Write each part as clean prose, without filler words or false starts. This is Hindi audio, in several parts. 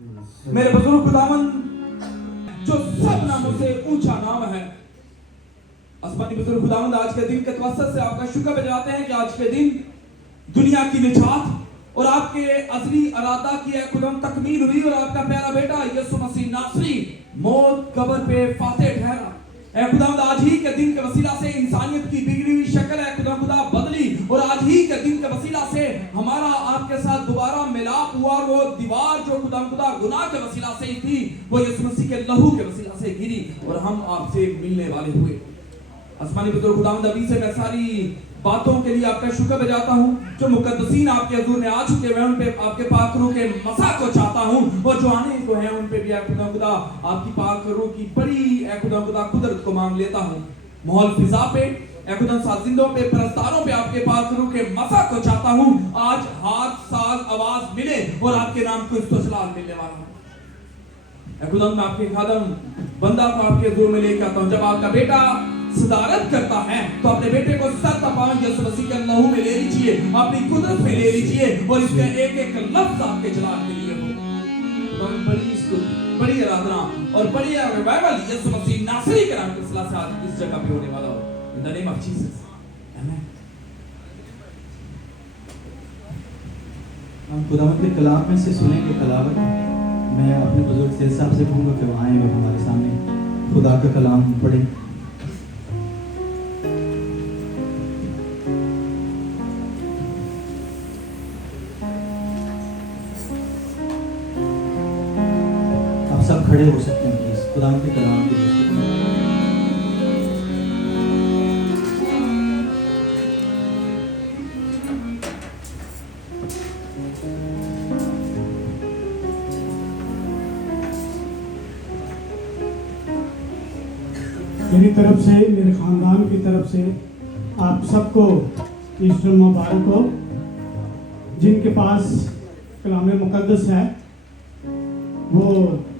मेरे बुजुर्ग खुदावन जो सब नामों से ऊंचा नाम है, आसमानी बुजुर्ग खुदावंद आज के दिन के तवस्सुत से आपका शुक्र बजाते हैं कि आज के दिन दुनिया की निजात और आपके असली इरादा की है खुदावंद तकमील हुई और आपका प्यारा बेटा यीशु मसीह नासरी मौत कब्र पे फातेह ठहरा। ऐ खुदावंद आज ही के दिन के वसीला से इंसानियत की बिगड़ी हुई शक्ल है खुदा बदली और आज ही के दिन के वसीला से हमारा आपके साथ दोबारा मिलाप हुआ और वो दीवार जो खुदा गुनाह के वसीला से ही थी वो यीशु मसीह के लहू के वसीला से गिरी और हम आपसे मिलने वाले हुए। आसमानी बुजुर्ग खुदावंद अभी से मैं सारी बातों के लिए आपका शुक्र बजाता हूँ जो मुकद्दसीन आपके हुजूर में आ चुके हैं, उन पे आपके पाक रूह के मसा को चाहता हूँ और जो आने को हैं उन पे भी खुदा आपकी पाक रूह की बड़ी खुदा कुदरत को मांग लेता हूँ। माहौल फिजा पे खुदा साजिंदों पे परस्तारों पे आपके पाक रूह के मसा को चाहता हूँ। आज हाथ साज आवाज मिले और आपके नाम को इस्तसलाम मिलने वाला हूँ। खुदा मैं आपके खादम बंदा को आपके हुजूर में लेके आता हूँ। जब आपका बेटा सदारत करता है तो अपने बेटे को सर तपाएं यीशु मसीह के लहू में ले लीजिए, अपनी कुदरत में ले लीजिए और इसका एक एक लफ्ज आपके जलाल के लिए हो। बड़ी स्तुति, बड़ी आराधना और बड़ी रिवाइवल यीशु मसीह नासरी के नाम के सिला से आज इस जगह पे होने वाला हो। In the name of Jesus amen. हम खुदावंद के कलाम में से सुनेंगे तलावत। मैं अपने बुजुर्ग से साहब से कहूँगा कि वो आए और हमारे सामने खुदा का कलाम पढ़ें। सब खड़े हो सकते हैं प्लीज खुदा के कलाम के लिए। मेरी तरफ से, मेरे खानदान की तरफ से आप सबको ईस्टर मुबारक हो। जिनके पास कलाम मुकद्दस है वो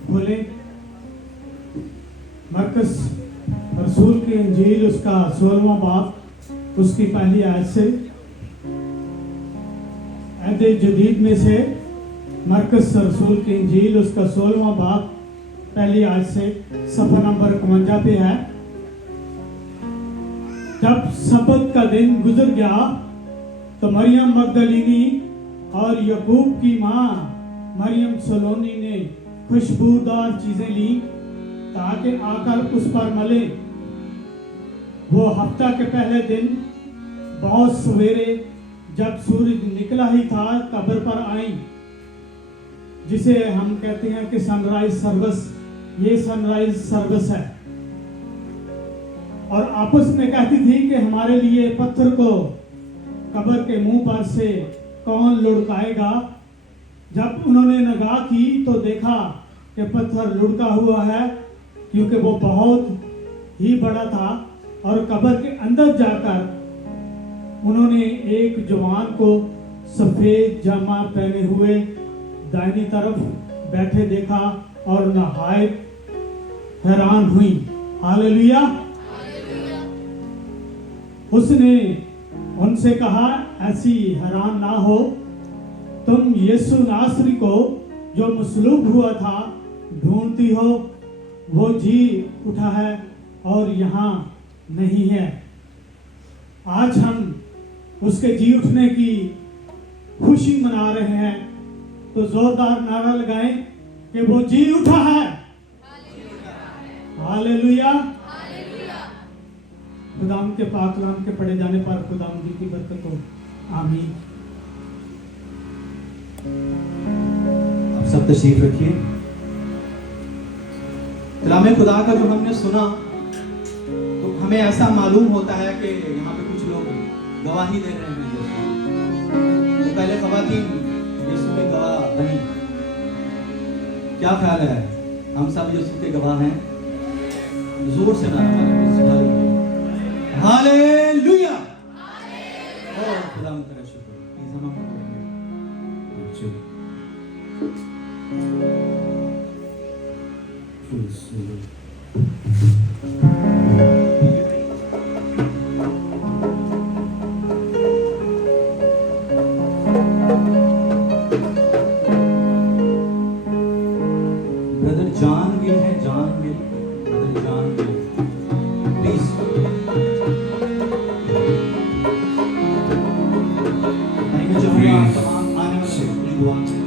बोले मरकस रसूल की इंजील उसका 16वां बाब उसकी पहली आयत से, अहद जदीद में से मरकस रसूल की इंजील उसका 16वां बाब पहली आयत से सफ़ा नंबर 51 पे है। जब सबत का दिन गुजर गया तो मरियम मगदलीनी और यकूब की माँ मरियम सलोनी ने खुशबूदार चीजें ली ताकि आकर उस पर मले। वो हफ्ता के पहले दिन बहुत सवेरे जब सूरज निकला ही था कब्र पर आई, जिसे हम कहते हैं कि सनराइज सर्विस, ये सनराइज सर्विस है, और आपस में कहती थी कि हमारे लिए पत्थर को कब्र के मुंह पर से कौन लुढ़काएगा। जब उन्होंने निगाह की तो देखा कि पत्थर लुढ़का हुआ है क्योंकि वो बहुत ही बड़ा था, और कब्र के अंदर जाकर उन्होंने एक जवान को सफेद जामा पहने हुए दाहिनी तरफ बैठे देखा और नहायत हैरान हुई। हालेलुया। उसने उनसे कहा, ऐसी हैरान ना हो, तुम यीशु नासरी को जो मसलूब हुआ था ढूंढती हो, वो जी उठा है और यहाँ नहीं है। आज हम उसके जी उठने की खुशी मना रहे हैं, तो जोरदार नारा लगाएं कि वो जी उठा है। हालेलुया। खुदाम के पाक कलाम के पढ़े जाने पर खुदाम की बरकत हो। आमीन। आप सब तशरीफ रखिए। कलाम खुदा का जो हमने सुना तो हमें ऐसा मालूम होता है कि यहाँ पे कुछ लोग गवाही दे रहे हैं। तो पहले खवातीन यीशु के गवाह बनी। क्या ख्याल है, हम सब यीशु के गवाह हैं? जोर से ना हालेलुया। खुदा का शुक्र। प्लीज हम आपको जान दो प्लीज। मैं चाहूंगा आप तमाम आने वाले पूरी दुआ करें।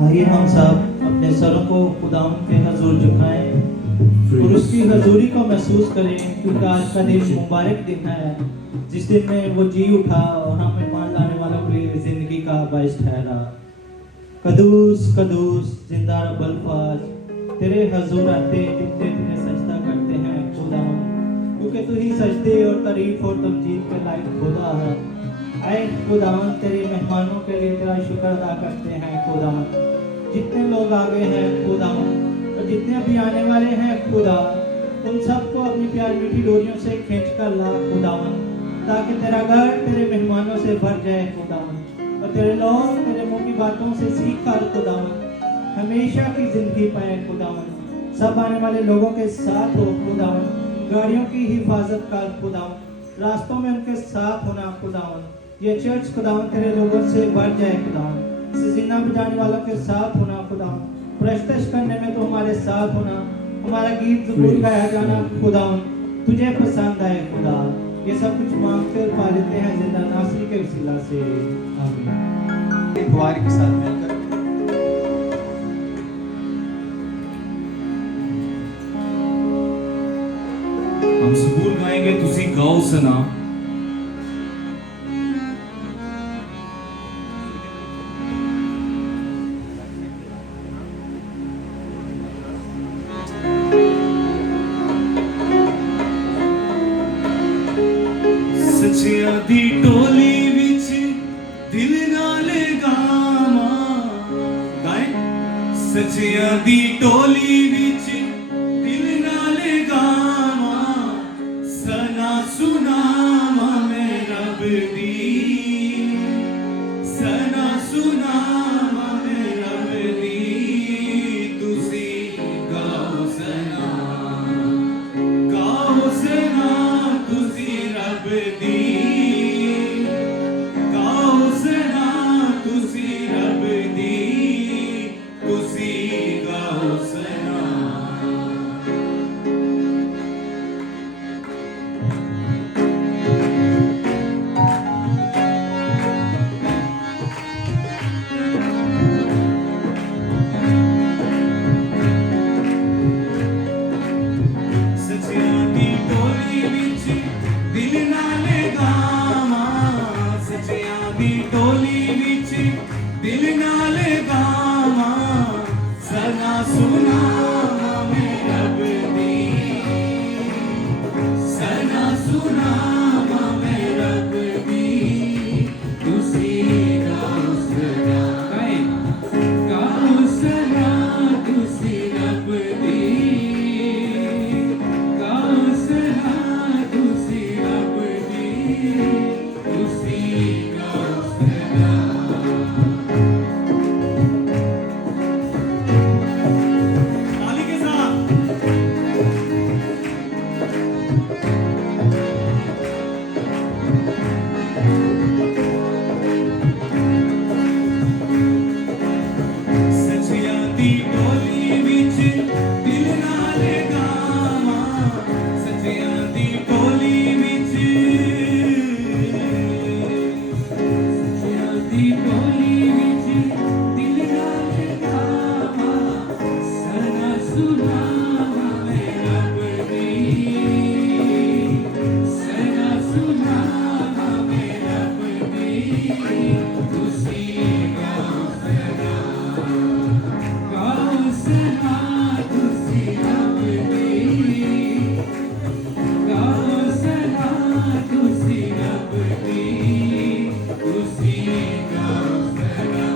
आइए हम सब अपने सरों को खुदावन के हजूर झुकाएं और उसकी हजूरी को महसूस करें, क्योंकि आज का दिन मुबारक दिन है, जिस दिन में वो जी उठा और हमें मान लाने वालों के लिए जिंदगी का बाइस ठहरा। कदूस कदूस जिंदा रब अल्फाज, तेरे हजूर आते जितने तुझे सजदा करते हैं खुदावन, क्योंकि तू ही सजदे और तारीफ और तमजीद के लायक खुदा है। आए खुदावन तेरे मेहमानों के लिए तेरा शुक्र अदा करते हैं खुदावन। जितने लोग आ गए हैं खुदावन और जितने भी आने वाले हैं खुदा, उन सबको अपनी प्यार मीठी डोरियों से खींच कर ला खुदावन, ताकि तेरा घर तेरे मेहमानों से भर जाए खुदावन और तेरे लोग तेरे मुंह की बातों से सीख कर खुदावन हमेशा की जिंदगी पाए खुदावन। सब आने वाले लोगों के साथ हो खुदावन, गाड़ियों की हिफाजत कर खुदावन, रास्तों में उनके साथ होना खुदावन। ये चर्च खुदावन तेरे लोगों से भर जाए खुदावन, सीना बजाने वालों के साथ होना खुदावन, प्रस्तश करने में तो हमारे साथ होना, हमारा गीत ज़रूर गाया जाना खुदावन तुझे पसंद आए खुदा। ये सब कुछ मांगते और पा लेते हैं जिंदा नासरी के वसीला से, आमीन। दुआ के साथ मिलकर हम सबूर गाएंगे, तुसी गाओ सना। सचिया दी टोली विच दिल नाले गामा गाए, सचिया दी टोली विच दिल नाले गामा, सना सुनावा मैं रब दी, सना सुनावा मैं रब दी, तुसी गाओ सना, गाओ सना तुसी रब दी, गाओ सना तुसी रब दी, तुसी गाओ सना। सचिया दी टोली विच दिल नाले गावा, सचिया दी टोली विच दिल नाले गावा, सना सुनावा मैं रब दी, सना सुनावा मैं रब दी, तुसी गाओ सना, गाओ सना तुसी रब दी, गाओ सना तुसी रब दी, तुसी गाओ सना। ताली के साथ सचिया दी टोली विच दिल नाले गावा, सचिया दी टोली विच, सचिया दी टोली विच दिल नाले गावा, सना सुनावा मैं रब दी, सना सुनावा मैं रब दी, तुसी गाओ सना, गाओ सना तुसी रब दी, गाओ सना तुसी रब दी, तुसी गाओ सना।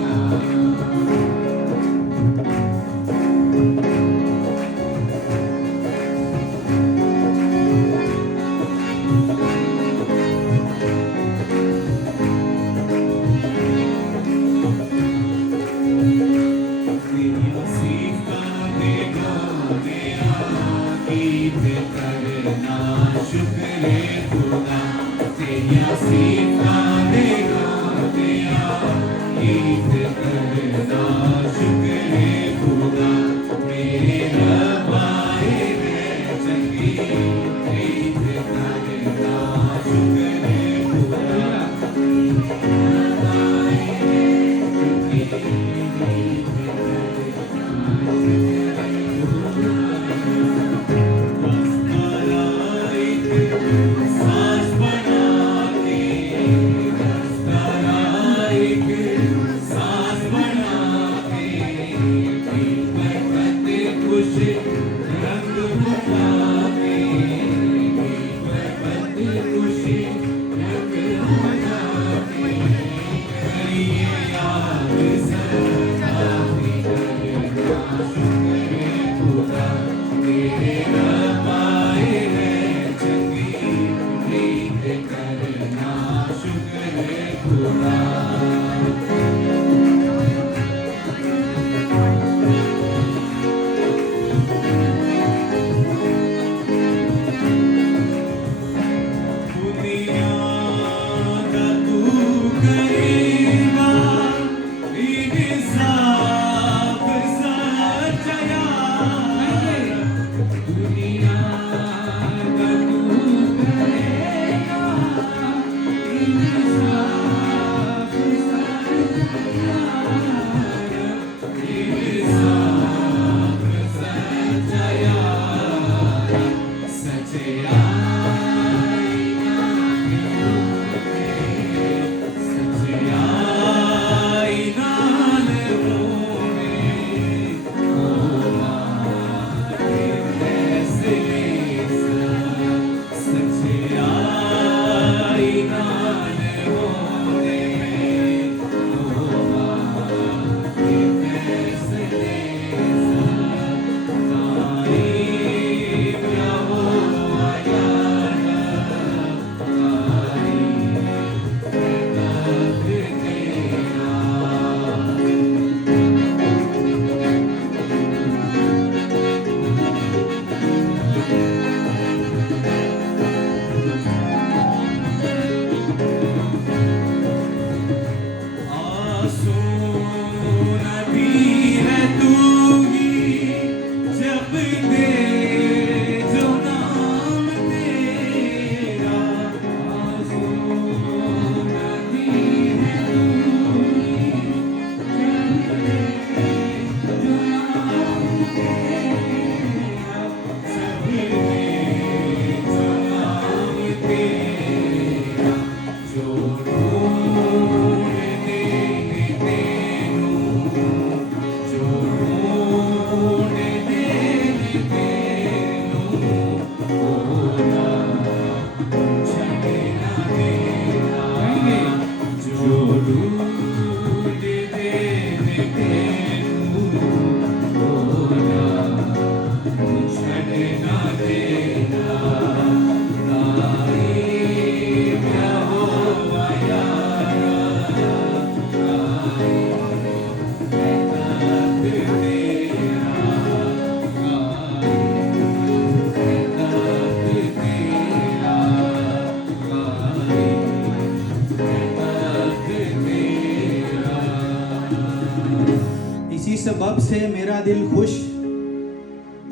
इसी सबब से मेरा दिल खुश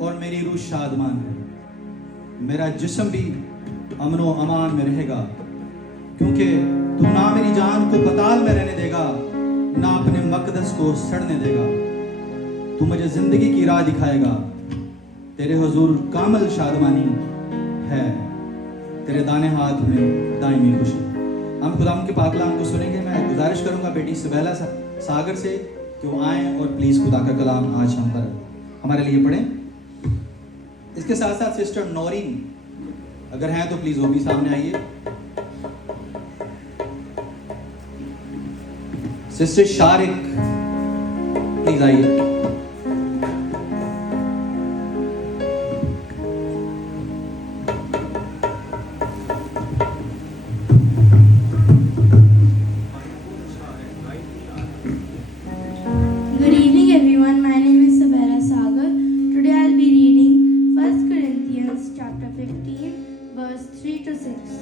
और मेरी रूह शादमान है। मेरा जिस्म भी अमनो अमान में रहेगा, क्योंकि तू ना मेरी जान को पताल में रहने देगा, ना अपने मकदस को सड़ने देगा। तू मुझे जिंदगी की राह दिखाएगा, तेरे हुजूर कामल शादमानी है, तेरे दाने हाथ में दायमी खुशी। हम खुदाम के पाक कलाम को सुनेंगे। मैं गुजारिश करूंगा बेटी सुबैला सागर से कि वो आएँ और प्लीज़ खुदा का कलाम आज हम पर हमारे लिए पढ़ें। इसके साथ साथ सिस्टर नौरीन अगर हैं तो प्लीज़ वो भी सामने आइए। सिस्टर शारिक प्लीज़ आइए। Good evening everyone, my name is Sabera Sagar. Today I'll be reading 1 Corinthians chapter 15 verse 3 to 6.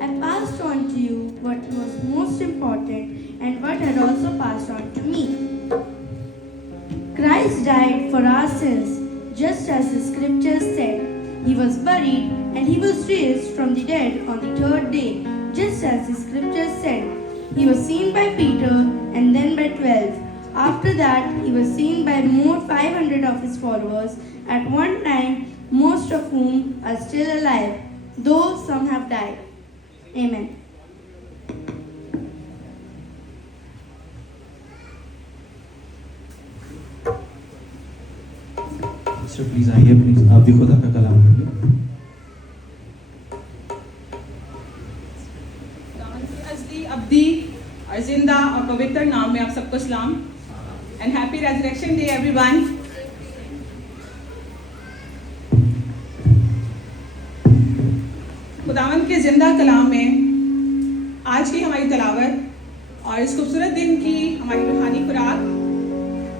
I passed on to you what was most important and what had also passed on to me. Christ died for our sins, just as the scriptures said. He was buried and he was raised from the dead on the third day, just as the scriptures said. He was seen by Peter and then by 12. After that, he was seen by more 500 of his followers at one time, most of whom are still alive, though some have died. Amen. Sir please आइए, प्लीज आप भी खुदा का कलाम करिए। खुदावंद के असली, अब्दी और जिंदा और पवित्र नाम में आप सबको सलाम and happy resurrection day everyone. खुदावंद के जिंदा कलाम में आज की हमारी तलावत और इस खूबसूरत दिन की हमारी रूहानी खुराक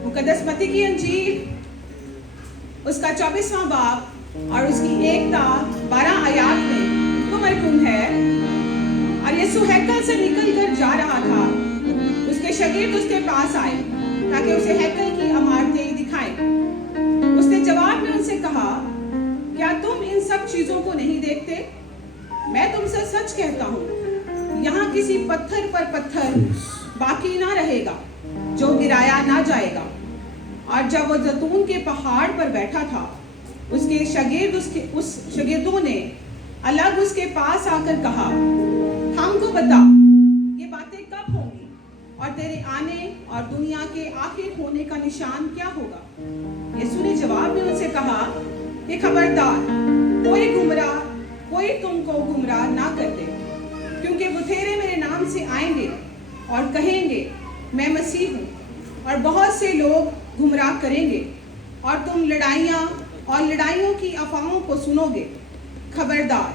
मुकद्दस मत्ती की अंजील उसका 24वां बाब और उसकी 1-12 आयात में वो मरकूम है। और यीशु हैकल से निकल कर जा रहा था, उसके शागिर्द उसके पास आए ताकि उसे हैकल की इमारतें दिखाएं। उसने जवाब में उनसे कहा, क्या तुम इन सब चीजों को नहीं देखते? मैं तुमसे सच कहता हूँ, यहाँ किसी पत्थर पर पत्थर बाकी ना रहेगा जो गिराया ना जाएगा। और जब वो जैतून के पहाड़ पर बैठा था, उसके शागिर्दों ने अलग उसके पास आकर कहा, हमको बता ये बातें कब होंगी और तेरे आने और दुनिया के आखिर होने का निशान क्या होगा? यीशु ने जवाब में उनसे कहा कि खबरदार, कोई तुमको गुमराह ना कर दे, क्योंकि बुथेरे मेरे नाम से आएंगे और कहेंगे मैं मसीह हूँ, और बहुत से लोग गुमराह करेंगे और तुम लड़ाइयों की अफवाहों को सुनोगे। खबरदार,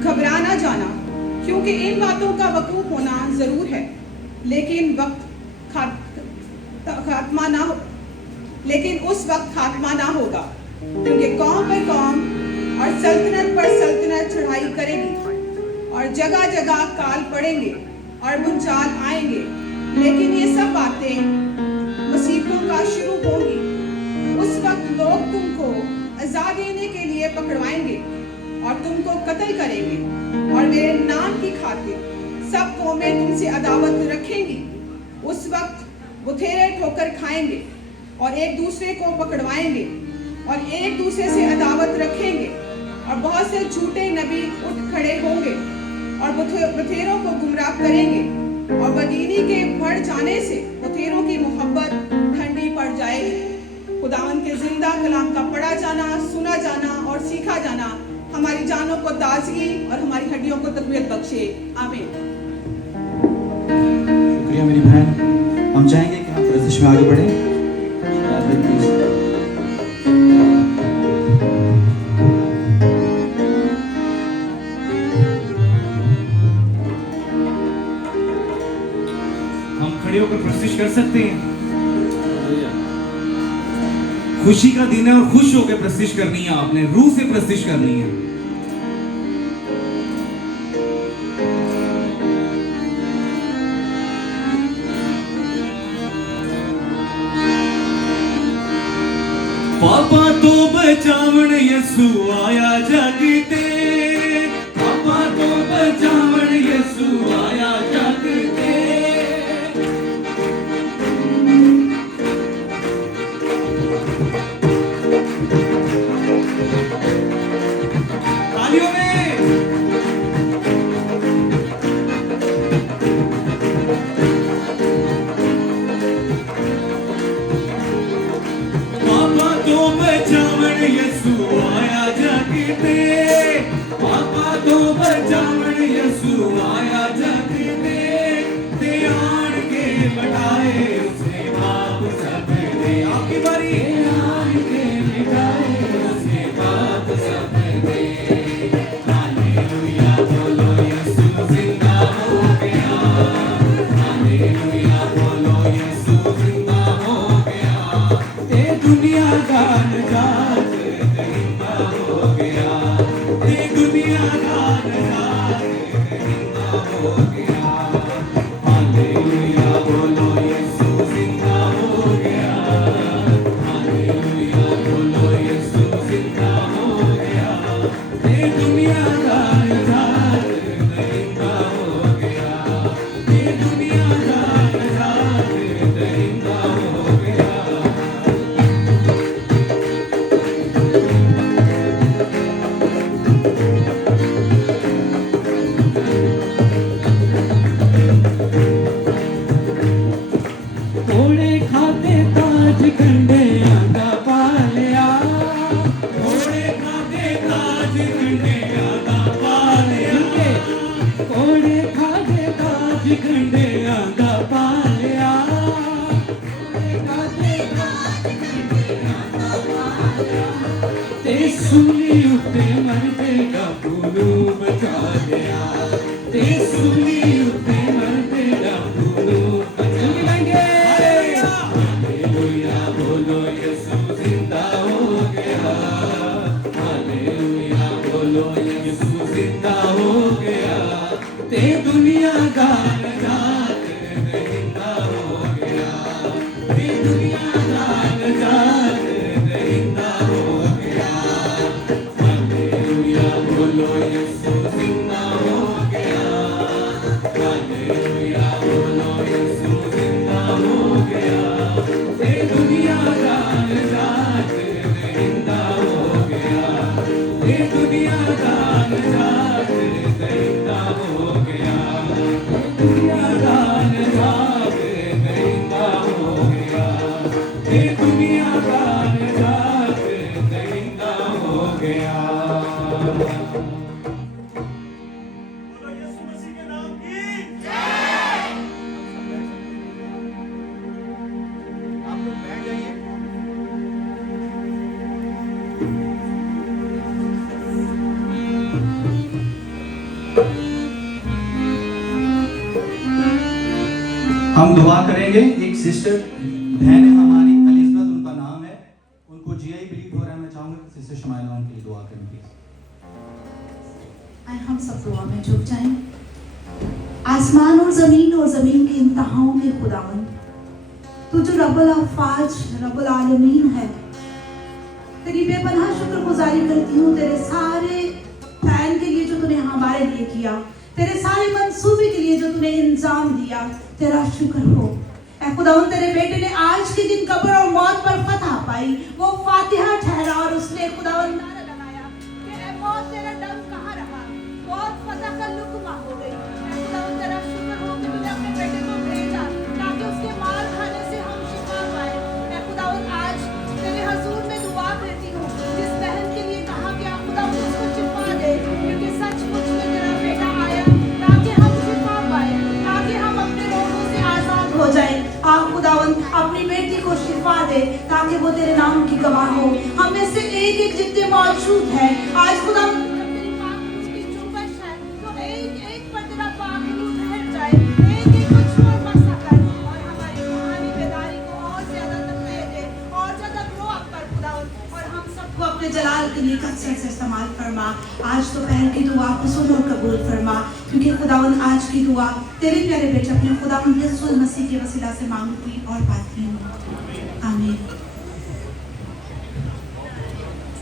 घबरा ना जाना, क्योंकि इन बातों का वकूफ होना जरूर है, लेकिन उस वक्त खात्मा ना होगा, क्योंकि कौम पर कौम और सल्तनत पर सल्तनत चढ़ाई करेगी और जगह जगह काल पड़ेंगे और भूचाल आएंगे। लेकिन ये सब बातें मुसीबतों का शुरू होगी। उस वक्त लोग तुमको अज़ा देने के लिए पकड़वाएंगे और तुमको कत्ल करेंगे, और मेरे नाम की खातिर सब कौमें तुमसे अदावत रखेंगी। उस वक्त बुथेरे ठोकर खाएंगे और एक दूसरे को पकड़वाएंगे और एक दूसरे से अदावत रखेंगे, और बहुत से झूठे नबी उठ खड़े होंगे और बुथेरों को गुमराह करेंगे, और बदीनी के बढ़ जाने से बुथेरों की मोहब्बत ठंडी पड़ जाएगी। खुदावंद के जिंदा कलाम का पढ़ा जाना, सुना जाना और सीखा जाना हमारी जानों को ताजगी और हमारी हड्डियों को तकवीत बख्शे। आमीन। शुक्रिया मेरी बहन। हम चाहेंगे कि हम प्रशिश में आगे बढ़ें। हम खड़े होकर प्रशिश कर सकते हैं। खुशी का दिन है और खुश होकर प्रशिश करनी है, आपने रूह से प्रशिश करनी है। पापा तो बचावण यसु आया जग ते, पापा तो बचावण यसु आया जग ते। ते सूली उत्ते मरते डब्बू बचा गया ते सूली उत्ते मरते डब्बू बचा गया हालेलुया बोलो यीशु जिंदा हो गया हालेलुया बोलो यीशु जिंदा हो गया ते दुनिया का नजात जिंदा हो गया ते दुनिया का नजात जिंदा हो गया हालेलुया बोलो यीशु जिंदा हो गया हालेलुया बोलो यीशु जिंदा हो गया ते दुनिया का नजात जिंदा हो गया ते दुनिया का नजात जिंदा हो गया दुनिया का नजात जिंदा हो गया ते दुनिया का नजात जिंदा हो गया आप लोग बैठ जाइए। हम दुआ करेंगे। एक सिस्टर बहन है हमारी, एलिजबेथ उनका नाम है, उनको जीआई ब्लीड हो रहा है। मैं चाहूंगा सिस्टर शमाइला उनके लिए दुआ करें प्लीज। आए हम सब दुआ में झुक जाएं। आसमान और जमीन के इंतहाओं में खुदावन, तू जो रब्बुल अफ़ाज रब्बुल आलमीन है, तेरी बेपनाह शुक्रगुजारी करती हूँ तेरे सारे प्लान के लिए जो तूने हमारे लिए किया, तेरे सारे मंसूबे के लिए जो तूने इंतजाम दिया, तेरा शुक्र हो। ऐ खुदावन, तेरे बेटे ने आज के दिन कब्र और मौत पर फतह पाई, वो फातिहा ठहरा और उसने खुदावन नारा लगाया कि ऐ मौत तेरा दम कहाँ रहा, मौत फतह का लुक़मा हो गई। ऐ खुदावन, तेरा शुक्र हो कि तूने अपने बेटे को भेजा ताकि उसके मार खाने से हम शिफा पाए। ऐ खुदावन, आज तेरे हुजूर में दुआ करती हूँ, जिस बहन के लिए कहा गया खुदावन उसको शिफा दे, क्योंकि सचमुच में तेरा बेटा आया ताकि हम शिफा पाए, ताकि हम अपने रोगों से आजाद हो जाए। खुदावन, अपनी बेटी को शिफा दे ताकि वो तेरे नाम की गवाह हो। हम में से एक एक जितने मौजूद हैं आज खुदावन, तेरी पाक रूह की जुम्बश है, तो एक एक पर तेरा पाक रूह ठहर जाए, एक एक को छोड़ बसा कर और हमारी रूहानी बेदारी को और ज्यादा तकलीफ दे और ज्यादा ग्रो अप कर खुदावन, और हम सबको अपने जलाल के लिए कसरत से इस्तेमाल फरमा। आज दोपहर की दुआ को सुन और कबूल फरमा, क्योंकि खुदावन आज की दुआ तेरे प्यारे बेटे अपने खुदावन यीशु मसीह के वसीला से मांगती और पाती हूँ। आमीन।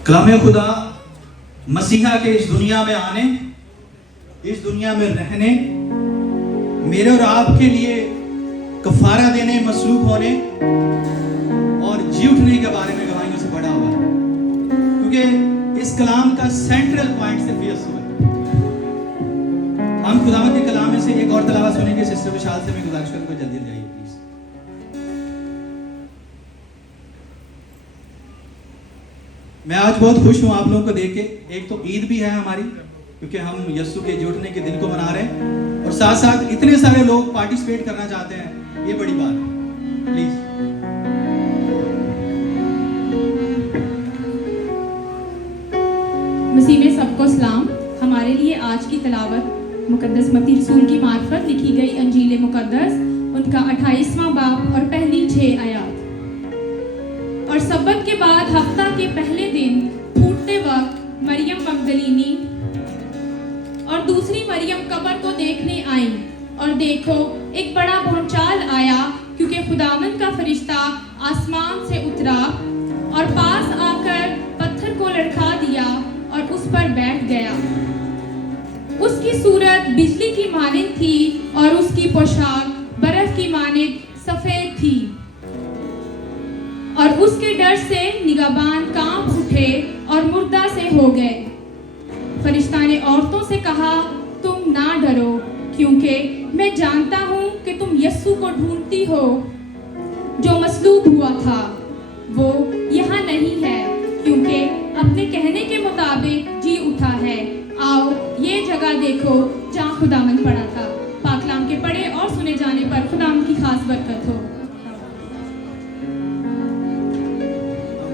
कलाम खुदा मसीहा के इस दुनिया में आने, इस दुनिया में रहने, मेरे और आपके लिए कफारा देने, मसलूब होने और जी उठने के बारे में गवाहियों से बड़ा हुआ है, क्योंकि इस कलाम का सेंट्रल पॉइंट सिर्फ यीशु है। हम खुदावंद के कलाम में से एक और तलावा सुनेंगे। सिस्टर विशाल से मैं गुजारिश करूंगा जल्दी जल्दी आइए प्लीज। मैं आज बहुत खुश हूं आप लोगों को देख के। एक तो ईद भी है हमारी, क्योंकि हम यीशु के जी उठने के दिन को मना रहे हैं, और साथ साथ इतने सारे लोग पार्टिसिपेट करना चाहते हैं, ये बड़ी बात है। प्लीज मसीह में सबको सलाम। हमारे लिए आज की तलावत मुकद्दस मत्ती रसूल की मार्फत लिखी गई अंजील मुकद्दस, उनका 28वां बाब और पहली 6 आयात। और सब्बत के बाद हफ्ता के पहले दिन फूटते वक्त मरियम मगदलीनी और दूसरी मरियम कब्र को देखने आई, और देखो एक बड़ा भूचाल आया, क्योंकि खुदावंद का फरिश्ता आसमान से उतरा और पास आकर पत्थर को लड़खा दिया और उस पर बैठ गया। उसकी सूरत बिजली की मानिंद थी और उसकी पोशाक बर्फ की मानिंद सफेद थी, और उसके डर से निगाहबान कांप उठे और मुर्दा से हो गए। फरिश्ता ने औरतों से कहा, तुम ना डरो, क्योंकि मैं जानता हूँ कि तुम यस्सु को ढूंढती हो, जो मसलूब हुआ था। वो यहाँ नहीं है, क्योंकि अपने कहने के मुताबिक जी उठा है। आओ ये जगह देखो जहाँ खुदावंद पड़ा था। पाकलाम के पढ़े और सुने जाने पर खुदावंद की खास बरकत हो।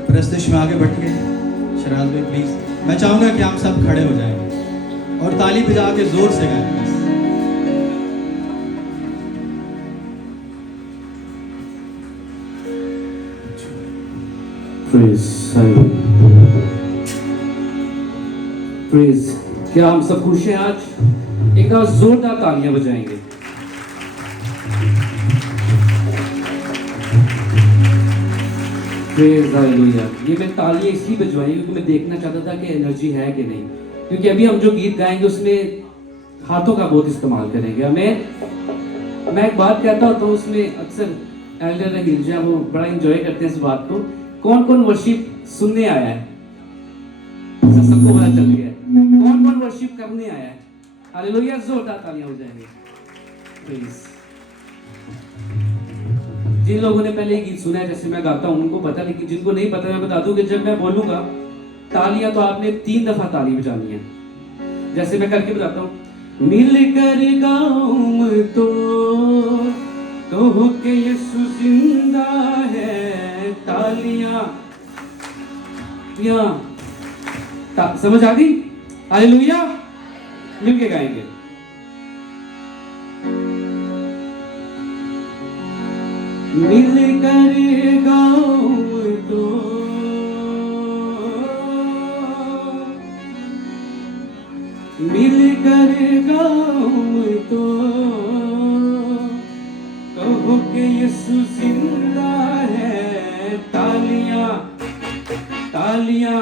प्रस्तुति में आगे बढ़ेंगे। शराज भाई प्लीज, मैं चाहूंगा कि हम सब खड़े हो जाएं और ताली बजा के जोर से गाएं बस। प्रेज। क्या हम सब खुश हैं आज? एक बार जोरदार तालियां बजाएंगे। Praise hallelujah. ये मैं तालियां इसलिए बजवाई क्योंकि मैं देखना चाहता था कि एनर्जी है कि नहीं, क्योंकि अभी हम जो गीत गाएंगे उसमें हाथों का बहुत इस्तेमाल करेंगे। मैं एक बात कहता होता हूँ, उसमें अक्सर एल्डर रहील जो है वो बड़ा एंजॉय करते हैं इस बात को। कौन कौन वर्शिप सुनने आया है? सबको पता चल गया है। कौन कौन वर्शिप करने आया है? हालेलुया, जोरदार तालियां हो जाएंगे। प्लीज। जिन लोगों ने पहले गीत सुना है जैसे मैं गाता हूं उनको पता, लेकिन जिनको नहीं पता मैं बता दूं कि जब मैं बोलूंगा तालियां तो आपने 3 दफा ताली बजानी है। जैसे मैं करके बताता हूं। मिल कर गाऊं तो कहो कि यीशु जिंदा है, तालियां समझ आ गई? हालेलुया। मिलके गाएंगे। मिल कर गाऊं तो मिल कर गाऊं तो कहो कि यीशु जिंदा है, तालियां तालियां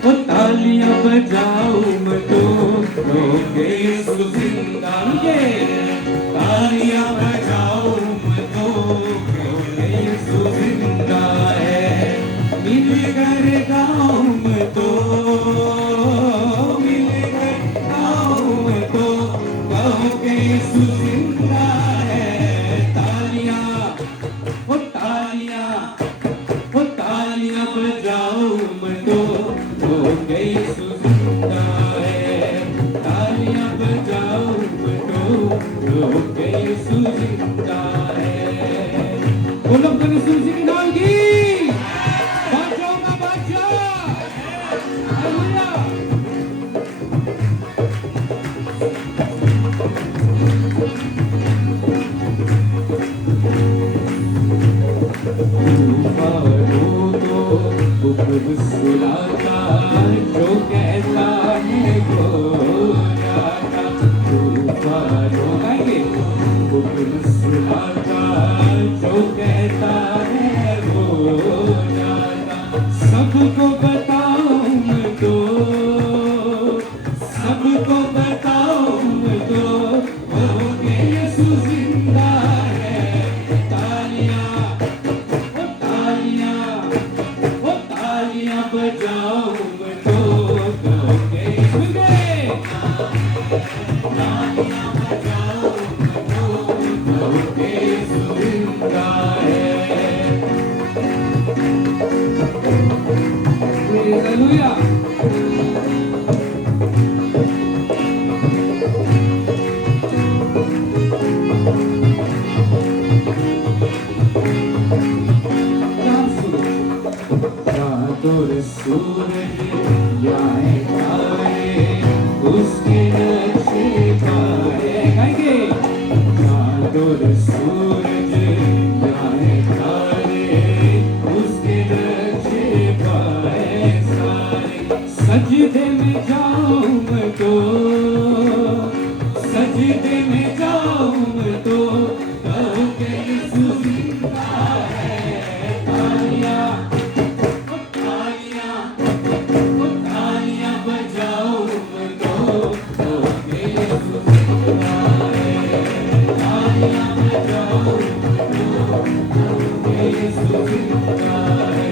ओ तालियां बजाऊं मैं तो कहो कि यीशु जिंदा है, तालियां बजाऊं मैं तो कहो कि यीशु जिंदा है। मिल कर गाऊं मैं तो मिल कर गाऊं मैं तो कहो कि यीशु जिंदा है, तालियां ओ तालियां बजाऊं मैं तो कहो कि यीशु जिंदा है, तालियां बजाऊं मैं तो कहो कि यीशु जिंदा है। बोलो अपने यीशु जी के नाम की बाजा ना बाजा। हालेलुया। मुस्कुराता जो कहता है वो जाता, तूफानों गाएंगे। मुस्कुराता जो कहता है वो जाता, सबको बताऊं मैं तो सबको बताऊं मैं तो कहो कि यीशु जिंदा है, तालियां ओ तालियां बजाऊं मैं तो कहो कि यीशु तालियां बजाऊं मैं तो कहो कि यीशु जिंदा है। हालेलुया। और सूरज जाए तारे उसके नक्शे पाए गाएंगे। और सूरज जाए तारे उसके नक्शे पाए सारे, सजदे में जाऊं मैं तो सजदे में जाऊं मैं तो कहो कि यीशु जिंदा है, तालियां बजाऊं मैं तो कहो कि यीशु जिंदा है, तालियां बजाऊं मैं तो कहो कि यीशु जिंदा है।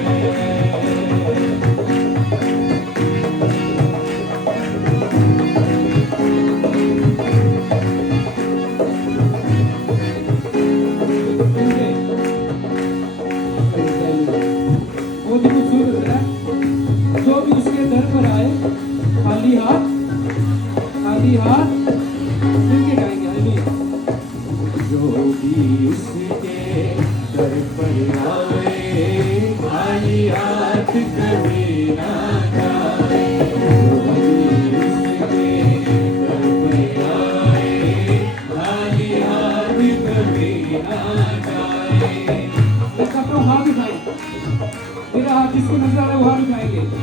चाहिए,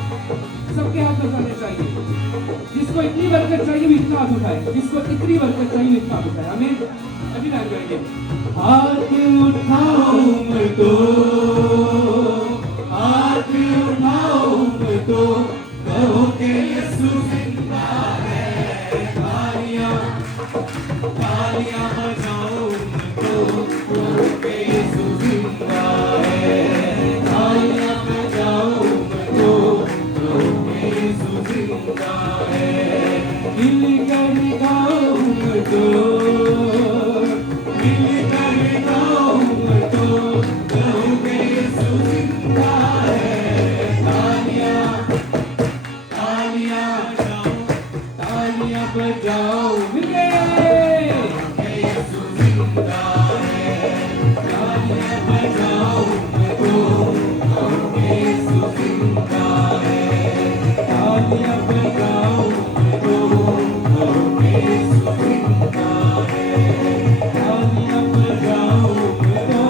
सबके हाथ में जाने चाहिए। जिसको इतनी बरकत चाहिए वो इतना हाथ उठाए, जिसको इतनी बरकत चाहिए वो इतना हाथ उठाए। हमें अभी लाइन करेंगे। हाथ उठाओ मर्दो, हाथ उठाओ मर्दो, कहो के यीशु जिंदा है। तालियां तालियां बजाओ मर्दो, कहो के यीशु जिंदा है। तालियां बजाओ मर्दो, कहो के यीशु जिंदा है। मिलकर गाओ मर्दो, मिलकर गाओ मर्दो, कहो के यीशु जिंदा है। तालियां तालियां बजाओ, तालियां बजाओ, मिलके यीशु जिंदा है। तालियां बजाओ मर्दो, कहो के यीशु जिंदा है। तालियां बजाओ मर्दो, कहो के यीशु जिंदा है। तालियां बजाओ मर्दो,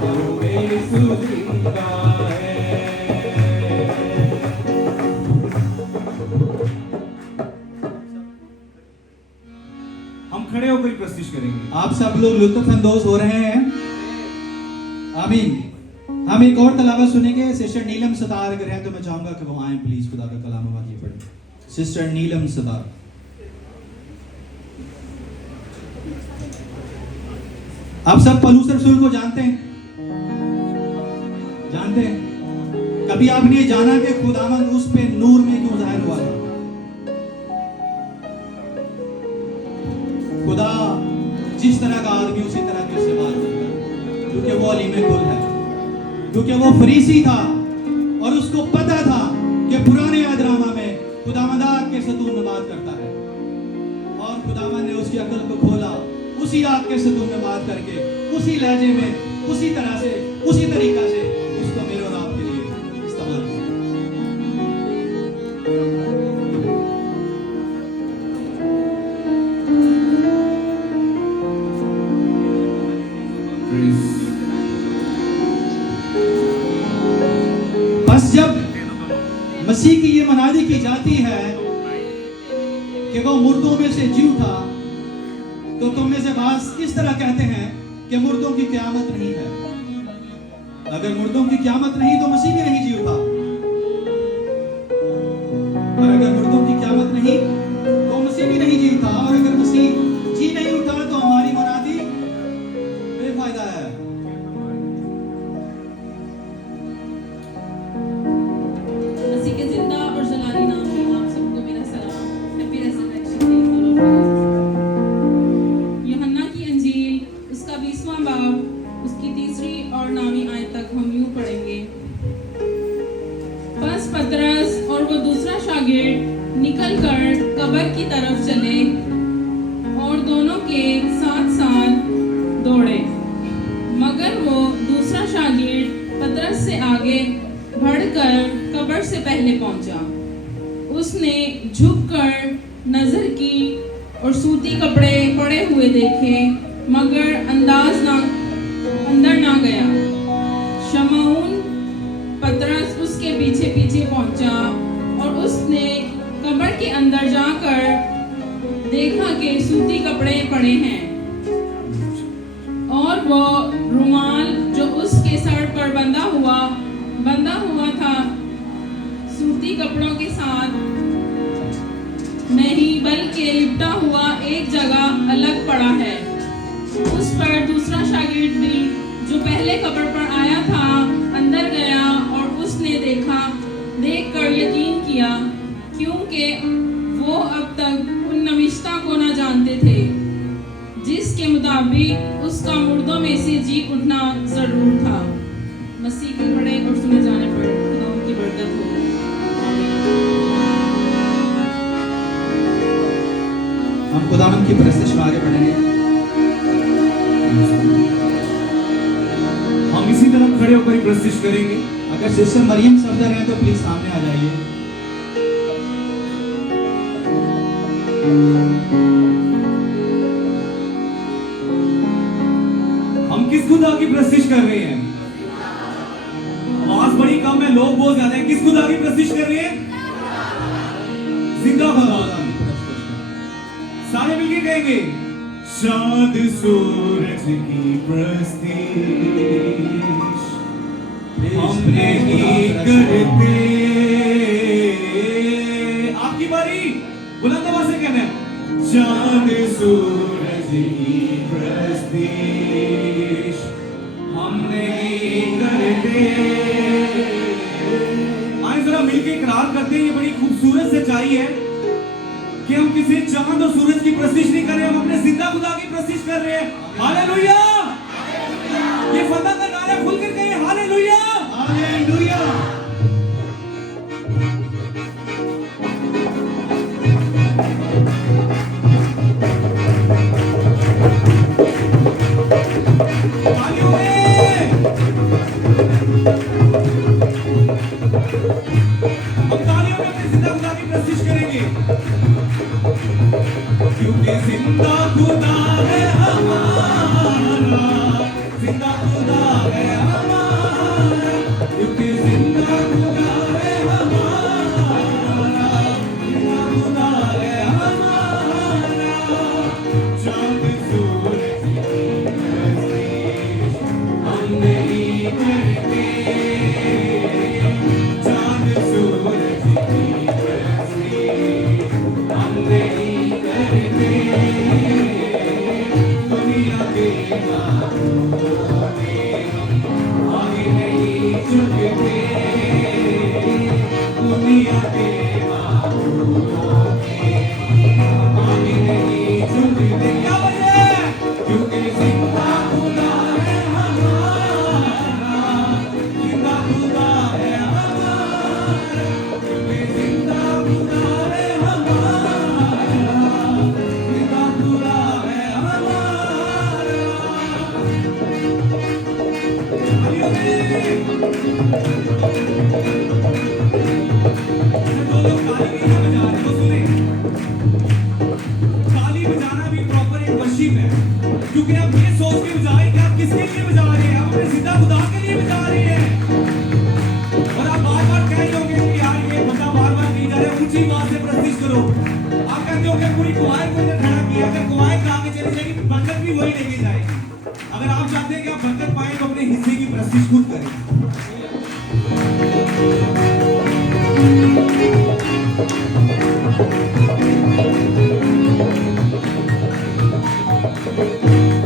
कहो के यीशु जिंदा है। हम खड़े होकर प्रस्तुत करेंगे। आप सब लोग लुत्फानंदोज हो रहे हैं? आमीन। हम एक और तलावत सुनेंगे। सिस्टर नीलम सतार अगर हैं तो मैं चाहूंगा कि वो आए प्लीज, खुदा का कलाम आवाज़ ये पढ़े। सिस्टर नीलम सतार। आप सब पलूस रसूल को जानते हैं? जानते हैं? कभी आपने ये जाना कि खुदावंद उस पे नूर में क्यों जाहिर हुआ है? खुदा जिस तरह का आदमी उसी तरह की उससे बात करता है, क्योंकि वो अलीम कुल है, क्योंकि वो फरीसी था और उसको पता था कि पुराने अहदनामा में खुदावंद आग के सतून में बात करता है, और खुदावंद ने उसकी अकल को खोला, उसी आग के सतून में बात करके उसी लहजे में उसी तरह से उसी तरीका से उसको मेरे और आपके लिए इस्तेमाल किया। बस जब मसीह की ये मनादी की जाती है कि वो मुर्दों में से जी उठा, तो तुम में से बास इस तरह कहते हैं कि मुर्दों की क़यामत नहीं है। अगर मुर्दों की क़यामत नहीं तो मसीह भी नहीं जी उठा, और अगर मुर्दों की क़यामत नहीं तो मसीह भी नहीं जी उठा, और अगर मसीह जी नहीं उठा तो हमारी मनादी बेफायदा है। मसीह के जिंदा और जलाली नाम में आप सबको मेरा सलाम। Happy resurrection day all of you. यूहन्ना की अंजील उसका 20वां बाब उसकी 3री और 9वीं आयत तक हम यूं पढ़ेंगे। बस पतरस और वो दूसरा शागिर्द निकलकर कब्र की तरफ चले और दोनों के साथ साथ दौड़े, मगर वो दूसरा शागिर्द पतरस से आगे बढ़कर कब्र से पहले पहुंचा। उसने झुककर नजर की और सूती कपड़े पड़े हुए देखे, मगर अंदर ना गया। शमऊन पतरस उसके पीछे पीछे पहुंचा और उसने कब्र के अंदर जाकर देखा कि सूती कपड़े पड़े हैं, और वो रुमाल जो उसके सर पर बंधा हुआ था सूती कपड़ों के साथ नहीं बल्कि लिपटा हुआ एक जगह अलग पड़ा है। उस पर दूसरा शागिर्द भी जो पहले कब्र पर आया था अंदर गया और उसने देखकर यकीन किया, क्योंकि वो अब तक उन नविश्ता को न जानते थे जिसके मुताबिक उसका मुर्दों में से जी उठना जरूर था। मसीह के पढ़े और सुने जाने पर खुदा उनकी बरकत हो। हम खुदावंद की परस्तिश में आगे बढ़ेंगे। हम इसी तरह खड़े होकर प्रस्तुत करेंगे। अगर सिस्टर मरियम सफदर हैं तो प्लीज सामने आ जाइए। हम किस खुदा की प्रस्तुत कर रहे हैं? आवाज बड़ी कम है। में लोग बहुत ज्यादा हैं, किस खुदा की प्रस्तिश कर रहे हैं? जिंदा खुदा की प्रस्तिश। सारे मिलके कहेंगे, चांद सूरज की प्रस्तिश हम नहीं करते। आपकी बारी, बुलंद आवाज से कहना है, चांद सूरज की प्रस्तिश हम नहीं करते। आए जरा मिलके इकरार करते हैं, ये बड़ी खूबसूरत सच्चाई है कि हम किसी चांद और सूरज की प्रस्तिश नहीं कर रहे, हम अपने जिंदा खुदा की प्रस्तिश कर रहे हैं। हालेलुया! ये फतह का नारा खुल कर कहे, हालेलुया! हालेलुया! तालियों में हम तालियों में अपने जिंदा खुदा की प्रस्तिश करेंगे, क्योंकि जिंदा खुदा है हमारा, जिंदा खुदा है हमारा, क्योंकि जिंदा खुदा है हमारा, जिंदा खुदा है हमारा। चांद सूरज की प्रस्तिश हम नहीं करते, चांद सूरज की प्रस्तिश हम नहीं करते। दुनिया के बातों में हम आगे नहीं झुकते, दुनिया के बातों में हम आगे नहीं झुकते। क्या वजह है? क्योंकि जिंदा खुदा है हमारा, जिंदा खुदा है हमारा, क्योंकि जिंदा खुदा है हमारा, जिंदा खुदा है हमारा। तालियों में जो लोग ताली नहीं बजा रहे वो सुने, ताली बजाना भी प्रॉपर एक वर्शिप है, क्योंकि आप ये सोच के बजाएं कि आप किसके लिए बजा रहे हैं, आप अपने जिंदा खुदा के लिए बजा रहे हैं। और आप बार-बार कह रहे होंगे कि यार ये बंदा बार-बार नहीं जा रहा, ऊंची आवाज से प्रस्तिश करो। आप कहते होंगे पूरी कुआर को इधर खड़ा किया, अगर कुआर कहाँ के चली जाएगी, बरकत भी वही लेके जाएगी। अगर आप चाहते हैं कि आप बरकत पाएं तो अपने हिस्से की प्रस्तिश खुद करें।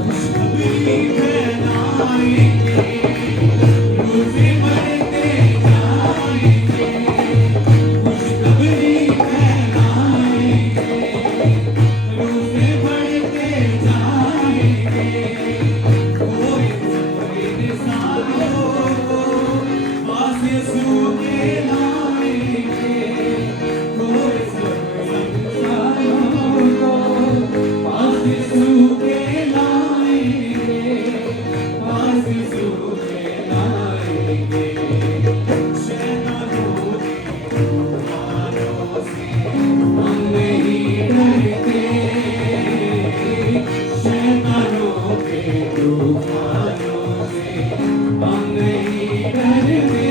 खुशखबरी फैलाएंगे, रोज़े बढ़ते जाएंगे, खुशखबरी फैलाएंगे, रोज़े बढ़ते जाएंगे। कोई सालों को पास यीशु के लाएंगे, कोई सालों को पास यीशु के लाएंगे, पास यीशु के लाएंगे। शैतानों के तूफानों से हम नहीं डरते, शैतानों के तूफानों से हम नहीं डरते,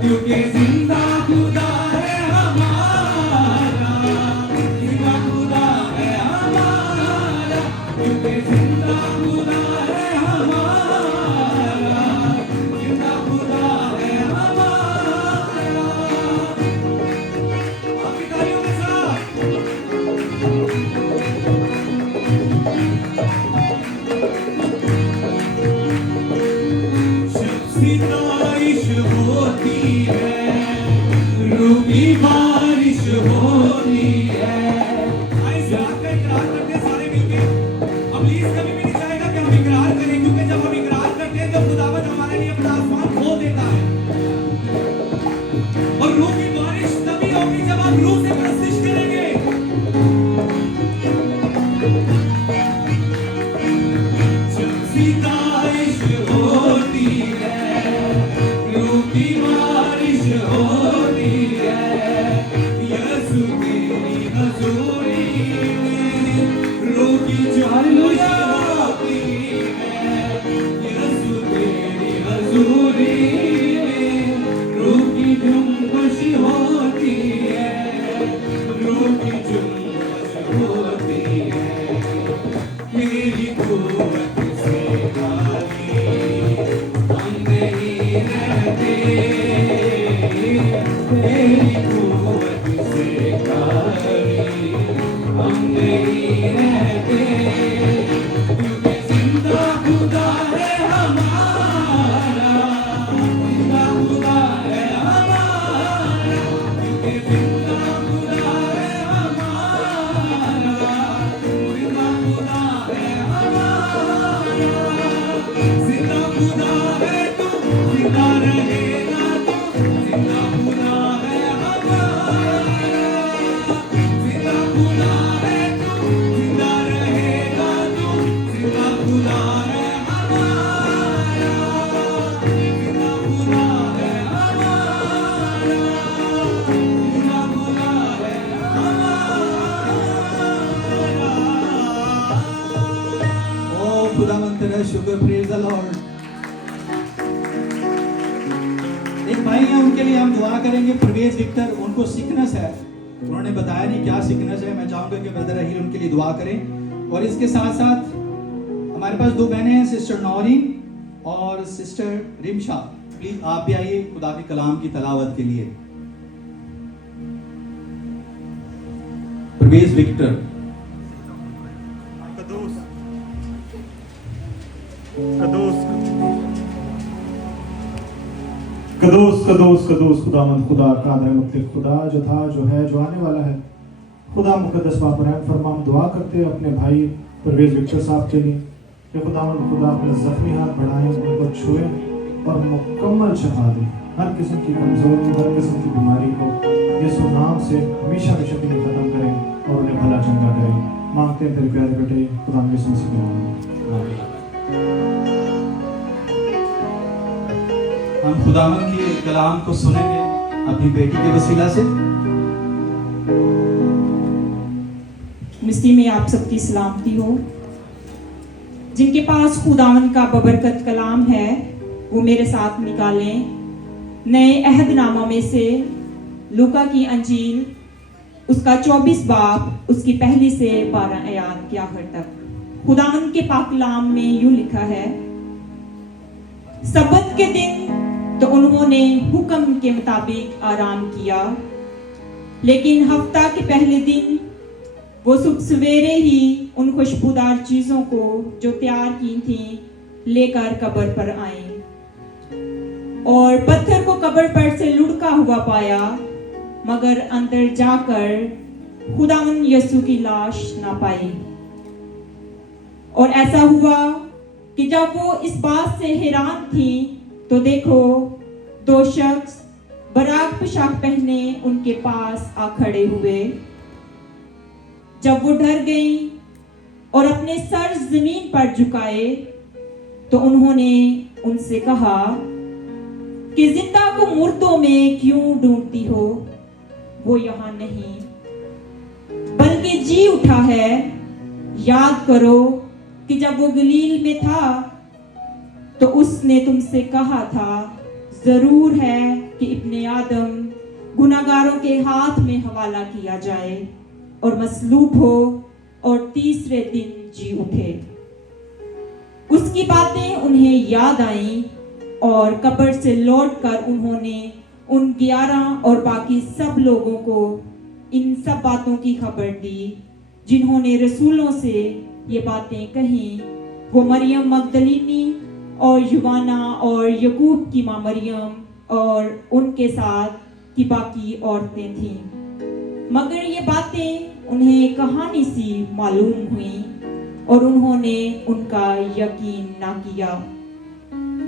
क्योंकि जिंदा खुदा है हमारा, जिंदा खुदा है हमारा, क्योंकि जिंदा खुदा है हमारा, जिंदा खुदा है हमारा। आपकी तालियों के साथ जब सितारिश होती है, रूबी बारिश होती है। आइए इकरार करते हैं सारे मिलके। अब प्लीज कभी भी नहीं चाहेगा कि हम इकरार करें, क्योंकि जब हम इकरार करते हैं तो खुदावंद हमारे लिए अपना आसमान खोल देता है। और रूह की बारिश तभी होगी जब आप रूह से प्रस्तिश करेंगे। जब सितारिश होती है, रूह की बारिश होती है, तेरी कुव्वत से कारी हम नहीं रहते, क्योंकि जिंदा खुदा है हमारा, जिंदा खुदा है हमारा, क्योंकि जिंदा खुदा है हमारा, जिंदा खुदा है हमारा, जिंदा खुदा है तू, जिंदा रहेगा तू, जिंदा खुदा है हमारा, जिंदा खुदा है तू, जिंदा रहेगा तू, जिंदा खुदा है हमारा, जिंदा खुदा है हमारा, जिंदा खुदा है हमारा। ओ खुदावंद तेरा शुक्र, प्रेज द लॉर्ड। एक भाई हैं, उनके लिए हम दुआ करेंगे, प्रवेश विक्टर। उनको सिकनेस है, उन्होंने बताया नहीं क्या सिकनेस है। मैं चाहूंगा कि ब्रदर अहील उनके लिए दुआ करें। और इसके साथ साथ हमारे पास दो बहनें हैं, सिस्टर नौरीन और सिस्टर रिमशा। प्लीज आप भी आइए खुदा के कलाम की तलावत के लिए। प्रवेश विक्टर। कदोस कदोस कदोस खुदावंद खुदा कादर मुतलक खुदा, जो था, जो है, जो आने वाला है। खुदा मुकद्दस बाप रहम फरमा, हम दुआ करते हैं अपने भाई परवेज विक्टर साहब के लिए कि खुदावंद खुदा अपने जख्मी हाथ बढ़ाएं, उनको छुए और मुकम्मल शफा दें। हर किस्म की कमजोरी, हर किस्म की बीमारी को यीशु नाम से हमेशा हमेशा के लिए खत्म करें और उन्हें भला चंगा करें। मांगते हैं तेरे प्यारे बेटे खुदा यीशु मसीह के नाम में, आमीन। हम खुदावंद के कलाम को सुनेंगे अपनी बेटी के वसीला से। मिस्री में आप सबकी सलामती हो। जिनके पास खुदावंद का बबरकत कलाम है वो मेरे साथ निकालें नए अहदनामा में से लूका की अंजील, उसका 24 बाब, उसकी पहली से 12 आयत के आखिर तक। खुदावंद के पाक कलाम में यूं लिखा है, सब्बत के दिन तो उन्होंने हुक्म के मुताबिक आराम किया, लेकिन हफ्ता के पहले दिन वो सुबह सवेरे ही उन खुशबूदार चीजों को जो तैयार की थी लेकर कब्र पर आए और पत्थर को कब्र पर से लुढ़का हुआ पाया, मगर अंदर जाकर खुदावंद यीशु की लाश ना पाई। और ऐसा हुआ कि जब वो इस बात से हैरान थी तो देखो, दो शख्स बराक पोशाक पहने उनके पास आ खड़े हुए। जब वो डर गई और अपने सर जमीन पर झुकाए तो उन्होंने उनसे कहा कि जिंदा को मुर्दों में क्यों ढूंढती हो? वो यहाँ नहीं बल्कि जी उठा है। याद करो कि जब वो गलील में था तो उसने तुमसे कहा था, जरूर है कि इब्ने आदम गुनाहगारों के हाथ में हवाला किया जाए और मसलूब हो और तीसरे दिन जी उठे। उसकी बातें उन्हें याद आईं और कब्र से लौटकर उन्होंने उन 11 और बाकी सब लोगों को इन सब बातों की खबर दी जिन्होंने रसूलों से ये बातें कहीं। वो मरियम मगदलीनी और युवाना और यकूब की माँ मरियम और उनके साथ की बाकी औरतें थीं। मगर ये बातें उन्हें कहानी सी मालूम हुई और उन्होंने उनका यकीन ना किया।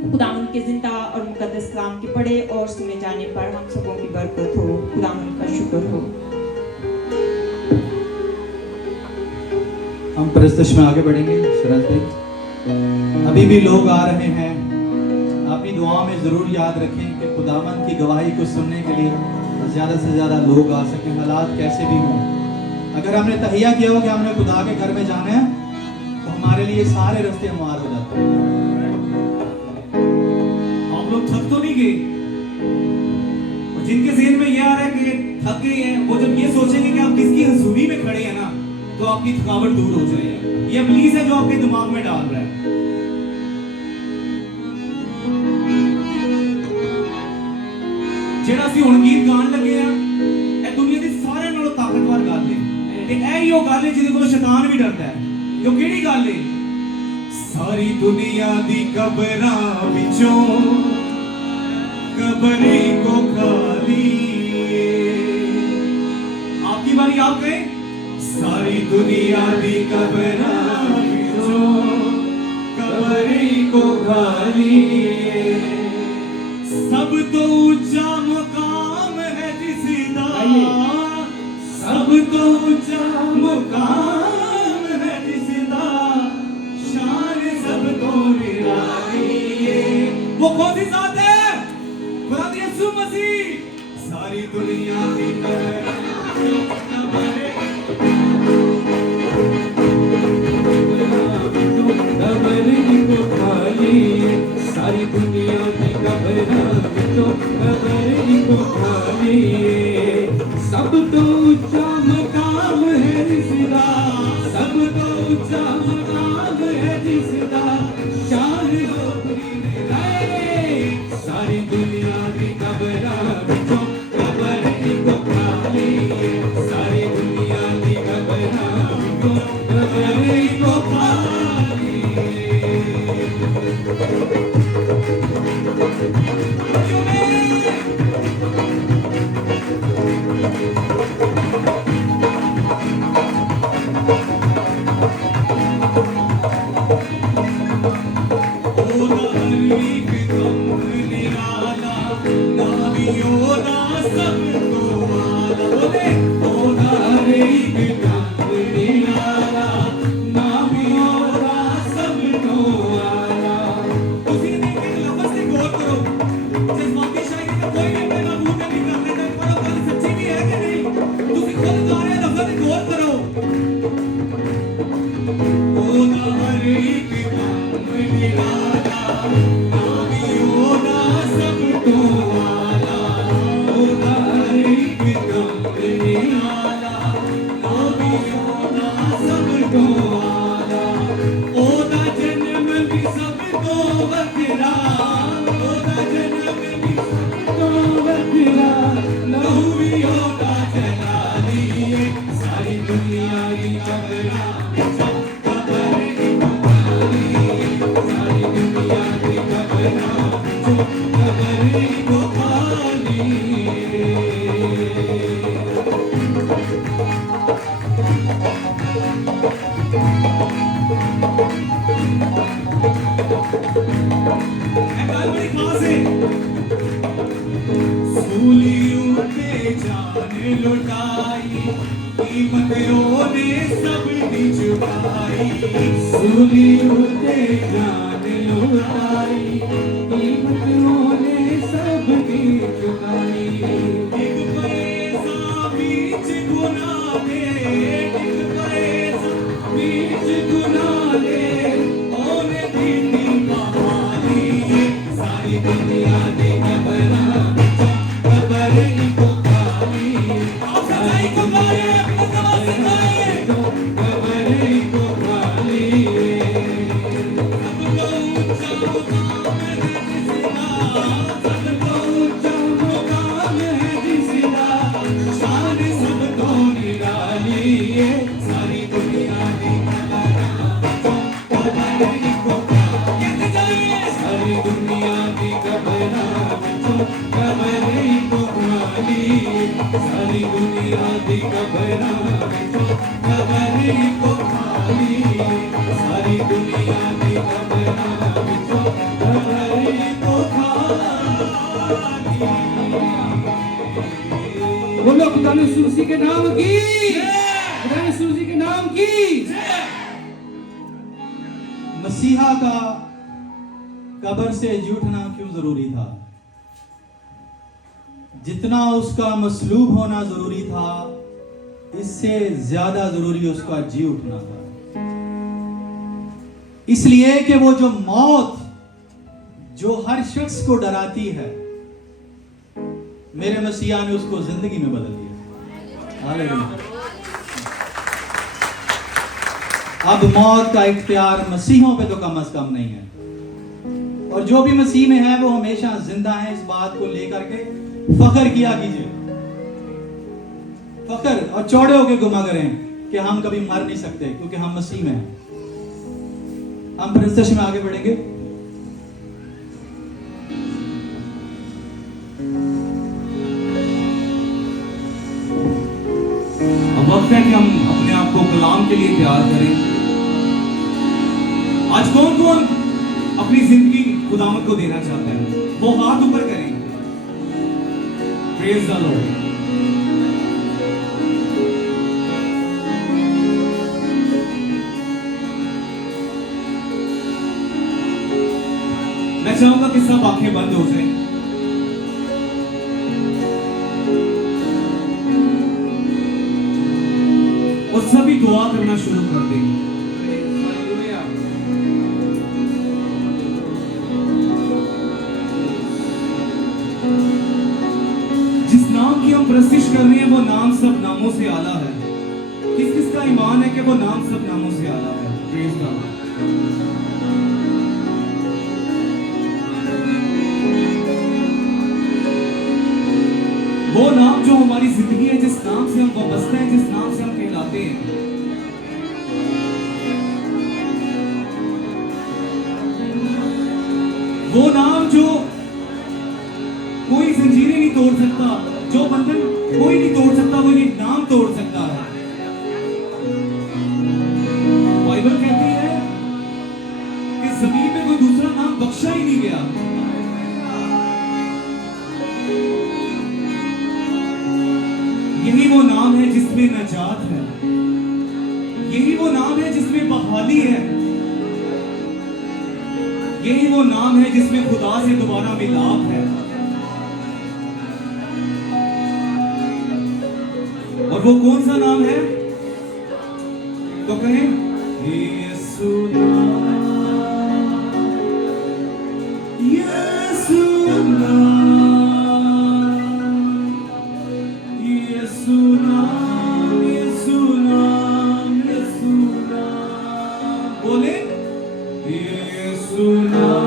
खुदावंद के जिंदा और मुकद्दस कलाम के पढ़े और सुने जाने पर हम सबों की बरकत हो। खुदावंद का शुक्र हो। हम प्रस्तुत में आगे बढ़ेंगे। शरद भाई, अभी भी लोग आ रहे हैं। अपनी दुआओं में जरूर याद रखें कि खुदावंद की गवाही को सुनने के लिए ज्यादा से ज्यादा लोग आ सकें, हालात कैसे भी हों। अगर हमने तहिया किया हो कि हमने खुदा के घर में जाना है तो हमारे लिए सारे रास्ते हमार हो जाते हैं। हम लोग थक तो नहीं गए, और जिनके ज़हन में ये आ रहा है कि थक गए हैं, वो जब ये सोचेंगे कि आप किसकी हुजूरी में खड़े हैं ना, तो आपकी थकावट दूर हो जाएगी। ये इब्लीस है जो आपके दिमाग में डाल रहा है। ਜਿਹੜਾ ਅਸੀਂ ਹੁਣ ਗੀਤ ਗਾਣ ਲੱਗੇ ਆ डरता है। जो केड़ी गल है, सारी दुनिया दी कबरां विचों कब्र को खाली। आपकी बारी, आप कहें। सारी दुनिया दी कबरां विचों कब्र को खाली। सब तो ऊंचा मुकाम है जिसदा, सब तो ऊंचा मुकाम है जिसदा, शान सब तो निराली। वो कौन सी जात है? खुदा यीशु मसीह। सारी दुनिया की सारी दुनिया की कब्रां तो कब्र को खाली। सब तो ऊंचा मकाम है जिसदा, सब तो ऊंचा मकाम है जिसदा, शान लोकरी निराली। सारी दुनिया की कब्रां तो कब्र को खाली। सारी दुनिया की कब्रां तो कब्र को खाली। बोलो खुदा यीशु मसीह के नाम की, खुदा यीशु मसीह के नाम की। मसीहा का कब्र से जी उठना क्यों जरूरी था? जितना उसका मसलूब होना जरूरी था, इससे ज्यादा जरूरी उसका जी उठना था। इसलिए कि वो जो मौत जो हर शख्स को डराती है, मेरे मसीहा ने उसको जिंदगी में बदल दिया। हालेलुया। अब मौत का इख्तियार मसीहों पे तो कम से कम नहीं है, और जो भी मसीह में है वो हमेशा जिंदा है। इस बात को लेकर के फख्र किया कीजिए, फख्र और चौड़े होकर घुमा करें कि हम कभी मर नहीं सकते क्योंकि हम मसीह में हैं। हम प्रिंसेस में आगे बढ़ेंगे। अब वक्त है कि हम अपने आप को कलाम के लिए तैयार करें। आज कौन कौन अपनी जिंदगी खुदावंद को देना चाहता है, वो हाथ ऊपर करें। Praise the Lord. मैं चाहूंगा कि सब आंखें बंद हो जाएं। और सभी दुआ करना शुरू कर दें। जिस नाम की हम प्रस्तिश कर रहे हैं वो नाम सब नामों से आला है। किस किस का ईमान है कि वो नाम सब नामों से आला है? Praise God. वो नाम जो हमारी जिंदगी है, जिस नाम से हम वाबस्ते हैं, जिस नाम से हम कहलाते हैं, वो नाम जो कोई जंजीरें नहीं तोड़ सकता, जो बंधन कोई नहीं तोड़ सकता, वो ये नाम तोड़ सकता है। बाइबल कहती है कि जमीन में कोई दूसरा नाम बख्शा ही नहीं गया। यही वो नाम है जिसमें नजात है, यही वो नाम है जिसमें बहाली है, यही वो नाम है जिसमें खुदा से दोबारा मिलाप है। और वो कौन सा नाम है? तो कहें यीशु नाम, यीशु नाम, यीशु नाम, यीशु नाम, यीशु नाम। बोले यीशु नाम,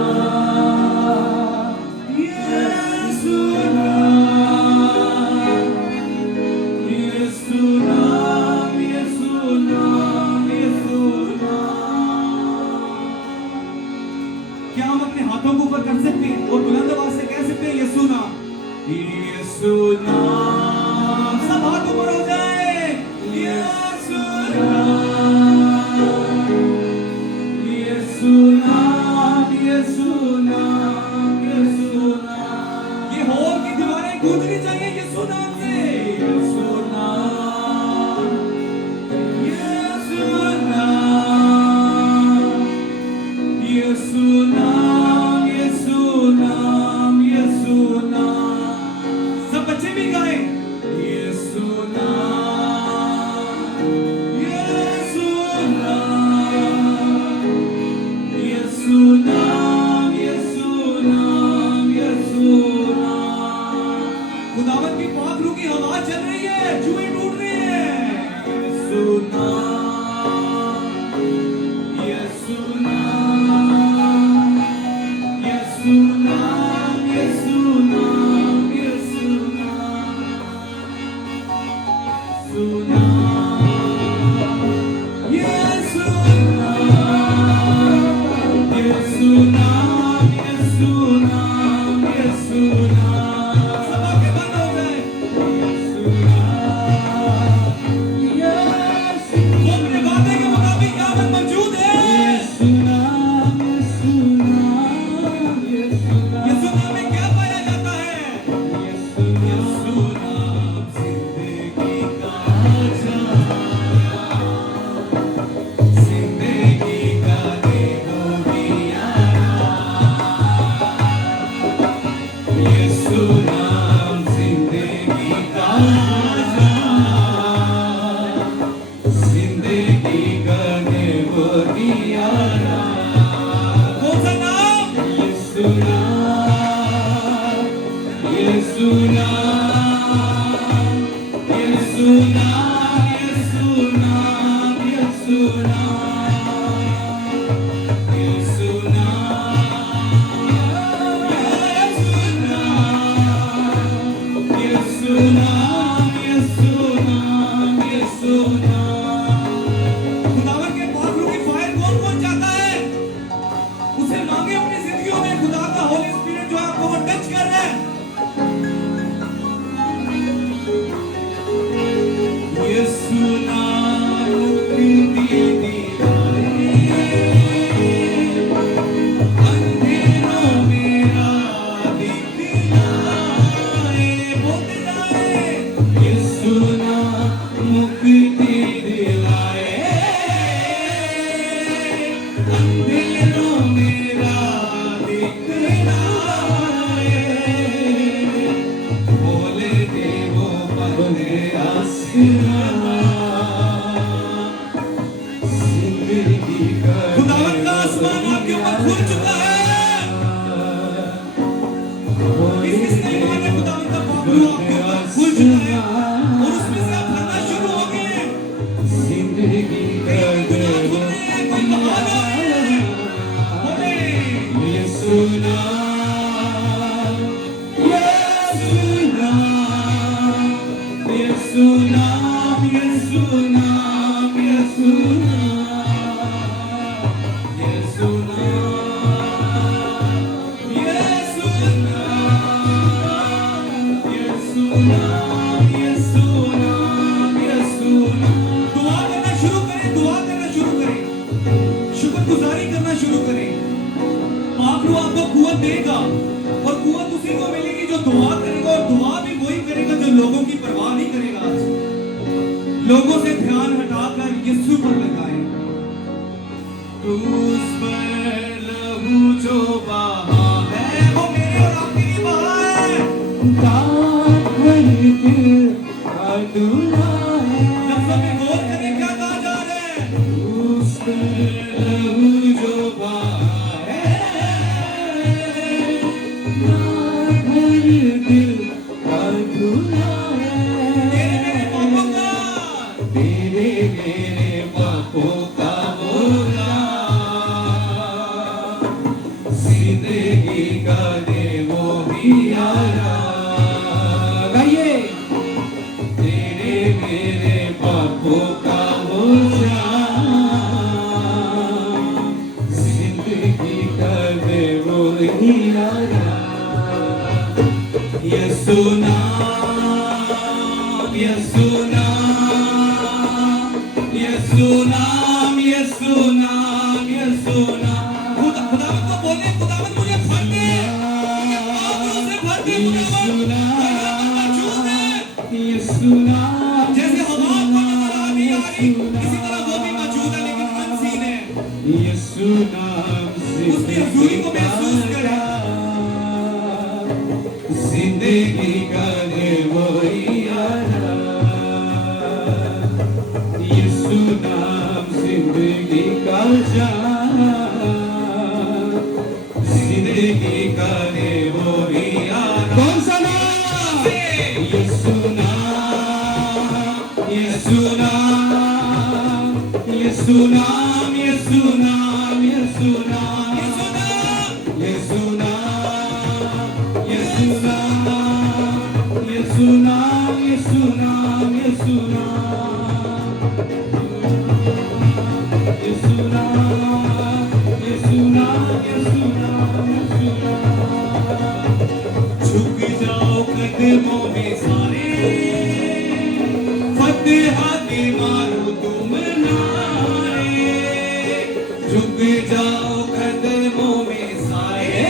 यीशु नाम, यीशु नाम, यीशु नाम, यीशु नाम। क्या हम अपने हाथों को ऊपर कर सकते हैं और बुलंद आवाज से कह सकते हैं यीशु नाम, यीशु नाम? सब हाथ ऊपर हो जाए। यीशु नाम, यीशु नाम, यीशु नाम, यीशु नाम। ये हॉल की दीवारें गूंजनी चाहिए यीशु नाम से। यीशु नाम, यीशु नाम, यीशु नाम, यीशु नाम, यीशु नाम। सब बच्चे भी गाएं यीशु नाम, यीशु नाम, यीशु नाम, यीशु नाम, यीशु नाम। खुदावंद की पाक रूह की हवा चल रही है, जुएं टूट रही हैं। यीशु नाम, यीशु नाम, यीशु नाम, यीशु नाम, यीशु नाम, यीशु नाम, यीशु नाम, यीशु नाम, यीशु नाम, यीशु नाम। सब आंखें बंद हो गए। यीशु नाम, यीशु। वो अपने वादे के मुताबिक यहाँ पर मौजूद है। यीशु नाम, यीशु नाम, यीशु नाम। यीशु नाम में क्या पाया जाता है? यीशु नाम जिंदगी का जिंदगी का देखो दियारा। यीशु नाम जिंदगी का जिंदगी का देखो दियारा। कौन सा नाम? यीशु नाम, यीशु नाम, यीशु नाम, यीशु नाम, यीशु नाम, यीशु नाम, यीशु नाम, यीशु नाम, यीशु नाम, यीशु नाम। खुदावन का आसमान आपके ऊपर खुल चुका है। किसने माने खुदावन का पापलू आपके ऊपर खुल चुका है और उसमें से आप भरना शुरू हो गए हैं। कहीं गुनाह धुल रहे हैं, कोई बहाना है। यीशु नाम, यीशु नाम, यीशु नाम, यीशु नाम, यीशु नाम, यीशु नाम, यीशु नाम, यीशु नाम, यीशु नाम, यीशु नाम। दुआ करना शुरू करें, दुआ करना शुरू करें, शुक्रगुजारी करना शुरू करें। पापलू आपको कुवत देगा और कुवत उसी को मिलेगी जो दुआ करेगा, और दुआ भी वही करेगा जो लोगों की परवाह नहीं करेगा। आज लोगों से ध्यान हटाकर यीशु पर लगाएं। क्रूस पर लहू जो बहा है, वो मेरे और आपके लिए बहा है। दाग भर दिल का दूल्हा है। लफ्ज़ों में गौर करें क्या कहा जा रहा है। क्रूस पर लहू जो बहा है, दाग भर दिल का दूल्हा है। तेरे मेरे पापों का तेरे मेरे पापों का बोला, जिंदगी का दे वो भी आया। गाइए, तेरे मेरे पापों का बोझा, जिंदगी का दे वो ही आया। यीशु नाम, यीशु नाम, यीशु नाम, यीशु नाम, यीशु नाम। खुदावन को बोले, खुदावन मुझे भर दे, मुझे पापों से भर दे खुदावन। मौजूद है। यीशु नाम, जैसे हवा आपको नजर आ रही है, इसी तरह वो भी मौजूद है लेकिन अनसीन है। यीशु नाम उसकी हजूरी को महसूस करें। जिंदगी का दे वही आया। यीशु नाम जिंदगी का जान, जिंदगी का दे वही आया। कौन सा नाम? यीशु नाम, यीशु नाम, यीशु नाम, यीशु नाम, यीशु नाम, यीशु नाम, यीशु नाम, यीशु नाम, यीशु नाम, यीशु नाम, यीशु नाम, यीशु नाम, यीशु नाम, यीशु नाम। झुक जाओ कदमों में सारे, फतेह के मारो तुम नारे। झुक जाओ कदमों में सारे,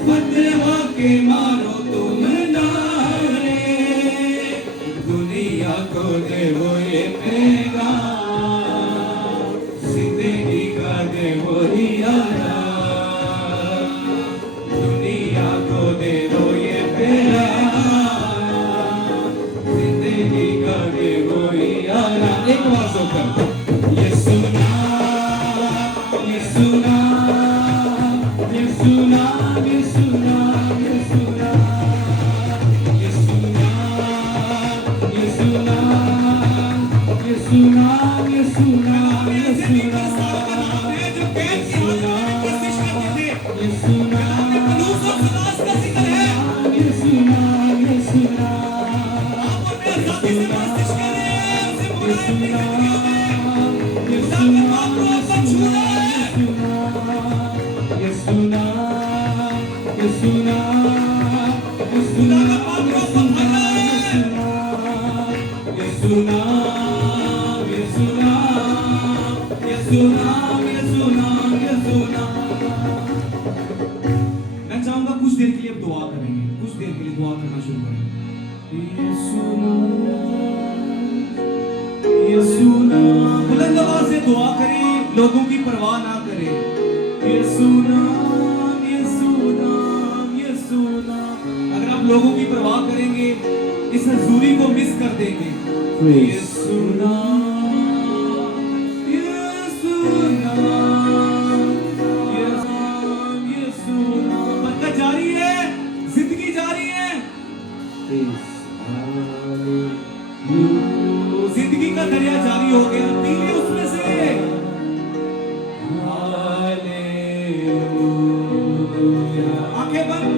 फतेह के मारो तुम नारे। दुनिया को दे वो ये पैगाम, जिंदगी का दे वो ही आराम। दुनिया को दे वो ये पैगाम, जिंदगी का दे वो ही आराम। एक बार सोकर यीशु नाम, यीशु नाम, यीशु नाम, यीशु नाम, यीशु नाम, यीशु नाम, यीशु नाम, यीशु नाम, यीशु नाम, यीशु नाम, जो कैद की हालत में कोशिश करते थे, यीशु नाम, पलूस और सलास का जिक्र है। यीशु नाम, यीशु नाम, आप अपने आजादी से कोशिश करें, उसे बुलाएं अपनी जिंदगियों में। यीशु खुदा का नाम, पाप को आपको छू रहा है। यीशु नाम, यीशु नाम, यीशु खुदा का नाम, पाप को आपको भर रहा है। यीशु नाम, यीशु नाम, यीशु नाम, यीशु नाम, यीशु नाम। मैं चाहूंगा कुछ देर के लिए अब दुआ करेंगे, कुछ देर के लिए दुआ करना शुरू करें। यीशु नाम, बुलंद आवाज से दुआ करें, लोगों की परवाह ना करें। यीशु नाम, यीशु नाम, यीशु नाम। अगर आप लोगों की परवाह करेंगे, इस हजूरी को मिस कर देंगे। Praise. यीशु नाम, यीशु नाम, यीशु नाम। बरकत जारी है, जिंदगी जारी है, जिंदगी का दरिया जारी हो गया, पीले उसमें से। हालेलुया। आंखें बंद।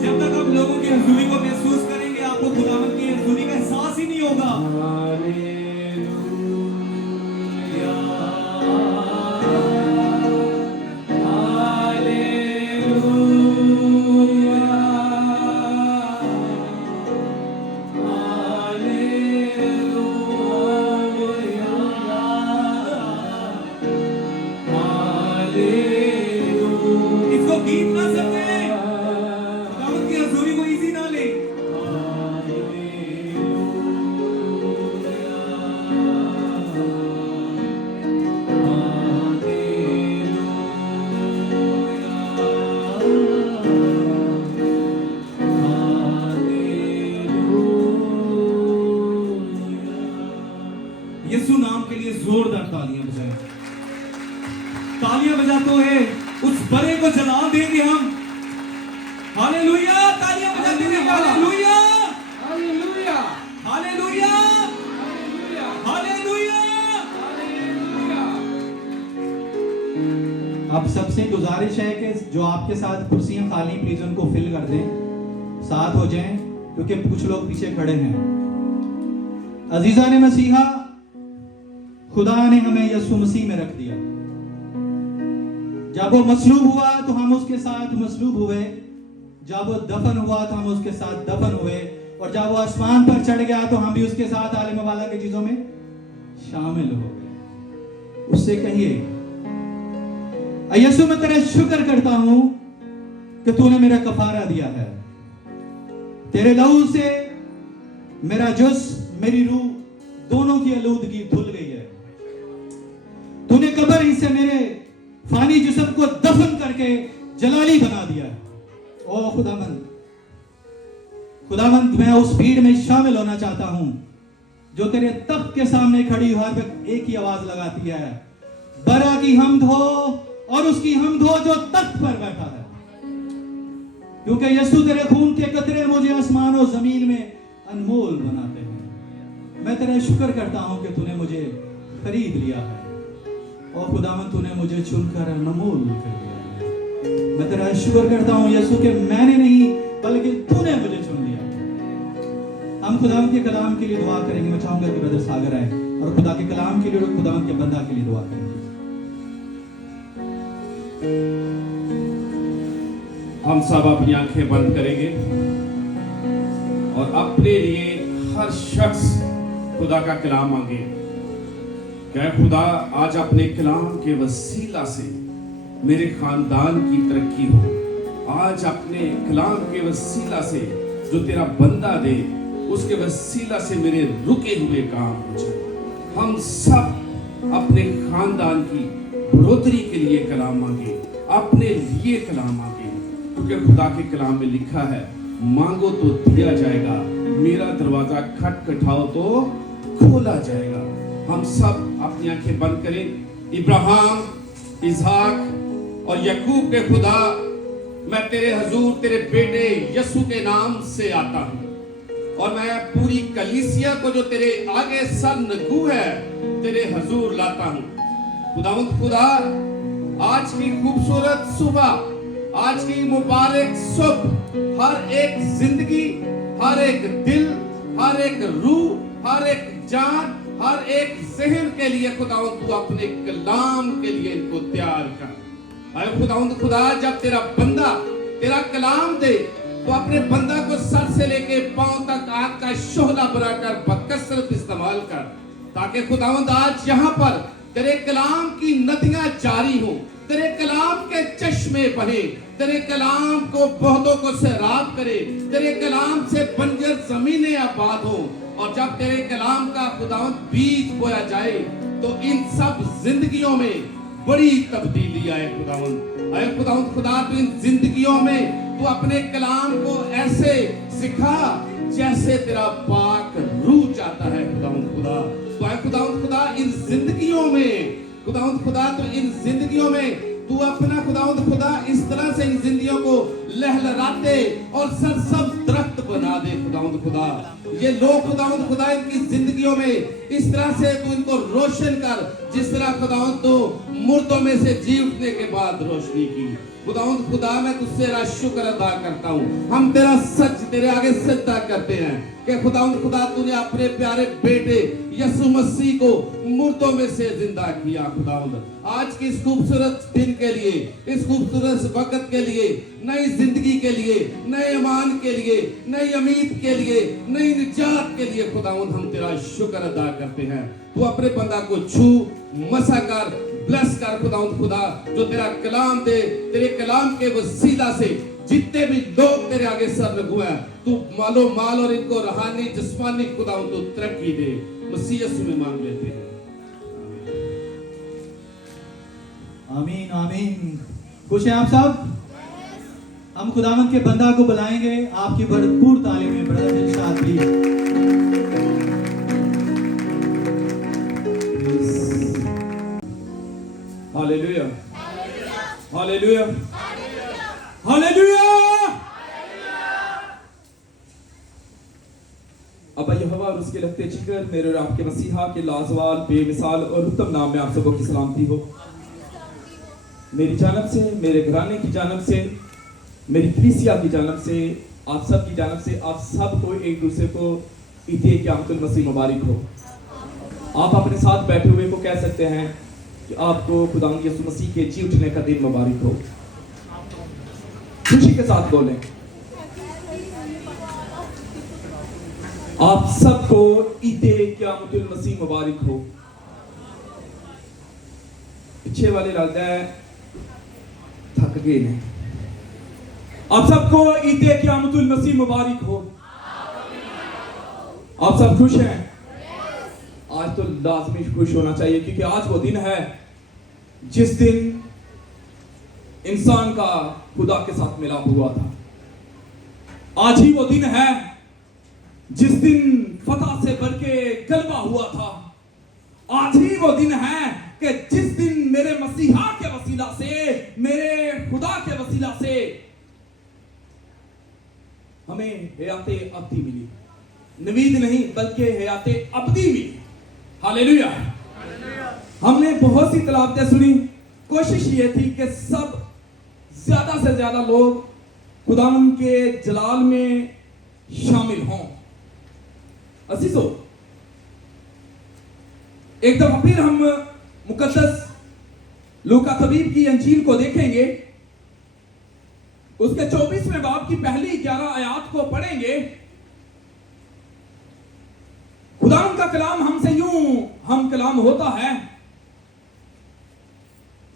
जब तक आप लोगों की हजूरी को महसूस करेंगे, आपको खुदावंद की हजूरी का एहसास ही नहीं होगा। इसको गीत ना समझे, खुदावंद की हजूरी को इजी ना ले। यीशु नाम के लिए जोरदार तालियां बजाएं। तालियां बजाते हुए उस बड़े को जला देंगे हम। हालेलुया। तालियां बजाते हुए हालेलुया, हालेलुया, हालेलुया, हालेलुया। अब सबसे गुजारिश है कि जो आपके साथ कुर्सियां खाली प्लीज उनको फिल कर दें, साथ हो जाएं, क्योंकि कुछ लोग पीछे खड़े हैं। अजीजा ने मसीहा, खुदा ने हमें यीशु मसीह में रख दिया। जब वो मसलूब हुआ तो हम उसके साथ मसलूब हुए, जब वो दफन हुआ तो हम उसके साथ दफन हुए, और जब वो आसमान पर चढ़ गया तो हम भी उसके साथ आलिम वाला की चीजों में शामिल हो गए। उससे कहिए, यीशु मैं तेरा शुक्र करता हूं कि तूने मेरा कफारा दिया है। तेरे लहू से मेरा जुस्म, मेरी रूह दोनों की आलूदगी धुल गई है। तूने कब्र ही से मेरे फानी जिस्म को दफन करके जलाली बना दिया है। ओ खुदावंद, खुदावंद मैं उस भीड़ में शामिल होना चाहता हूं जो तेरे तख्त के सामने खड़ी हर वक्त एक ही आवाज लगाती है, बरा की हमद हो और उसकी हमद हो जो तख्त पर बैठा है। क्योंकि यीशु तेरे खून के कतरे मुझे आसमान और जमीन में अनमोल बनाते हैं। मैं तेरा शुक्र करता हूं कि तूने मुझे खरीद लिया है और खुदावंद तूने मुझे चुनकर अनमोल कर दिया है। मैं तेरा शुक्र करता हूं यीशु कि मैंने नहीं बल्कि तूने मुझे चुन लिया। हम खुदावंद के कलाम के लिए दुआ करेंगे। मैं चाहूंगा कि ब्रदर सागर आए और खुदा के कलाम के लिए और खुदावंद के बंदा के लिए दुआ करेंगे। हम सब अपनी आंखें बंद करेंगे और अपने लिए हर शख्स खुदा का कलाम मांगे। क्या खुदा आज अपने कलाम के वसीला से मेरे खानदान की तरक्की हो। आज अपने कलाम के वसीला से जो तेरा बंदा दे, उसके वसीला से मेरे रुके हुए काम हो जाए। हम सब अपने खानदान की बढ़ोतरी के लिए कलाम मांगे, अपने लिए कलाम मांगे, क्योंकि खुदा के कलाम में लिखा है, मांगो तो दिया जाएगा, मेरा दरवाजा खटखटाओ तो खोला जाएगा। हम सब अपनी आंखें बंद करें। इब्राहिम, इसहाक और याकूब के खुदा, मैं तेरे हजूर तेरे बेटे यीशु के नाम से आता हूं और मैं पूरी कलीसिया को जो तेरे आगे सर नगू है तेरे हजूर लाता हूं। खुदावंद खुदा, आज की खूबसूरत सुबह, आज की मुबारक सुबह, हर एक जिंदगी, हर एक दिल, हर एक रूह, हर एक जान, हर एक जहन के लिए खुदावंद तू अपने कलाम के लिए इनको तैयार कर। अरे खुदावंद खुदा, जब तेरा बंदा तेरा कलाम दे तो अपने बंदा को सर से लेके पांव तक आग का शोहला बनाकर बकसरत इस्तेमाल कर, ताकि खुदावंद आज यहाँ पर तेरे कलाम की नदियां जारी हो, तेरे कलाम के चश्मे बहे, तेरे कलाम को बहुतों को सैराब करे, तेरे कलाम से बंजर जमीनें आबाद हो। और जब तेरे कलाम का खुदावंद बीज बोया जाए तो इन सब जिंदगियों में बड़ी तब्दीली आए खुदावंद। आए खुदावंद खुदा, तू इन जिंदगियों में तू अपने कलाम को ऐसे सिखा जैसे तेरा पाक रूह चाहता है खुदावंद खुदा। तो आए खुदावंद खुदा, इन जिंदगियों में खुदावंद खुदा, तो इन जिंदगियों में तू अपना खुदावंद खुदा इस तरह से इन जिंदगियों को लहलहाते और सरसब्ज दरख्त बना दे खुदावंद खुदा। ये लोग खुदावंद खुदा इनकी जिंदगियों में इस तरह से तू इनको रोशन कर जिस तरह खुदावंद तू मुर्दों में से जी उठने के बाद रोशनी की। खुदावंद खुदा, मैं तुझसे तेरा शुक्र अदा करता हूँ। हम तेरा सच तेरे आगे सजदा करते हैं कि खुदावंद खुदा, तूने अपने प्यारे बेटे यीशु मसीह को मुर्दों में से जिंदा किया। खुदावंद, आज की इस खूबसूरत दिन के लिए, इस खूबसूरत वक्त के लिए, नई जिंदगी के लिए, नए ईमान के लिए, नई उम्मीद के लिए, नई निजात के लिए खुदावंद हम तेरा शुक्र अदा करते हैं। तू अपने बंदा को छू, मसा कर, ब्लेस कर खुदावंद खुदा, जो तेरा कलाम दे, तेरे कलाम के वसीला से जितने भी लोग तेरे आगे सर लगुए हैं, तू मालो माल और इनको रूहानी जिस्मानी खुदावंद तू तरक्की दे। मसीह यीशु में मांग लेते हैं, आमीन आमीन। खुश हैं आप सब? हम खुदावंद के बंदा को बुलाएंगे आपकी भरपूर तालीम में। बड़ा दिलशाद भी हालेलुया, हालेलुया, हालेलुया। अब यहोवा और उसके लगते जिक्र मेरे और आपके मसीहा के लाजवाल, बेमिसाल और उत्तम नाम में आप सबको की सलामती हो। मेरी जानब से, मेरे घराने की जानब से, मेरी कलीसिया की जानब से, आप सब की जानब से आप सबको एक दूसरे को ईद क़यामतुल मसीह मुबारक हो। आप अपने साथ बैठे हुए को कह सकते हैं कि आपको खुदावंद यीशु मसीह के जी उठने का दिन मुबारक हो। खुशी के साथ बोलें। आप सबको ईद क़यामतुल मसीह मुबारक हो। पीछे वाले लगता है थक गए हैं। आप सबको ईद क़यामतुल मसीह मुबारक हो। आप सब खुश हैं? आज तो लाजमी खुश होना चाहिए, क्योंकि आज वो दिन है जिस दिन इंसान का खुदा के साथ मिलाप हुआ था। आज ही वो दिन है जिस दिन फतह से बढ़ के गलबा हुआ था। आज ही वो दिन है कि जिस दिन मेरे मसीहा के वसीला से, मेरे खुदा के वसीला से हमें हयाते अब्दी मिली। नवीद नहीं बल्कि हयाते अब्दी मिली। हालेलुया। हमने बहुत सी तलावतें सुनी। कोशिश ये थी कि सब ज्यादा से ज्यादा लोग खुदावंद के जलाल में शामिल हों। अजीजों, एक दफा फिर हम मुकद्दस लूका तबीब की अंजील को देखेंगे। उसके 24वें बाब की पहली 11 आयात को पढ़ेंगे। खुदावंद का कलाम हमसे यूं हम कलाम होता है।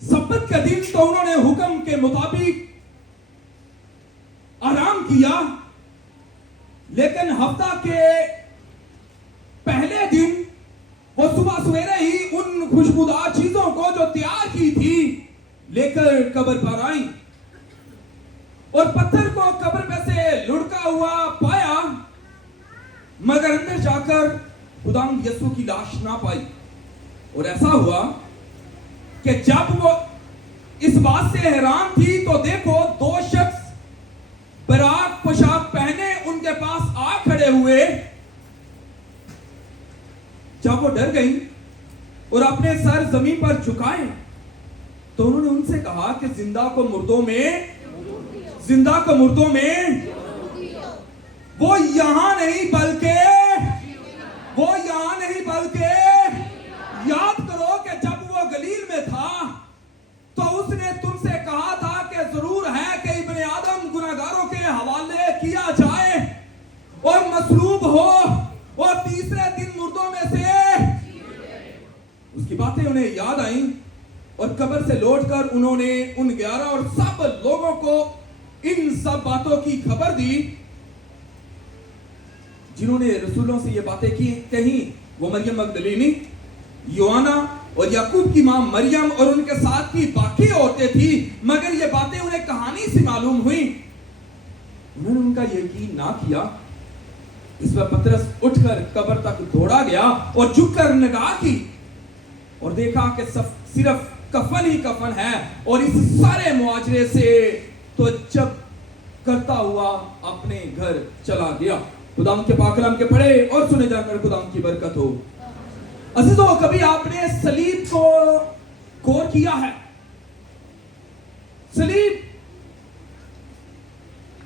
सब्बत के दिन तो उन्होंने हुक्म के मुताबिक आराम किया, लेकिन हफ्ता के पहले दिन वो सुबह सवेरे ही उन खुशबूदार चीजों को जो तैयार की थी लेकर कब्र पर आई और पत्थर को कब्र में से लुढ़का हुआ पाया, मगर अंदर जाकर खुदावंद यीशु की लाश ना पाई। और ऐसा हुआ कि जब वो इस बात से हैरान थी तो देखो 2 शख्स बराक पोशाक पहने उनके पास आ खड़े हुए। जब वो डर गई और अपने सर जमीन पर झुकाए तो उन्होंने उनसे कहा कि जिंदा को मुर्दों में वो यहां नहीं बल्कि याद करो कि जब वो गलील में था तो उसने तुमसे कहा था कि जरूर है कि इब्ने आदम गुनाहगारों के हवाले किया जाए और मसलूब हो और तीसरे दिन मुर्दों में से। उसकी बातें उन्हें याद आई और कब्र से लौटकर उन्होंने उन 11 और सब लोगों को इन सब बातों की खबर दी जिन्होंने रसूलों से ये बातें की कही। वो मरियम मगदलीनी, योआना, और याकूब की मां मरियम और उनके साथ की बाकी औरतें थी, मगर ये बातें उन्हें कहानी से मालूम हुई। उन्होंने उनका यकीन ना किया। इस पर पतरस उठकर कब्र तक दौड़ा गया और झुककर निगाह की और देखा कि सिर्फ कफन ही कफन है, और इस सारे मुआजरे से तो जब करता हुआ अपने घर चला गया। खुदाम के पाक कलाम के पढ़े और सुने जाकर खुदाम की बरकत हो। अजीजों, कभी आपने सलीब को गौर किया है? सलीब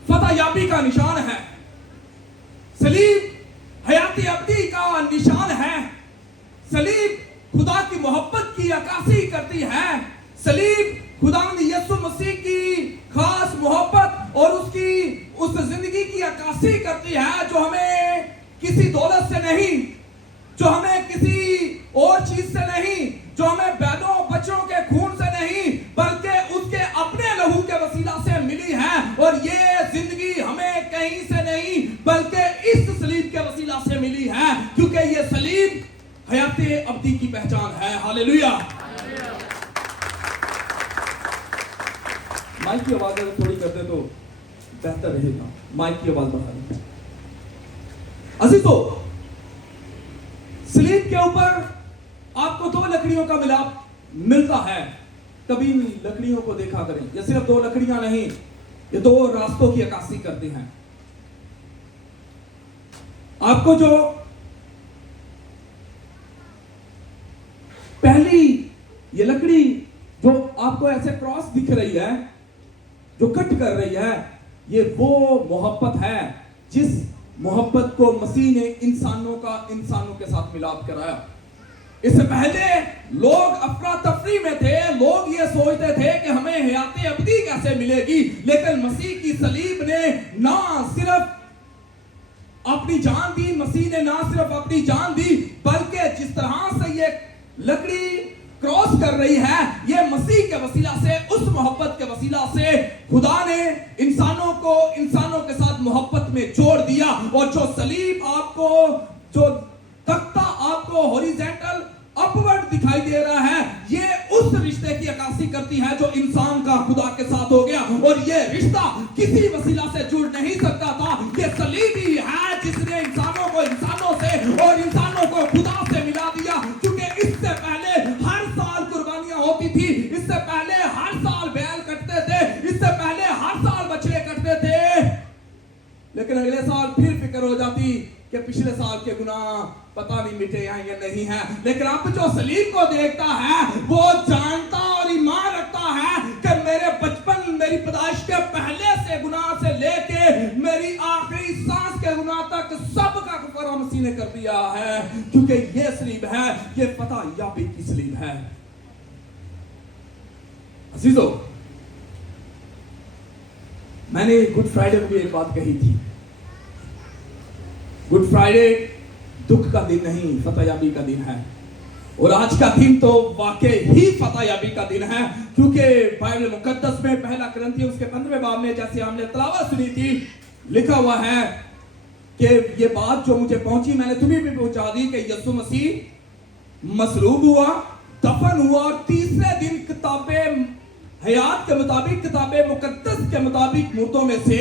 फतह याबी का निशान है। सलीब हयाती अब्दी का निशान है। सलीब खुदा की मोहब्बत की अक्कासी करती है। सलीब खुदावंद यीशु मसीह की खास मोहब्बत और उसकी उस जिंदगी की अक्कासी करती है जो हमें किसी दौलत से नहीं, जो हमें किसी और चीज से नहीं, जो हमें बैलों बच्चों के खून से नहीं, बल्कि उसके अपने लहू के वसीला से मिली है। और ये जिंदगी हमें कहीं से नहीं बल्कि इस सलीब के वसीला से मिली है, क्योंकि ये सलीब हयाते अब्दी की पहचान है। हालेलुया। माइक की आवाज अगर थोड़ी कर दे तो बेहतर रहेगा। माइक की आवाज बढ़ा दें। अजीजों, सलीब के ऊपर आपको दो लकड़ियों का मिलाप मिलता है। कभी इन लकड़ियों को देखा करें, ये सिर्फ दो लकड़ियां नहीं, ये दो रास्तों की अक्कासी करते हैं। आपको जो पहली ये लकड़ी जो आपको ऐसे क्रॉस दिख रही है, जो कट कर रही है, ये वो मोहब्बत है जिस मोहब्बत को मसीह ने इंसानों के साथ मिलाप कराया। इससे पहले लोग अफरा तफरी में थे, लोग ये सोचते थे कि हमें हयाते अब्दी कैसे मिलेगी, लेकिन मसीह की सलीब ने ना सिर्फ अपनी जान दी, मसीह ने ना सिर्फ अपनी जान दी, बल्कि जिस तरह से ये लकड़ी क्रॉस कर रही है, ये मसीह के वसीला से, उस मोहब्बत के वसीला से खुदा ने इंसानों के साथ मोहब्बत में जोड़ दिया। और जो सलीब आपको, जो तख्ता आपको हॉरिजॉन्टल अपवर्ड दिखाई दे रहा है, ये उस रिश्ते की अक्कासी करती है जो इंसान का खुदा के साथ हो गया। और ये रिश्ता किसी वसीला से जुड़ नहीं सकता था। ये सलीब ही है जिसने इंसानों को इंसानों से और इंसानों को खुदा से मिला दिया। क्योंकि इससे पहले हर साल कुर्बानियां होती थी, इससे पहले हर साल बैल कटते थे, इससे पहले हर साल बछड़े कटते थे, लेकिन अगले साल फिर फिक्र हो जाती कि पिछले साल के गुनाह पता नहीं मिटे हैं या नहीं है। लेकिन अब जो सलीब को देखता है, वो जानता और ईमान रखता है कि मेरे बचपन, मेरी पैदाइश के पहले से गुनाह से लेके मेरी आखिरी सांस के गुनाह तक सब का कफारा मसीह ने कर दिया है। क्योंकि ये सलीब है, ये फतह याबी की सलीब है। अजीजों, मैंने गुड फ्राइडे में भी एक बात कही थी। गुड फ्राइडे दुख का दिन नहीं, फतह याबी का दिन है। और आज का दिन तो वाकई ही फतह याबी का दिन है, क्योंकि बाइबल मुकद्दस में पहला कुरिन्थियों उसके 15वें बाब में, जैसे हमने तलावत सुनी थी, लिखा हुआ है कि ये बात जो मुझे पहुंची मैंने तुम्हें भी पहुंचा दी कि यीशु मसीह मसलूब हुआ, दफन हुआ और तीसरे दिन किताबे हयात के मुताबिक, किताबे मुकद्दस के मुताबिक मुर्दों में से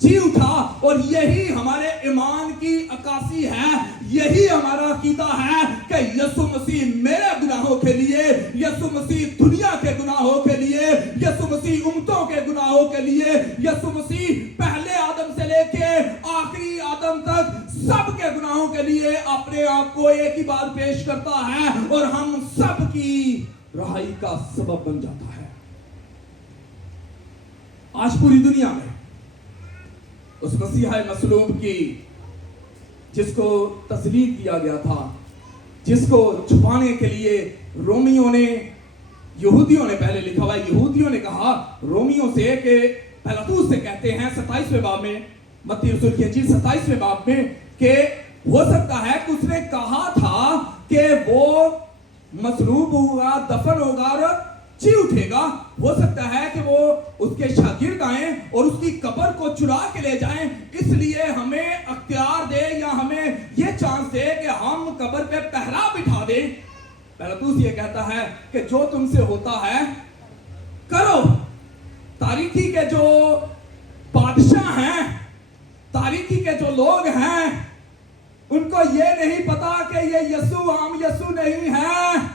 जी उठा। और यही हमारे ईमान की अक्कासी है, यही हमारा अकीदा है कि यीशु मसीह मेरे गुनाहों के लिए, यीशु मसीह दुनिया के गुनाहों के लिए, यीशु मसीह उम्मतों के गुनाहों के लिए, यीशु मसीह पहले आदम से लेके आखिरी आदम तक सबके गुनाहों के लिए अपने आप को एक ही बार पेश करता है और हम सब की रहाई का सबब बन जाता है। आज पूरी दुनिया में उस मसीहा मसलूब की, जिसको तस्लीब किया गया था, जिसको छुपाने के लिए यहूदियों ने पहले लिखा हुआ है, यहूदियों ने कहा रोमियों से कि पिलातुस से कहते हैं 27वें बाब में, मत्ती रसूल की इंजील 27वें बाब में, कि हो सकता है कि उसने कहा था कि वो मसलूब होगा, दफन होगा और जी उठेगा। हो सकता है कि वो उसके शागिर्द आए और उसकी कब्र को चुरा के ले जाएं, इसलिए हमें अख्तियार दे या हमें ये चांस दे कि हम कब्र पे पहरा बिठा दें। पिलातुस ये कहता है कि जो तुमसे होता है करो। तारीखी के जो बादशाह हैं, तारीखी के जो लोग हैं, उनको ये नहीं पता कि ये यीशु आम यीशु नहीं है।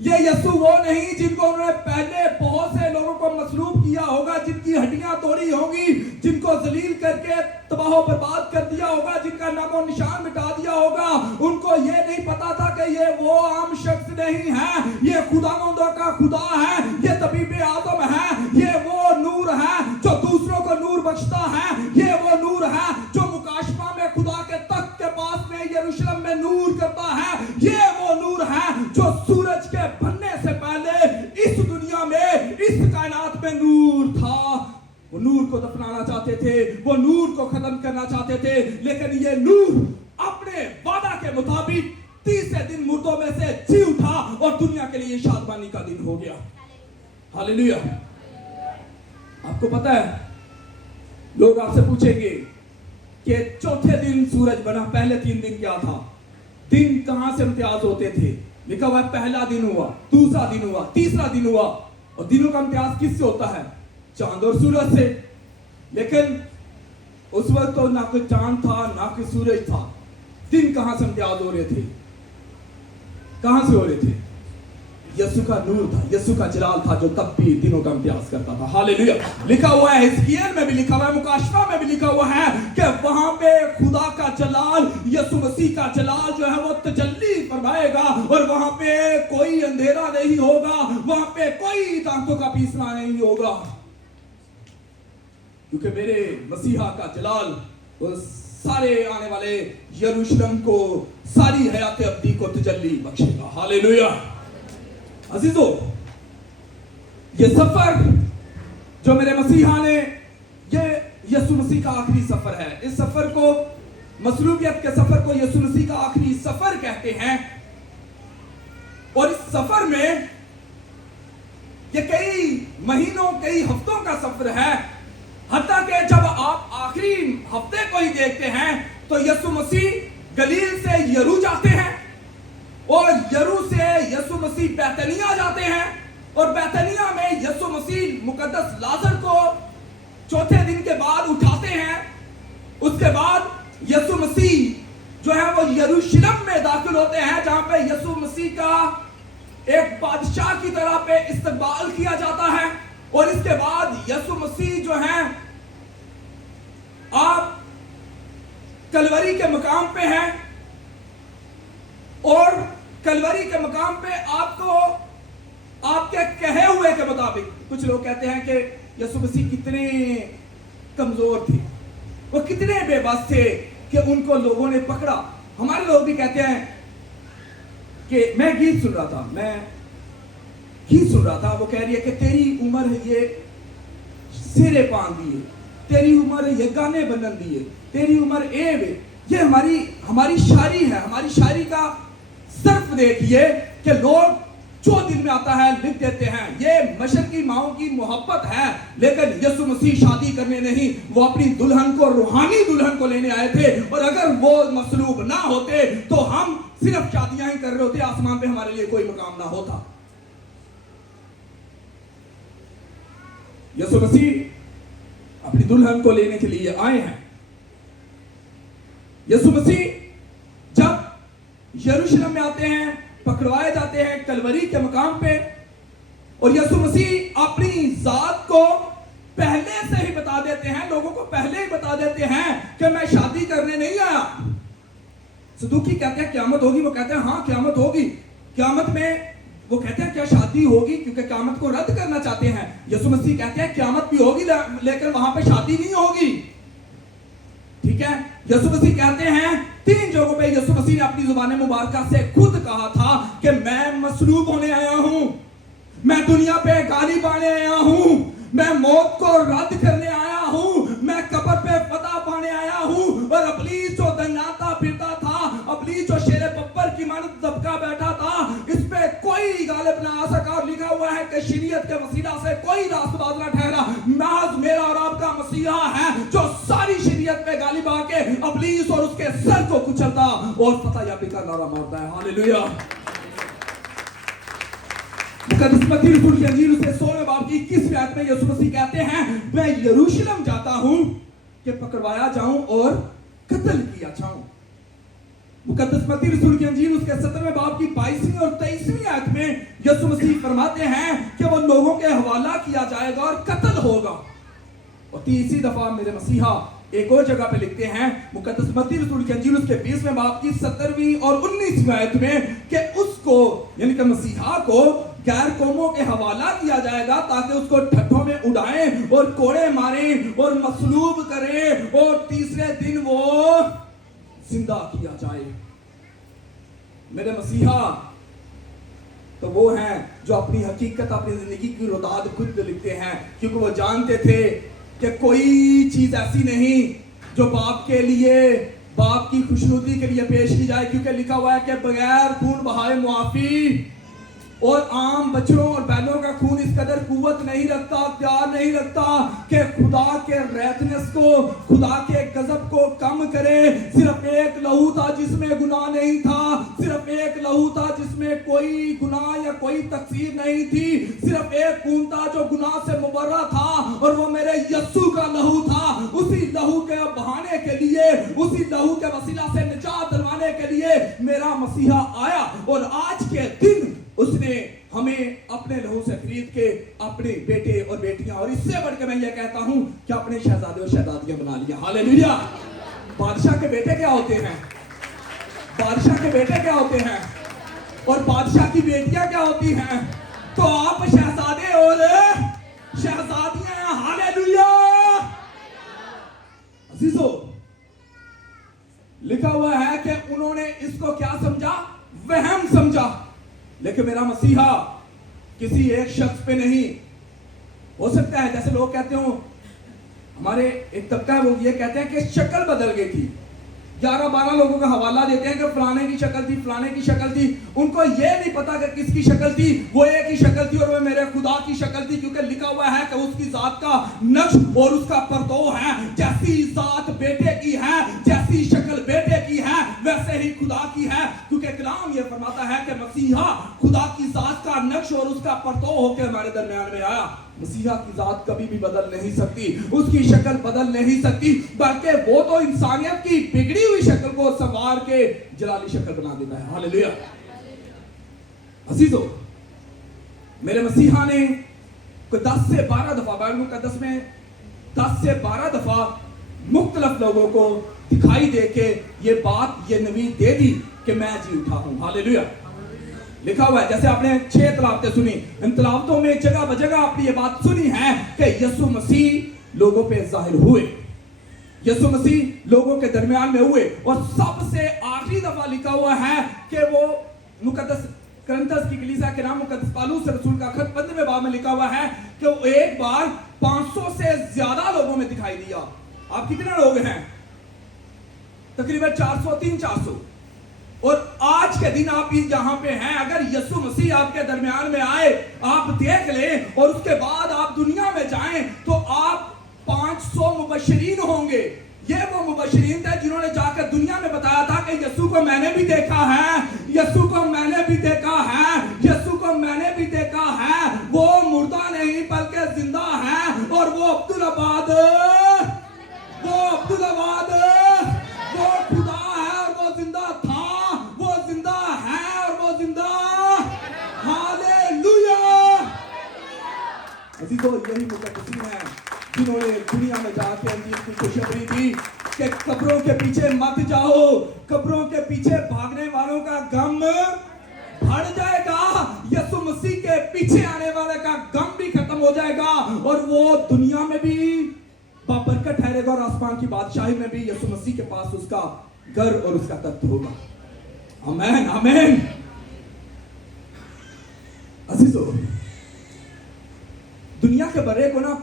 ये यीशु वो नहीं जिनको उन्होंने पहले बहुत से लोगों को मसलूब किया होगा, जिनकी हड्डियां तोड़ी होंगी, जिनको जलील करके तबाह बर्बाद कर दिया होगा, जिनका नामो निशान मिटा दिया होगा। उनको ये नहीं पता था कि ये वो आम शख्स नहीं है, ये खुदावंदों का खुदा है, ये तबीब आदम है, ये वो नूर है जो दूसरों को नूर बख्शता है, ये वो नूर है जो मुकाशफा में खुदा के तख्त के पास में यरूशलेम में नूर करता है, ये वो नूर है जो सूरज के बनने से पहले इस दुनिया में, इस कायनात में नूर था। वो नूर को दफनाना चाहते थे, वो नूर को खत्म करना चाहते थे, लेकिन ये नूर अपने वादा के मुताबिक तीसरे दिन मुर्दों में से जी उठा और दुनिया के लिए शादमानी का दिन हो गया। हालेलुया। आपको पता है, लोग आपसे पूछेंगे कि चौथे दिन सूरज बना, पहले 3 दिन क्या था? दिन कहां से इम्तियाज होते थे? लिखा हुआ है पहला दिन हुआ, दूसरा दिन हुआ, तीसरा दिन हुआ। और दिनों का इम्तियाज किससे होता है? चांद और सूरज से। लेकिन उस वक्त तो ना कोई चांद था ना कोई सूरज था। दिन कहां से इम्तियाज हो रहे थे? कहां से हो रहे थे? यीशु का नूर था, यीशु का जलाल था जो तब भी दिनों का इम्तियाज करता था। हालेलुया। लिखा हुआ है, हिजकिय्याह में भी लिखा हुआ है, मुकाशफा में भी लिखा हुआ है कि वहां पे खुदा का जलाल, यीशु मसीह का जलाल जो है वो तजल्ली फरमाएगा और वहां पे कोई अंधेरा नहीं होगा, वहां पे कोई दांतों का पीसना नहीं होगा, क्योंकि मेरे मसीहा का जलाल वो सारे आने वाले यरूशलेम को, सारी हयात अब्दी को तजल्ली बख्शेगा। हालेलुया। अजीजों, ये सफर जो मेरे मसीहा ने, ये यीशु मसीह का आखिरी सफर है। इस सफर को, मसलूबियत के सफर को यीशु मसीह का आखिरी सफर कहते हैं। और इस सफर में ये कई महीनों, कई हफ्तों का सफर है। हत्ता कि जब आप आखिरी हफ्ते को ही देखते हैं तो यीशु मसीह गलील से यरू जाते हैं और यरू से यीशु मसीह बैतनिया जाते हैं और बैतनिया में यीशु मसीह मुकद्दस लाजर को चौथे दिन के बाद उठाते हैं। उसके बाद यीशु मसीह जो है वो यरूशलेम में दाखिल होते हैं, जहां पे यीशु मसीह का एक बादशाह की तरह पे इस्तकबाल किया जाता है। और इसके बाद यीशु मसीह जो है आप कलवरी के मकाम पे हैं और कलवरी के मकाम पे आपको आपके कहे हुए के मुताबिक, कुछ लोग कहते हैं कि यीशु मसीह कितने कमजोर थे, वो कितने बेबस थे कि उनको लोगों ने पकड़ा। हमारे लोग भी कहते हैं कि मैं गीत सुन रहा था, वो कह रही है कि तेरी उम्र है ये सिरे पान दिए, तेरी उम्र है ये गाने बनन दिए, तेरी उम्र ये हमारी शायरी है। हमारी शायरी का सर्फ देखिए कि लोग जो दिल में आता है लिख देते हैं। ये मशरकी माओं की मोहब्बत है, लेकिन यीशु मसीह शादी करने नहीं, वो अपनी दुल्हन को, रूहानी दुल्हन को लेने आए थे। और अगर वो मसलूब ना होते तो हम सिर्फ शादियां ही कर रहे होते, आसमान पे हमारे लिए कोई मकाम ना होता। यीशु मसीह अपनी दुल्हन को लेने के लिए आए हैं। यीशु मसीह जब यरूशलेम में आते हैं, पकड़वाए जाते हैं कलवरी के मकाम पे, और यीशु मसीह अपनी जात को पहले से ही बता देते हैं, लोगों को पहले ही बता देते हैं कि मैं शादी करने नहीं आया। सदूकी कहते हैं क़यामत होगी, वो कहते हैं हाँ क़यामत होगी। क़यामत में वो कहते हैं क्या शादी होगी, क्योंकि क़यामत को रद्द करना चाहते हैं। यीशु मसीह कहते हैं क़यामत भी होगी लेकिन वहां पे शादी नहीं होगी। ठीक है। यीशु मसीह कहते हैं 3 जगहों पे यीशु मसीह ने अपनी जुबान मुबारक से खुद कहा था कि मैं मसलूब होने आया हूं, मैं दुनिया पे गालिब आने आया हूं, मैं मौत को रद्द करने आया हूं, मैं कब्र पे फतह पाने आया हूं। और इब्लीस जो दंडाता फिरता था, इब्लीस जो शेर बब्बर की मानद दबका बैठा था, इस पे कोई गालिब ना आ सका। और लिखा हुआ है कि शरीयत के वसीला से कोई रास्तबाज ना ठहरा, महज मेरा और आपका मसीहा है जो सारी शरीयत पे गालिब आके इब्लीस और उसके सर को कुचलता और फतह याबी का नारा मारता है। हालेलुया। मुकद्दस मत्ती रसूल की अंजील उसके 16वें बाब की 21वीं आयत में यीशु मसीह कहते हैं, मैं यरूशलेम जाता हूं कि पकड़वाया जाऊं और कत्ल किया जाऊं। मुकद्दस मत्ती रसूल की अंजील उसके 17वें बाब की 22वीं और 23वीं आयत में यीशु मसीह फरमाते हैं कि वो लोगों के हवाला किया जाएगा और कत्ल होगा। और तीसरी दफा मेरे मसीहा एक और जगह पे लिखते हैं मुकद्दस मत्ती रसूल की अंजील उसके 20वें बाब की 17वीं और 19वीं आयत में कि उसको यानी कि मसीहा को गैर कौमों के हवाला किया जाएगा ताकि उसको ठट्ठों में उड़ाएं और कोड़े मारें और मसलूब करें और तीसरे दिन वो जिंदा किया जाए। मेरे मसीहा तो वो हैं जो अपनी हकीकत अपनी जिंदगी की रुदाद खुद लिखते हैं, क्योंकि वो जानते थे कि कोई चीज ऐसी नहीं जो बाप के लिए बाप की खुशनुदी के लिए पेश की जाए, क्योंकि लिखा हुआ है कि बगैर खून बहाए मुआफी और आम बच्चों और बैलों का खून इस कदर कुव्वत नहीं रखता, प्यार नहीं रखता कि खुदा के रैतनेस को, खुदा के गजब को कम करे। सिर्फ एक लहू था जिसमें गुनाह नहीं था, सिर्फ एक लहू था जिसमें कोई गुनाह या कोई तकसीर नहीं थी, सिर्फ एक खून था जो गुनाह से मुबर्रा था और वो मेरे यस्सु का लहू था। उसी लहू के बहाने के लिए, उसी लहू के वसीला से निजात दिलवाने के लिए मेरा मसीहा आया और आज के दिन उसने हमें अपने लहू से खरीद के अपने बेटे और बेटियां, और इससे बढ़ के मैं ये कहता हूं कि अपने शहजादे और शहजादियां बना लिया। हालेलुया। बादशाह के बेटे क्या होते हैं? बादशाह के बेटे क्या होते हैं? और बादशाह की बेटियां क्या होती हैं? तो आप शहजादे और शहजादियां हैं। हालेलुया। अजीजों, लिखा हुआ है कि उन्होंने इसको क्या समझा? वहम समझा। लेकिन मेरा मसीहा किसी एक शख्स पे नहीं। हो सकता है जैसे लोग कहते हो, हमारे एक तबका है वो ये कहते हैं कि शक्ल बदल गई थी। 11-12 लोगों का हवाला देते हैं कि फलाने की शक्ल थी, फलाने की शक्ल थी। उनको ये नहीं पता कि किसकी शक्ल थी। वो एक ही शक्ल थी और वो मेरे खुदा की शक्ल थी, क्योंकि लिखा हुआ है कि उसकी जात का नक्श और उसका परतो है। जैसी जात बेटे की है, जैसी शक्ल बेटे की है, वैसे ही खुदा की है। क्योंकि कलाम ये फरमाता है कि मसीहा खुदा की जात का नक्श और उसका परतो होकर हमारे दरमियान में आया। मसीहा की जात कभी भी बदल नहीं सकती, उसकी शक्ल बदल नहीं सकती, बल्कि वो तो इंसानियत की बिगड़ी हुई शक्ल को संवार के जलाली शक्ल बना देता है। हालेलुया। अजीजों, मेरे मसीहा ने 10 से 12 दफा बाइबल मुकद्दस में 10 से 12 दफा मुख्तलिफ लोगों को दिखाई दे के ये बात, ये नवीद दे दी कि मैं जी उठा हूं। हालेलुया। लिखा हुआ है, जैसे आपने 6 तलावतें सुनी, इन तलावतों में जगह बजगह आपने ये बात सुनी है कि यीशु मसीह लोगों पे जाहिर हुए, यीशु मसीह लोगों के दरमियान में हुए। और सबसे आखिरी दफा लिखा हुआ है कि वो मुकद्दस करंथस की कलीसिया के नाम मुकद्दस पौलुस रसूल का खत 15वें बाब में लिखा हुआ है कि वो एक बार 500 से ज्यादा लोगों में दिखाई दिया। आप कितने लोग हैं? तकरीबन 400-300। और आज के दिन आप जहां पे हैं, अगर यीशु मसीह आपके दरमियान में आए, आप देख लें और उसके बाद आप दुनिया में जाएं, तो आप 500 मुबश्शिरीन होंगे। ये वो मुबश्शिरीन थे जिन्होंने जाकर दुनिया में बताया था कि यीशु को मैंने भी देखा है, यीशु को मैंने भी देखा है, यीशु को मैंने भी देखा है। वो मुर्दा नहीं बल्कि जिंदा है। और वो अब्दुल्लाबाद, वो खुदा है और वो जिंदा था, वो जिंदा है और वो जिंदा। हालेलुया। अजीजों, यही मुकद्दसीन है जिन्होंने दुनिया में जाके अंजील की खुशखबरी दी कि कब्रों के पीछे मत जाओ, कब्रों के पीछे भागने वालों का गम बढ़ जाएगा, यीशु मसीह के पीछे आने वाले का गम भी खत्म हो जाएगा और वो दुनिया में भी बाबरकत ठहरेगा और आसमान की बादशाही में भी यीशु मसीह के पास उसका घर और उसका तख्त होगा। आमीन, आमीन। अजीजों, दुनिया के बर्रे को ना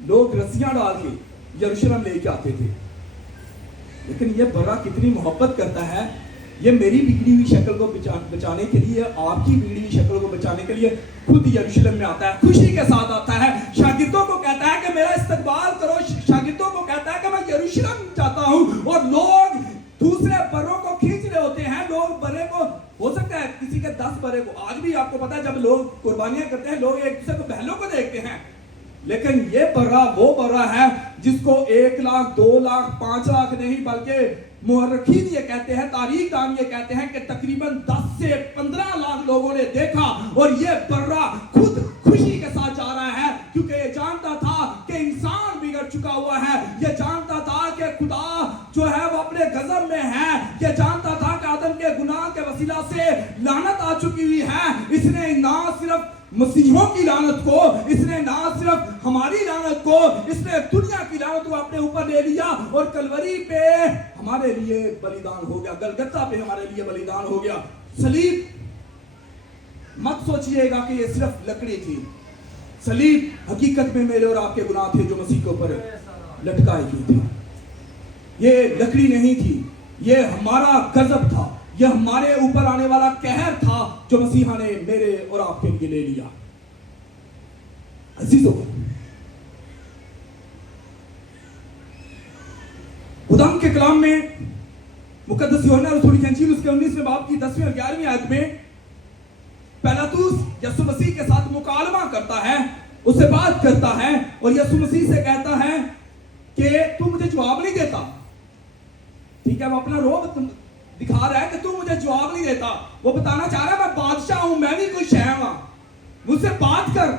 लोग रस्सियां डाल के यरूशलेम लेके आते थे, लेकिन ये बर्रा कितनी मोहब्बत करता है। ये मेरी बिगड़ी हुई शक्ल को बचाने के लिए, आपकी बिगड़ी हुई शक्ल को बचाने के लिए खुद यरूशलेम में आता है, खुशी के साथ आता है। शागिर्दों को कहता है कि मेरा इस्तकबाल करो, शागिर्दों को कहता है कि मैं यरूशलेम जाता हूं। और लोग दूसरे बर्रों को खींच रहे होते हैं। लोग बर्रे को, हो सकता है किसी के 10 बर्रे आज भी आपको पता है जब लोग कुर्बानियां करते हैं लोग एक दूसरे को बहनों को देखते हैं, लेकिन ये बर्रा वो बर्रा है जिसको 1 लाख 2 लाख 5 लाख नहीं बल्कि मुहर्रिखीन ये कहते हैं, तारीखदान ये कहते हैं कि तकरीबन 10 से 15 लाख लोगों ने देखा और ये बर्रा खुद खुशी के साथ जा रहा है क्योंकि ये जानता था कि इंसान बिगड़ चुका हुआ है, ये जानता था कि खुदा जो है वो अपने गजब में है, ये जानता था कि आदम के गुनाह के वसीला से लानत आ चुकी हुई है। इसने ना सिर्फ मसीहों की लानत को, इसने ना सिर्फ हमारी लानत को, इसने दुनिया की लानत को अपने ऊपर ले लिया और कलवरी पे हमारे लिए बलिदान हो गया, गलगत्ता पे हमारे लिए बलिदान हो गया। सलीब मत सोचिएगा कि ये सिर्फ लकड़ी थी, सलीब हकीकत में मेरे और आपके गुनाह थे जो मसीह के ऊपर लटकाए गए थे। ये लकड़ी नहीं थी, ये हमारा गजब था, ये हमारे ऊपर आने वाला कहर था जो मसीहा ने मेरे और आपके लिए ले लिया। अजीजों, खुदा के कलाम में मुकद्दस यूहन्ना रसूल की इंजील उसके 19वें बाब की 10वीं और 11वीं आयत में पिलातुस यीशु मसीह के साथ मुकालमा करता है, उससे बात करता है और यीशु मसीह से कहता है कि तू मुझे जवाब नहीं देता। ठीक है, वो अपना रोब दिखा रहा है कि तू मुझे जवाब नहीं देता। वो बताना चाह रहा है मैं बादशाह हूं, मैं भी कोई शह हूं, मुझसे बात कर,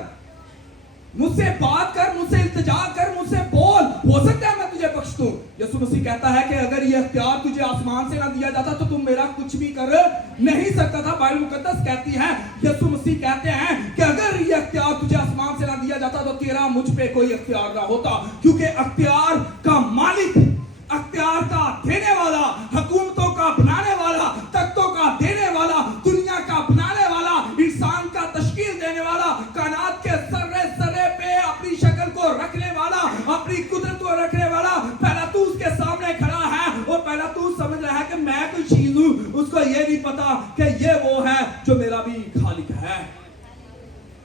मुझसे बात कर, मुझसे इल्तिजा कर, मुझसे बोल, हो सकता है मैं तुझे बख्श दूं। यीशु मसीह कहता है कि अगर ये इख्तियार तुझे आसमान से ना दिया जाता तो तुम मेरा कुछ भी कर नहीं सकता था। बाइबल मुकद्दस कहती है, यीशु मसीह कहते हैं कि अगर ये इख्तियार तुझे आसमान से ना दिया जाता तो तेरा मुझ पे कोई इख्तियार ना होता, क्योंकि इख्तियार का मालिक, अख्तियार का देने वाला, हुकूमतों का बनाने वाला, तख्तों का देने वाला, दुनिया का बनाने वाला, इंसान का तश्कील देने वाला, कायनात के सर्रे सर्रे पे अपनी शक्ल को रखने वाला, अपनी कुदरत को रखने वाला पिलातुस के सामने खड़ा है और पिलातुस समझ रहा है कि मैं कोई चीज हूं, उसको ये नहीं पता कि ये वो है जो मेरा भी खालिक है।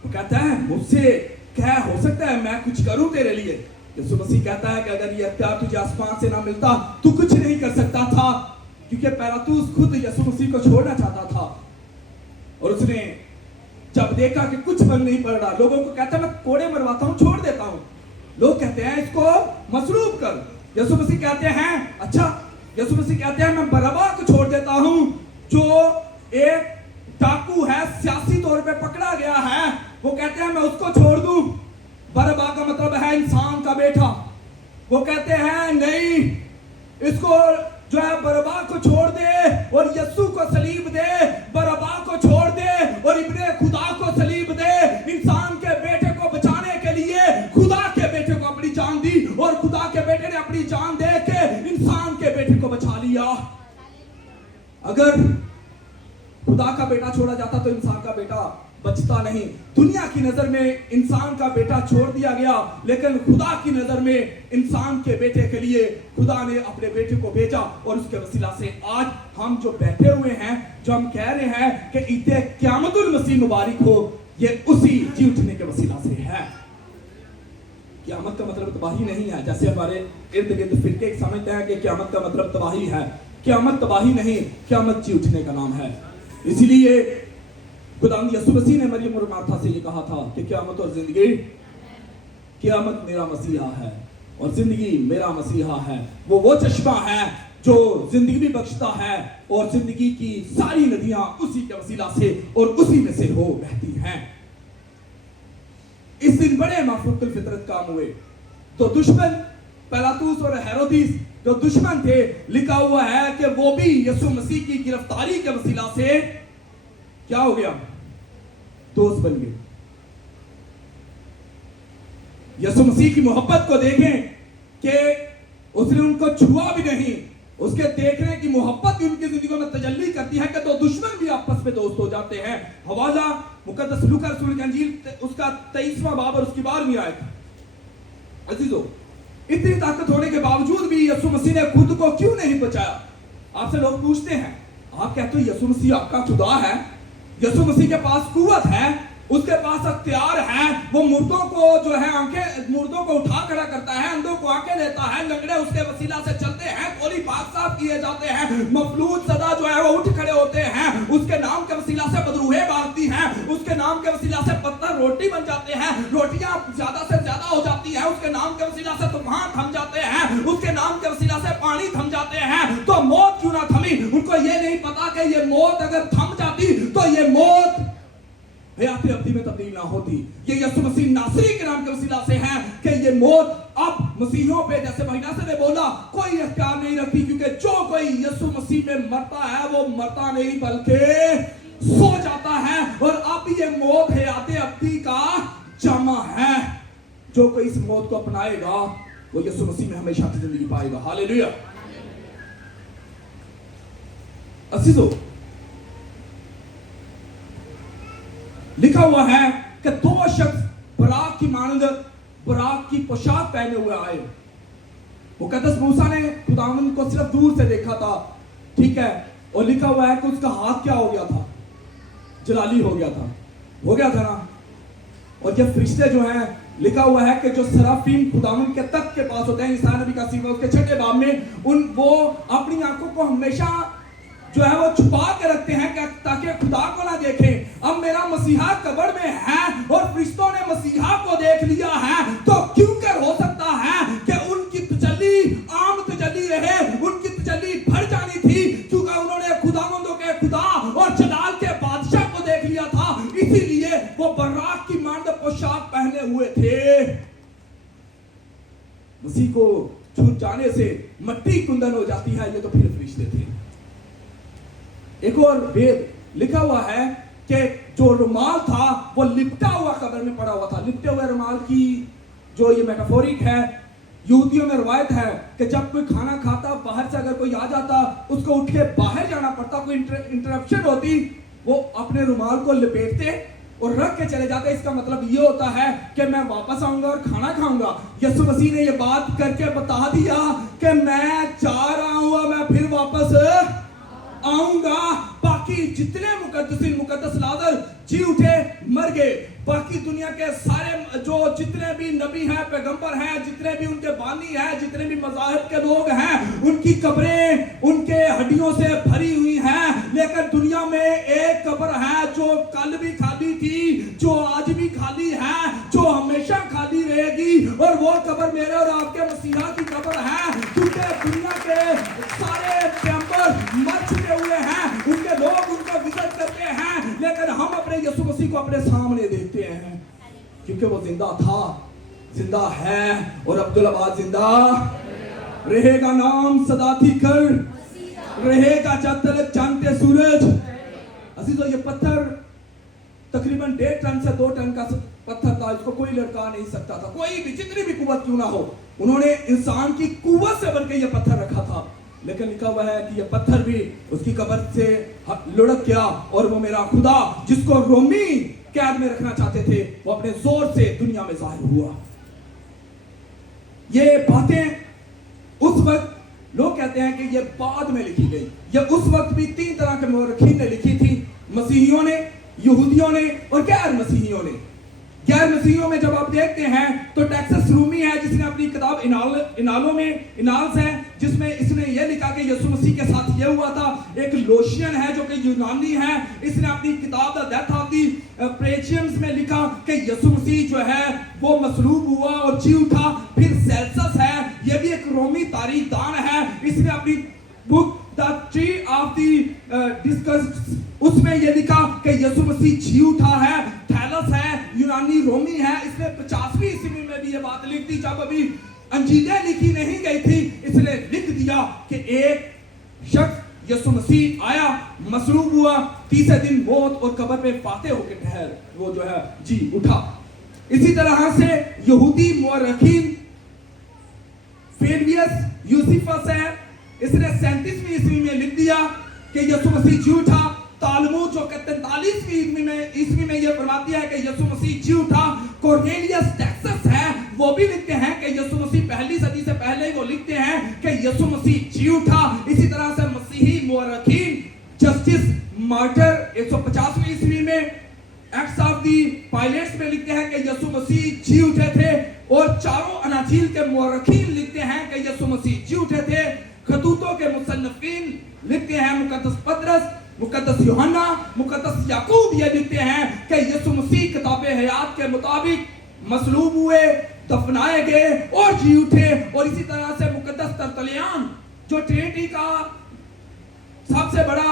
वो कहता है मुझसे क्या हो सकता है मैं कुछ करूं तेरे लिए। यीशु मसीह कहता है कि अगर ये इख्तियार तुझे आसमान से ना मिलता तू कुछ नहीं कर सकता था, क्योंकि पिलातुस खुद यीशु मसीह को छोड़ना चाहता था और उसने जब देखा कि कुछ बन नहीं पड़ रहा, लोगों को कहता है मैं कोड़े मरवाता हूं, छोड़ देता हूं, लोग कहते हैं इसको मसरूफ कर। यीशु मसीह कहते हैं अच्छा, यीशु मसीह कहते हैं मैं बरअब्बा को छोड़ देता हूं जो एक डाकू है, सियासी तौर पे पकड़ा गया है, वो कहते हैं मैं उसको छोड़ दूं। बरअब्बा का मतलब है इंसान का बेटा। वो कहते हैं नहीं, इसको जो है बरअब्बा को छोड़ दे और यीशु को सलीब दे, बरअब्बा को छोड़ दे और इब्ने खुदा को सलीब दे। इंसान के बेटे को बचाने के लिए खुदा के बेटे को अपनी जान दी और खुदा के बेटे ने अपनी जान दे के इंसान के बेटे को बचा लिया। अगर खुदा का बेटा छोड़ा जाता तो इंसान का बेटा बचता नहीं। दुनिया की नजर में इंसान का बेटा छोड़ दिया गया, लेकिन खुदा की नजर में इंसान के बेटे के लिए खुदा ने अपने बेटे को भेजा और उसके वसीला से आज हम जो बैठे हुए हैं, जो हम कह रहे हैं कि ईद क़यामतुल मसीह मुबारक हो, ये उसी जी उठने के वसीला से है। क़यामत का मतलब तबाही नहीं है, जैसे हमारे इर्द गिर्द फिरके समझते हैं कि क़यामत का मतलब तबाही है। क़यामत तबाही नहीं, क़यामत जी उठने का नाम है। इसीलिए खुदावंद यीशु मसीह ने मरियम और मार्था से ये कहा था कि क़यामत और जिंदगी, क़यामत मेरा मसीहा है और जिंदगी मेरा मसीहा है। वो चश्मा है जो जिंदगी भी बख्शता है और जिंदगी की सारी नदियां उसी के वसीला से और उसी में से हो बहती हैं। इस दिन बड़े मफरूकुल फितरत काम हुए तो दुश्मन पिलातुस और हेरोदिस जो दुश्मन थे, लिखा हुआ है कि वो भी यीशु मसीह की गिरफ्तारी के वसीला से क्या हो गया, दोस्त बन गए। यीशु मसीह की मोहब्बत को देखें कि उसने उनको छुआ भी नहीं, उसके देखने की मोहब्बत भी उनकी जिंदगी में तजल्ली करती है कि तो दुश्मन भी आपस में दोस्त हो जाते हैं। हवाला मुकद्दस लूका रसूल की इंजील उसका 23वां बाब और उसकी 12वीं आयत। अजीजों, इतनी ताकत होने के बावजूद भी यीशु मसीह ने खुद को क्यों नहीं बचाया? आपसे लोग पूछते हैं, आप कहते हो यीशु मसीह आपका खुदा है, यीशु मसीह के पास कुव्वत है, उसके पास अख्तियार है, वो मुर्दों को जो है आंखें, मुर्दों को उठा खड़ा करता है, अंधों को आंखें देता है, लंगड़े उसके वसीला से चलते हैं, कोली पाक साफ किए जाते हैं, मफलूज सदा जो है वो उठ खड़े होते हैं, उसके नाम के वसीला से बदरूहें भागती हैं, उसके नाम के वसीला से पत्थर रोटी बन जाते हैं, रोटियां ज्यादा से ज्यादा हो जाती है, उसके नाम के वसीला से तूफान थम जाते हैं, उसके नाम के वसीला से पानी थम जाते हैं। तो मौत क्यों ना थमी? उनको ये नहीं पता कि ये मौत अगर थम जाती तो ये मौत हयात अब्दी में तब्दील ना होती। ये यीशु मसीह नासरी के नाम के वसीला से है कि ये मौत अब मसीहियों पे, जैसे भाई नासर ने बोला, कोई इख्तियार नहीं रखती, क्योंकि जो कोई यीशु मसीह में मरता है वो मरता नहीं बल्कि सो जाता है। और अब ये मौत हयात अब्दी का जमा है। जो कोई इस मौत को अपनाएगा वो यीशु मसीह में हमेशा की जिंदगी पाएगा। हालेलुया। अजीजों, लिखा हुआ है कि दो शख्स बराक की मानंद बराक की पोशाक पहने हुए आए। मुकद्दस मूसा ने खुदावंद को सिर्फ दूर से देखा था, ठीक है, और लिखा हुआ है कि उसका हाथ क्या हो गया था? जलाली हो गया था ना। और ये फरिश्ते जो हैं, लिखा हुआ है कि जो सराफीम खुदावंद के तख्त के पास होते हैं, ईसा नबी का सीफा उसके 6 बाब में, वो अपनी आंखों को हमेशा जो है वो छुपा के रखते हैं ताकि खुदा को ना देखें। अब मेरा मसीहा कब्र में है और फरिश्तों ने मसीहा को देख लिया है, तो क्यों कर हो सकता है कि उनकी तजल्ली आम तजल्ली रहे? उनकी तजल्ली भर जानी थी, क्योंकि उन्होंने खुदावंदों के खुदा और जलाल के बादशाह को देख लिया था, इसीलिए वो बराक की मानद पोशाक पहने हुए थे। मसीह को छूट जाने से मट्टी कुंदन हो जाती है, ये तो फिर फरिश्ते थे। एक और वेद लिखा हुआ है कि जो रुमाल था वो लिपटा हुआ कब्र में पड़ा हुआ था। लिपटे हुए रुमाल की जो ये मेटाफोरिक है, यहूदियों में रवायत है कि जब कोई खाना खाता, बाहर से अगर कोई आ जाता, उसको उठ के बाहर जाना पड़ता, कोई इंटरप्शन होती, वो अपने रुमाल को लपेटते और रख के चले जाते। इसका मतलब ये होता है कि मैं वापस आऊंगा और खाना खाऊंगा। यीशु मसीह ने ये बात करके बता दिया कि मैं जा रहा हूं, मैं फिर वापस आऊंगा। बाकी जितने मुकद्दस लाजर जी उठे, मर गए। बाकी दुनिया के सारे जो जितने भी नबी हैं, पैगंबर हैं, जितने भी उनके बानी हैं, जितने भी मज़ाहिब के लोग हैं, उनकी कब्रें उनके हड्डियों से भरी हुई हैं। लेकिन दुनिया में एक कब्र है जो कल भी खाली थी, जो आज भी खाली है, जो हमेशा खाली रहेगी, और वो कब्र मेरे और आपके मसीहा की कब्र है। क्योंकि दुनिया के सारे पैगंबर मर चुके हुए हैं, उनके लोग उनको विजिट करते हैं, लेकिन हम अपने यीशु मसीह को अपने सामने देखते हैं, क्योंकि वो जिंदा था, जिंदा है, और अब्दुल्लाबाद जिंदा रहेगा। नाम सदा थी कर रहेगा जब तक चांदते सूरज। अजीजों, ये पत्थर तकरीबन 1.5 टन से 2 टन का पत्थर था। इसको कोई लड़का नहीं सकता था, कोई भी, जितनी भी कुव्वत क्यों ना हो। उन्होंने इंसान की कुव्वत से बढ़कर ये पत्थर रखा था। लेकिन लिखा हुआ है कि ये पत्थर भी उसकी कब्र से लुढ़क गया, और वो मेरा खुदा जिसको रोमी कैद में रखना चाहते थे, वो अपने जोर से दुनिया में जाहिर हुआ। ये बातें उस वक्त लोग कहते हैं कि ये बाद में लिखी गई। ये उस वक्त भी 3 तरह के मौरखीन ने लिखी थी, मसीहियों ने, यहूदियों ने और गैर मसीहियों ने। गैर मसीहियों में जब आप देखते हैं तो टेक्सस रूमी है, जिसने अपनी किताब इनाल्स है, जिसमें इसने ये लिखा कि यीशु मसीह के साथ ये हुआ था। एक लोशियन है जो कि यूनानी है, इसने अपनी किताब द डेथ ऑफ द प्रेशियंस में लिखा कि यीशु मसीह जो है वो मसलूब हुआ और जी उठा। फिर सेल्सस है, ये भी एक रोमी तारीखदान है, इसने अपनी book the tree of the discuss, उसमें ये लिखा कि यीशु मसीह जी उठा है। थैलस है, यूनानी रोमी है, इसने 50वीं ईस्वी में भी ये बात लिख दी, जब अभी अंजीलें लिखी नहीं गई थी। इसने लिख दिया कि एक शख्स यीशु मसीह आया, मसलूब हुआ, तीसरे दिन मौत और कब्र पे फाते होकर ठहर वो जो है जी उठा। इसी तरह से यहूदी मुअर्रिखीन फेलियस यूसिफस है, इसने 37वीं ईस्वी में लिख दिया कि यीशु मसीह जी उठा। तालमुद जो कि 43वीं ईस्वी में यह फरमाती है कि यीशु मसीह जी उठा। कोर्नेलियस टेक्सस है, वो भी लिखते हैं कि यीशु मसीह पहली सदी से पहले ही वो लिखते हैं कि यीशु मसीह जी उठा। इसी तरह से मसीही मुअर्रिखीन जस्टिस मार्टर 150वीं ईस्वी में एक्ट्स ऑफ दी पायलेट्स में लिखते हैं कि यीशु मसीह जी उठे थे, और चारों अनाजील के मुअर्रिखीन लिखते हैं कि यीशु मसीह जी उठे थे। खतूतों के मुसन्निफीन लिखते हैं, मुकद्दस पतरस, मुकद्दस यूहन्ना, मुकद्दस याकूब ये लिखते हैं कि यीशु मसीह किताब हयात के मुताबिक मसलूब हुए, दफनाए गए और जी उठे। और इसी तरह से मुकद्दस तरतुलियान जो ट्रिनिटी का सबसे बड़ा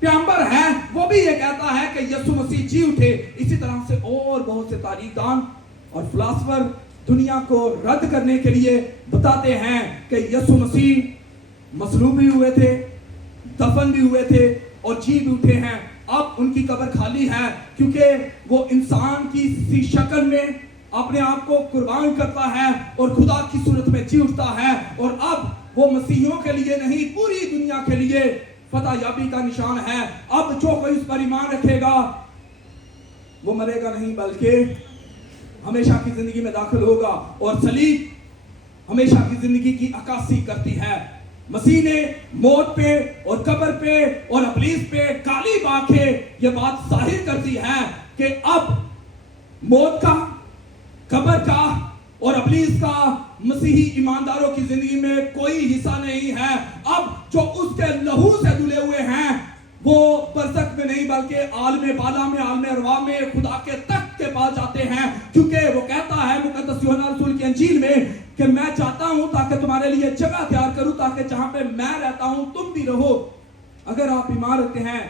प्यांबर है, वो भी ये कहता है कि यीशु मसीह जी उठे। इसी तरह से और बहुत से तारीखदान और फिलासफर दुनिया को रद्द करने के लिए बताते हैं कि यीशु मसीह मसलूब भी हुए थे, दफन भी हुए थे और जी भी उठे हैं। अब उनकी कब्र खाली है क्योंकि वो इंसान की सी शक्ल में अपने आप को कुर्बान करता है और खुदा की सूरत में जी उठता है। और अब वो मसीहियों के लिए नहीं, पूरी दुनिया के लिए फतह याबी का निशान है। अब जो कोई उस पर ईमान रखेगा वो मरेगा नहीं बल्कि हमेशा की जिंदगी में दाखिल होगा। और सलीब हमेशा की जिंदगी की अक्कासी करती है। मसीह ने मौत पे और कब्र पे और इब्लीस पे काली आंखें ये बात जाहिर करती है कि अब मौत का, कब्र का और इब्लीस का मसीही ईमानदारों की जिंदगी में कोई हिस्सा नहीं है। अब जो उसके लहू से धुले हुए हैं वो बरज़ख में नहीं बल्कि आलमे बाला में, आलमे अरवा में खुदा के तख्त के पास जाते हैं। क्योंकि वो कहता है मुकद्दस यूहन्ना रसूल की अंजील में कि मैं चाहता हूं ताकि तुम्हारे लिए जगह तैयार करूं, ताकि जहां पे मैं रहता हूं तुम भी रहो। अगर आप ईमान रखते हैं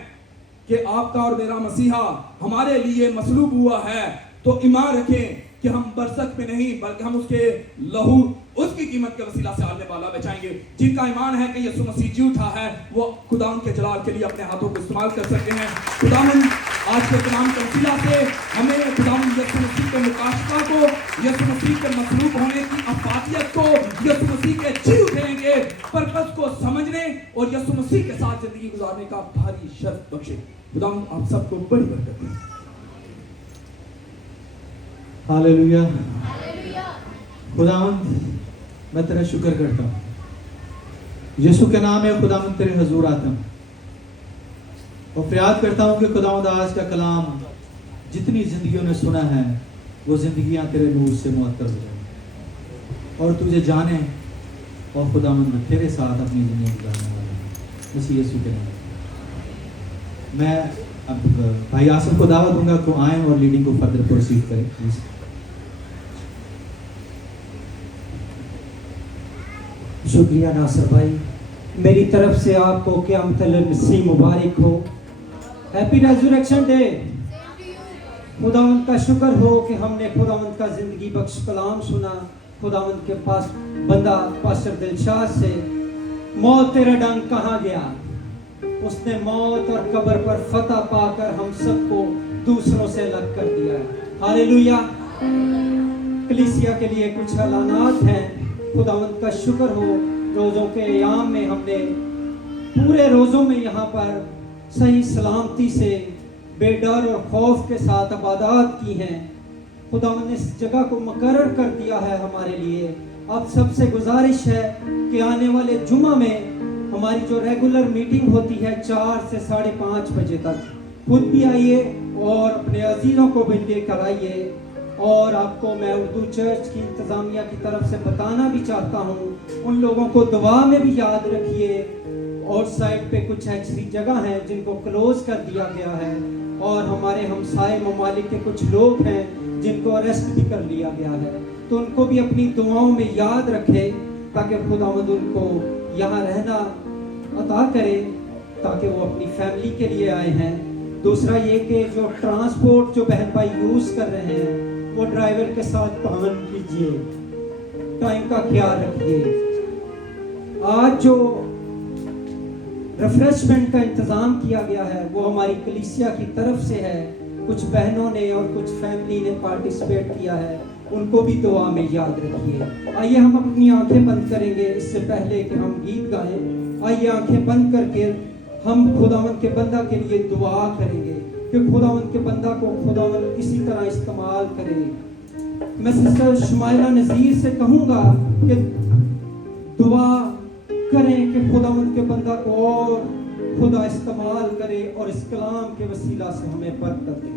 कि आपका और मेरा मसीहा हमारे लिए मसलूब हुआ है, तो ईमान रखें कि हम बरसक में नहीं बल्कि हम उसके लहू, उसकी कीमत के वसीला से आलने वाला बचाएंगे। जिनका ईमान है कि यीशु मसीह जी उठा है वो खुदा के जलाल के लिए अपने हाथों को इस्तेमाल कर सकते हैं। खुदावन आज के तमाम के वसीला से हमें खुदावन यीशु मसीह के मुकाशफा को, यीशु मसीह के मसलूब होने की अफादियत को, यीशु मसीह के जी उठने के पर्पस को समझने और यीशु मसीह के साथ जिंदगी गुजारने का भारी शर्फ बख्शे। खुदावन आप सबको बड़ी बरकत दे। हालेलुया। खुदावंद मैं तेरा शुक्र करता हूँ, यीशु के नाम में खुदावंद तेरे हजूर आता हूँ और फरियाद करता हूँ कि खुदावंद आज का कलाम जितनी जिंदगियों ने सुना है वो जिंदगियाँ तेरे नूर से मुअत्तर हो जाए और तुझे जाने और खुदावंद तेरे साथ अपनी जिंदगी गुजारने वाला है। इसी यीशु के नाम मैं अब भाई आसिफ को दावत दूंगा तो आए और लीडिंग को फर्दर प्रोसीड करें प्लीज। शुक्रिया नासिर भाई, मेरी तरफ से आपको क़यामतुल मसीह मुबारक हो। Happy resurrection day. खुदावंद का शुक्र हो कि हमने खुदावंद का ज़िंदगी बख्श कलाम सुना। खुदावंद के पास बंदा पास्टर दिलशाद से मौत तेरा डंक कहाँ गया, उसने मौत और कब्र पर फतह पाकर हम सबको दूसरों से अलग कर दिया है। हालेलुया। कलीसिया के लिए कुछ ऐलानात हैं। खुदावंद का शुक्र हो, रोज़ों के अयाम में हमने पूरे रोज़ों में यहाँ पर सही सलामती से बेडर और खौफ के साथ इबादत की हैं। खुदावंद ने इस जगह को मुकर्रर कर दिया है हमारे लिए। अब सबसे गुजारिश है कि आने वाले जुमा में हमारी जो रेगुलर मीटिंग होती है 4 से 5:30 बजे तक, खुद भी आइए और अपने अजीज़ों को भी लेकर आइए। और आपको मैं उर्दू चर्च की इंतज़ामिया की तरफ से बताना भी चाहता हूँ, उन लोगों को दुआ में भी याद रखिए। और साइड पे कुछ ऐसी जगह हैं जिनको क्लोज कर दिया गया है और हमारे हमसाए ममालिक के कुछ लोग हैं जिनको अरेस्ट भी कर लिया गया है, तो उनको भी अपनी दुआओं में याद रखें ताकि खुदावंद उनको यहाँ रहना अता करे ताकि वो अपनी फैमिली के लिए आए हैं। दूसरा ये कि जो ट्रांसपोर्ट जो बहन भाई यूज़ कर रहे हैं वो ड्राइवर के साथ पालन कीजिए, टाइम का ख्याल रखिए। आज जो रिफ्रेशमेंट का इंतज़ाम किया गया है वो हमारी कलीसिया की तरफ से है। कुछ बहनों ने और कुछ फैमिली ने पार्टिसिपेट किया है, उनको भी दुआ में याद रखिए। आइए हम अपनी आंखें बंद करेंगे इससे पहले कि हम गीत गाएं। आइए आंखें बंद करके हम खुदावंद के बंदा के लिए दुआ करेंगे कि खुदावंद के बंदा को खुदावंद इसी तरह इस्तेमाल करे। मैं सिस्टर शुमाइला नज़ीर से कहूँगा कि दुआ करें कि खुदावंद के बंदा को और खुदा इस्तेमाल करे और इस कलाम के वसीला से हमें बरकत दे।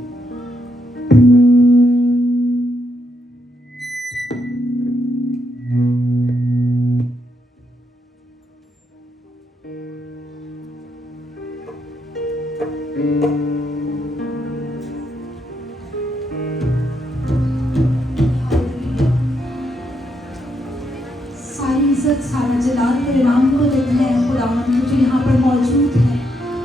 सारी इज्जत सारा जलाल तेरे नाम को देते हैं खुदावन, मुझे यहाँ पर मौजूद है।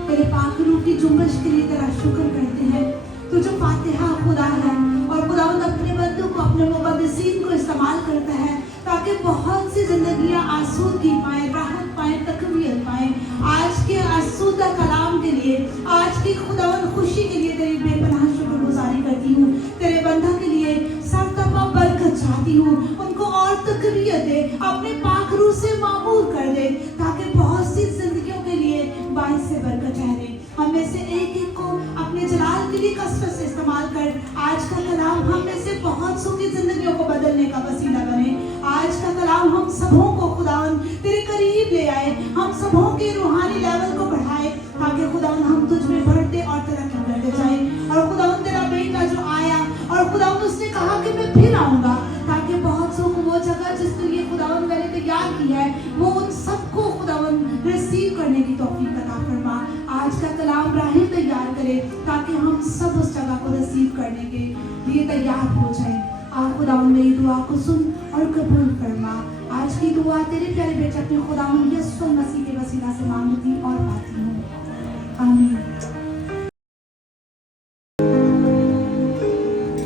तेरे पाक रूह की जुम्बश के लिए तेरा शुक्र करते हैं। तू जो फातिहा खुदा है और खुदावन अपने बंदों को, अपने मुक़द्दसीन को इस्तेमाल करता है ताकि बहुत सी जिंदगियां आसूदगी पाए, राहत पाए, तकवीत पाए। आज के आसूदा कलाम के लिए, आज की खुदावन खुशी के लिए तेरी बेपनाह शुक्रगुजारी करती हूँ। तेरे बंदा के लिए सरतबा बरकत चाहती हूँ, उनको और तकवीत दे, अपने पाक रूह से मामूर कर दे ताकि बहुत सी जिंदगियों के लिए बाइस से बरकत ठहरे। हम में से एक एक को अपने जलाल के लिए कसरत से इस्तेमाल कर। आज का कलाम हम में से बहुत सौ की जिंदगियों को बदलने का वसीला बने। आज का कलाम हम सबों को खुदावन तेरे करीब ले आए, हम सबों के रूहानी लेवल को बढ़ाए ताकि खुदावन हम तुझ में बढ़ते और तरक्की करते जाए। और खुदावन तेरा बेटा जो आया और खुदावन उसने कहा कि मैं फिर आऊंगा ताकि बहुत सौ को वो जगह जिसके लिए खुदावन मैंने तैयार की है वो उन सबको खुदावन रिसीव करने की तौफीक अता फरमा। आज का कलाम राहें तैयार करे ताकि हम सब उस जगह को रिसीव करने के लिए तैयार हो जाएं। आप खुदावन मेरी दुआ को सुन और कबूल फरमा। आज की दुआ तेरे प्यारे बेटे अपने खुदावन यीशु मसीह के वसीला से मांगती और पाती हूँ, आमीन।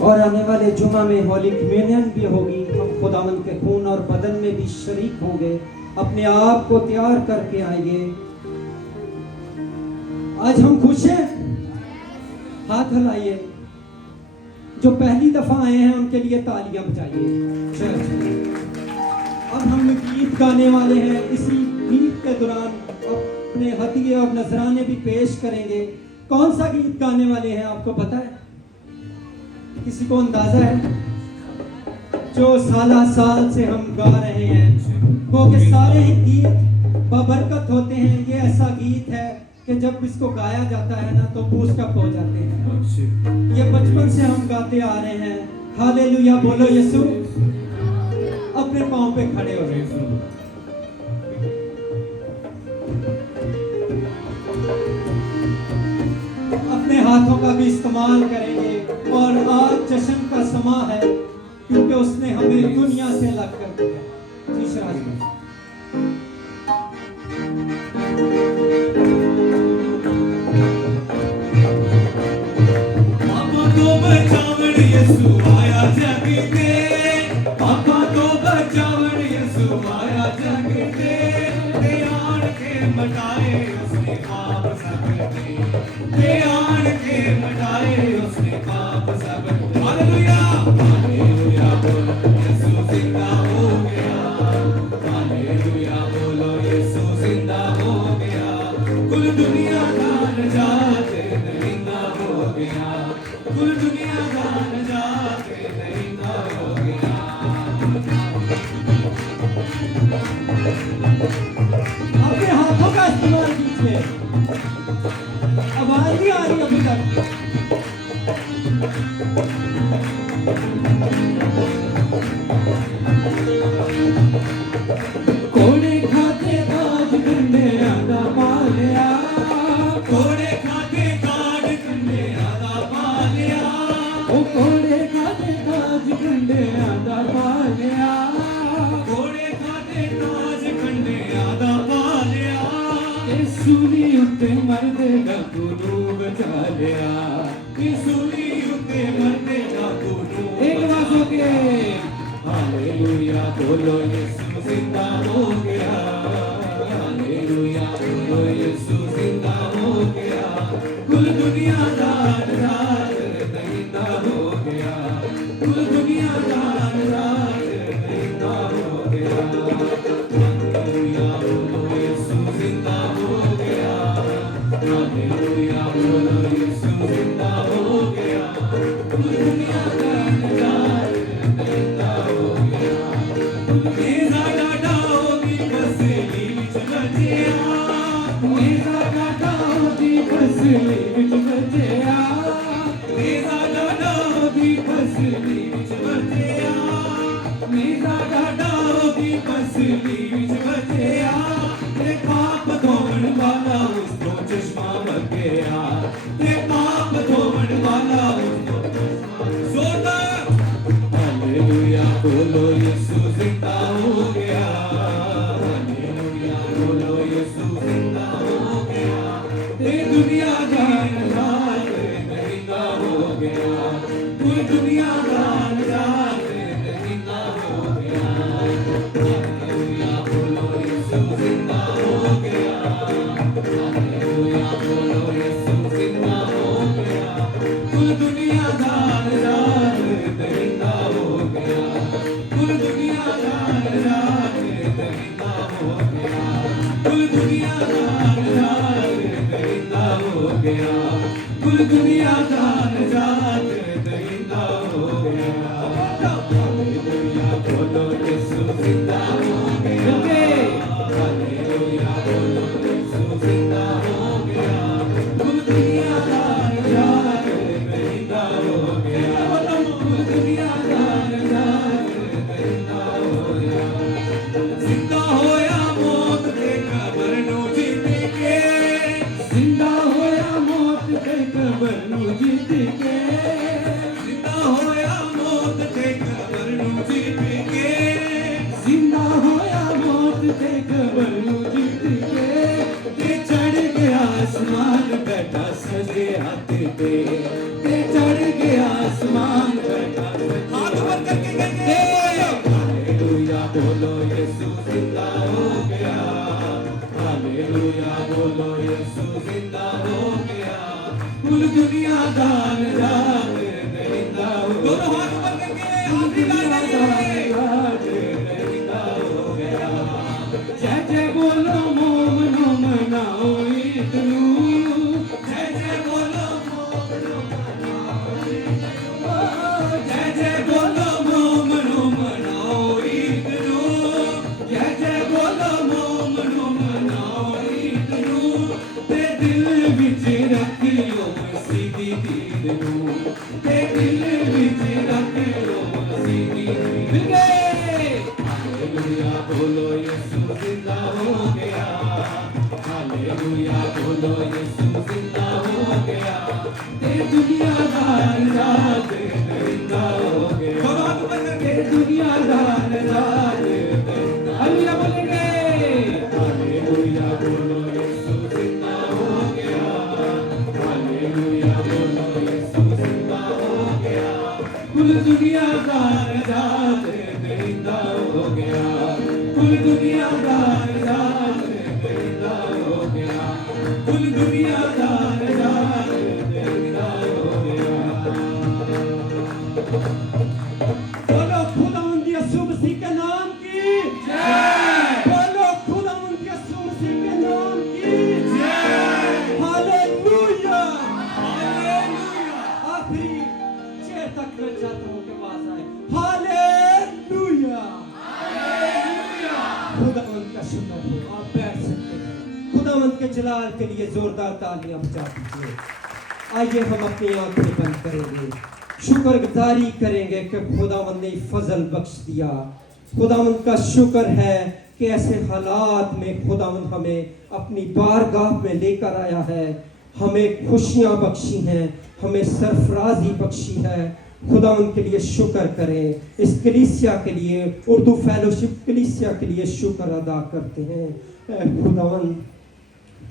और आने वाले जुमा में होली कम्युनियन भी होगी। हम खुदावंद के खून और बदन में भी शरीक होंगे, अपने आप को तैयार करके आएंगे। आज हम खुश हैं, हाथ हिलाइए। जो पहली दफा आए हैं उनके लिए तालियां बजाइए। अब हम गीत गाने वाले हैं। इसी गीत के दौरान अपने हदिये और नजराने भी पेश करेंगे। कौन सा गीत गाने वाले हैं आपको पता है? किसी को अंदाजा है? जो साला साल से हम गा रहे हैं, वो के सारे ही गीत बबरकत होते हैं। ये ऐसा गीत है कि जब इसको गाया जाता है ना तो बूस्टअप हो जाते हैं। ये बचपन से हम गाते आ रहे हैं। हालेलुया बोलो यीशु। अपने पांव पे खड़े हो रहे हैं। अपने हाथों का भी इस्तेमाल करेंगे। और आज जश्न का समा है क्योंकि उसने हमें दुनिया से अलग कर दिया। जी शराज पापा तो बचावन यीशु आया जग में, पापा तो बचावन यीशु आया जग में। ते आन के मटाए उसने पाप सब दे, ते आन के मटाए उसने पाप सब। हालेलुया हालेलुया बोलो यीशु जिंदा हो गया, हालेलुया बोलो यीशु जिंदा हो गया। कुल दुनिया का नजात जिंदा हो गया, कुल दुनिया का नजात जिंदा हो गया। अपने हाथों का इस्तेमाल कीजिए। आवाज नहीं आ रही अभी तक। कोड़े खाते काट कंडे आदा पालिया, कोड़े खाते काट कंडे आदा पालिया। ओ कोड़े खाते काट कंडे आदा पालिया, कोड़े खाते काट कंडे आदा पालिया। सूली उत्ते मरदे डाकू नू बचा लिया, सूली उत्ते मरदे डाकू नू। एक बार हो के हालेलुया बोलो यीशु जिंदा हो गया, हालेलुया बोलो यीशु जिंदा हो गया। कुल दुनिया का राज जिंदा हो गया, कुल दुनिया का राज जिंदा हो गया। हालेलुया बोलो यीशु जिंदा हो गया, हालेलुया बोलो यीशु जिंदा हो गया। कुल दुनिया का राज जिंदा हो गया। मेरा डाडाओ दी फसली विच बजिया, मेरा डाडाओ दी फसली विच बजिया। कुल दुनिया का नजारे दरिंदा हो गया, कुल दुनिया का नजारे दरिंदा हो गया। हालेलुया बोलो यीशु जिंदा हो गया, हालेलुया बोलो यीशु जिंदा हो गया, कुल दुनिया का नजारे दरिंदा हो गया, कुल दुनिया का नजारे दरिंदा हो गया। जिंदा होया मौत के कबर नू जीत के, जिंदा होया मौत के कबर नू जीत के, जिंदा होया मौत के कबर नू जीत के, जिंदा होया मौत के कबर नू जीत के, ते चढ़ गया आसमान बैठा सजे हाथ पे, ते चढ़ गया आसमान बैठा हाथ ऊपर करके गए। हालेलुया बोलो यीशु जिंदा हो गया, हालेलुया बोलो यीशु जिंदा हो गया, कुल दुनिया का नजारे दरिंदा हो गया, दोनों हाथ ऊपर करके आखिरी नजारे दरिंदा हो गया। जय जय बोलो मोमनो मनाओ ईद नू, जय जय बोलो मोमनो मनाओ ईद नू, जय जय बोलो मोमनो मनाओ ईद नू, जय जय बोलो मोमनो मनाओ ईद नू, ते दिल विच रखियो मसीह दी दीद नू, ते दिल विच रखियो मसीह दी दीद नू। हालेलुया बोलो यीशु जिंदा हो गया, हालेलुया बोलो यीशु जिंदा हो गया, ते दुनिया का नजारे दरिंदा हो गया, दोनों हाथ ऊपर करके दुनिया का नजारे दरिंदा। हालेलुया बोलेंगे, हालेलुया बोलो यीशु जिंदा हो गया, हालेलुया बोलो यीशु जिंदा हो गया, कुल दुनिया का नजारे दरिंदा हो गया, कुल दुनिया का नजारे दरिंदा हो गया, कुल दुनिया का नजारे दरिंदा हो गया। बोलो खुदावंद यीशु मसीह के नाम की जय, बोलो खुदावंद यीशु मसीह के नाम की जय, हालेलुया हालेलुया। आखिरी चेयर तक मैं चाहता हूँ कि आवाज आए, हालेलुया हालेलुया। खुदावंद का शुक्र हो, आप बैठ सकते हैं। खुदावंद के जलाल के लिए जोरदार तालियां बजा दीजिए। आइए हम अपनी आंखें बंद करेंगे, शुक्रगुजारी करेंगे कि खुदावंद ने फजल बख्श दिया। खुदावंद का शुक्र है कि ऐसे हालात में खुदावंद हमें अपनी बारगाह में लेकर आया है, हमें खुशियां बख्शी हैं, हमें सरफराजी बख्शी है। खुदावंद के लिए शुक्र करें। इस कलीसिया के लिए, उर्दू फेलोशिप कलीसिया के लिए शुक्र अदा करते हैं। ऐ खुदावंद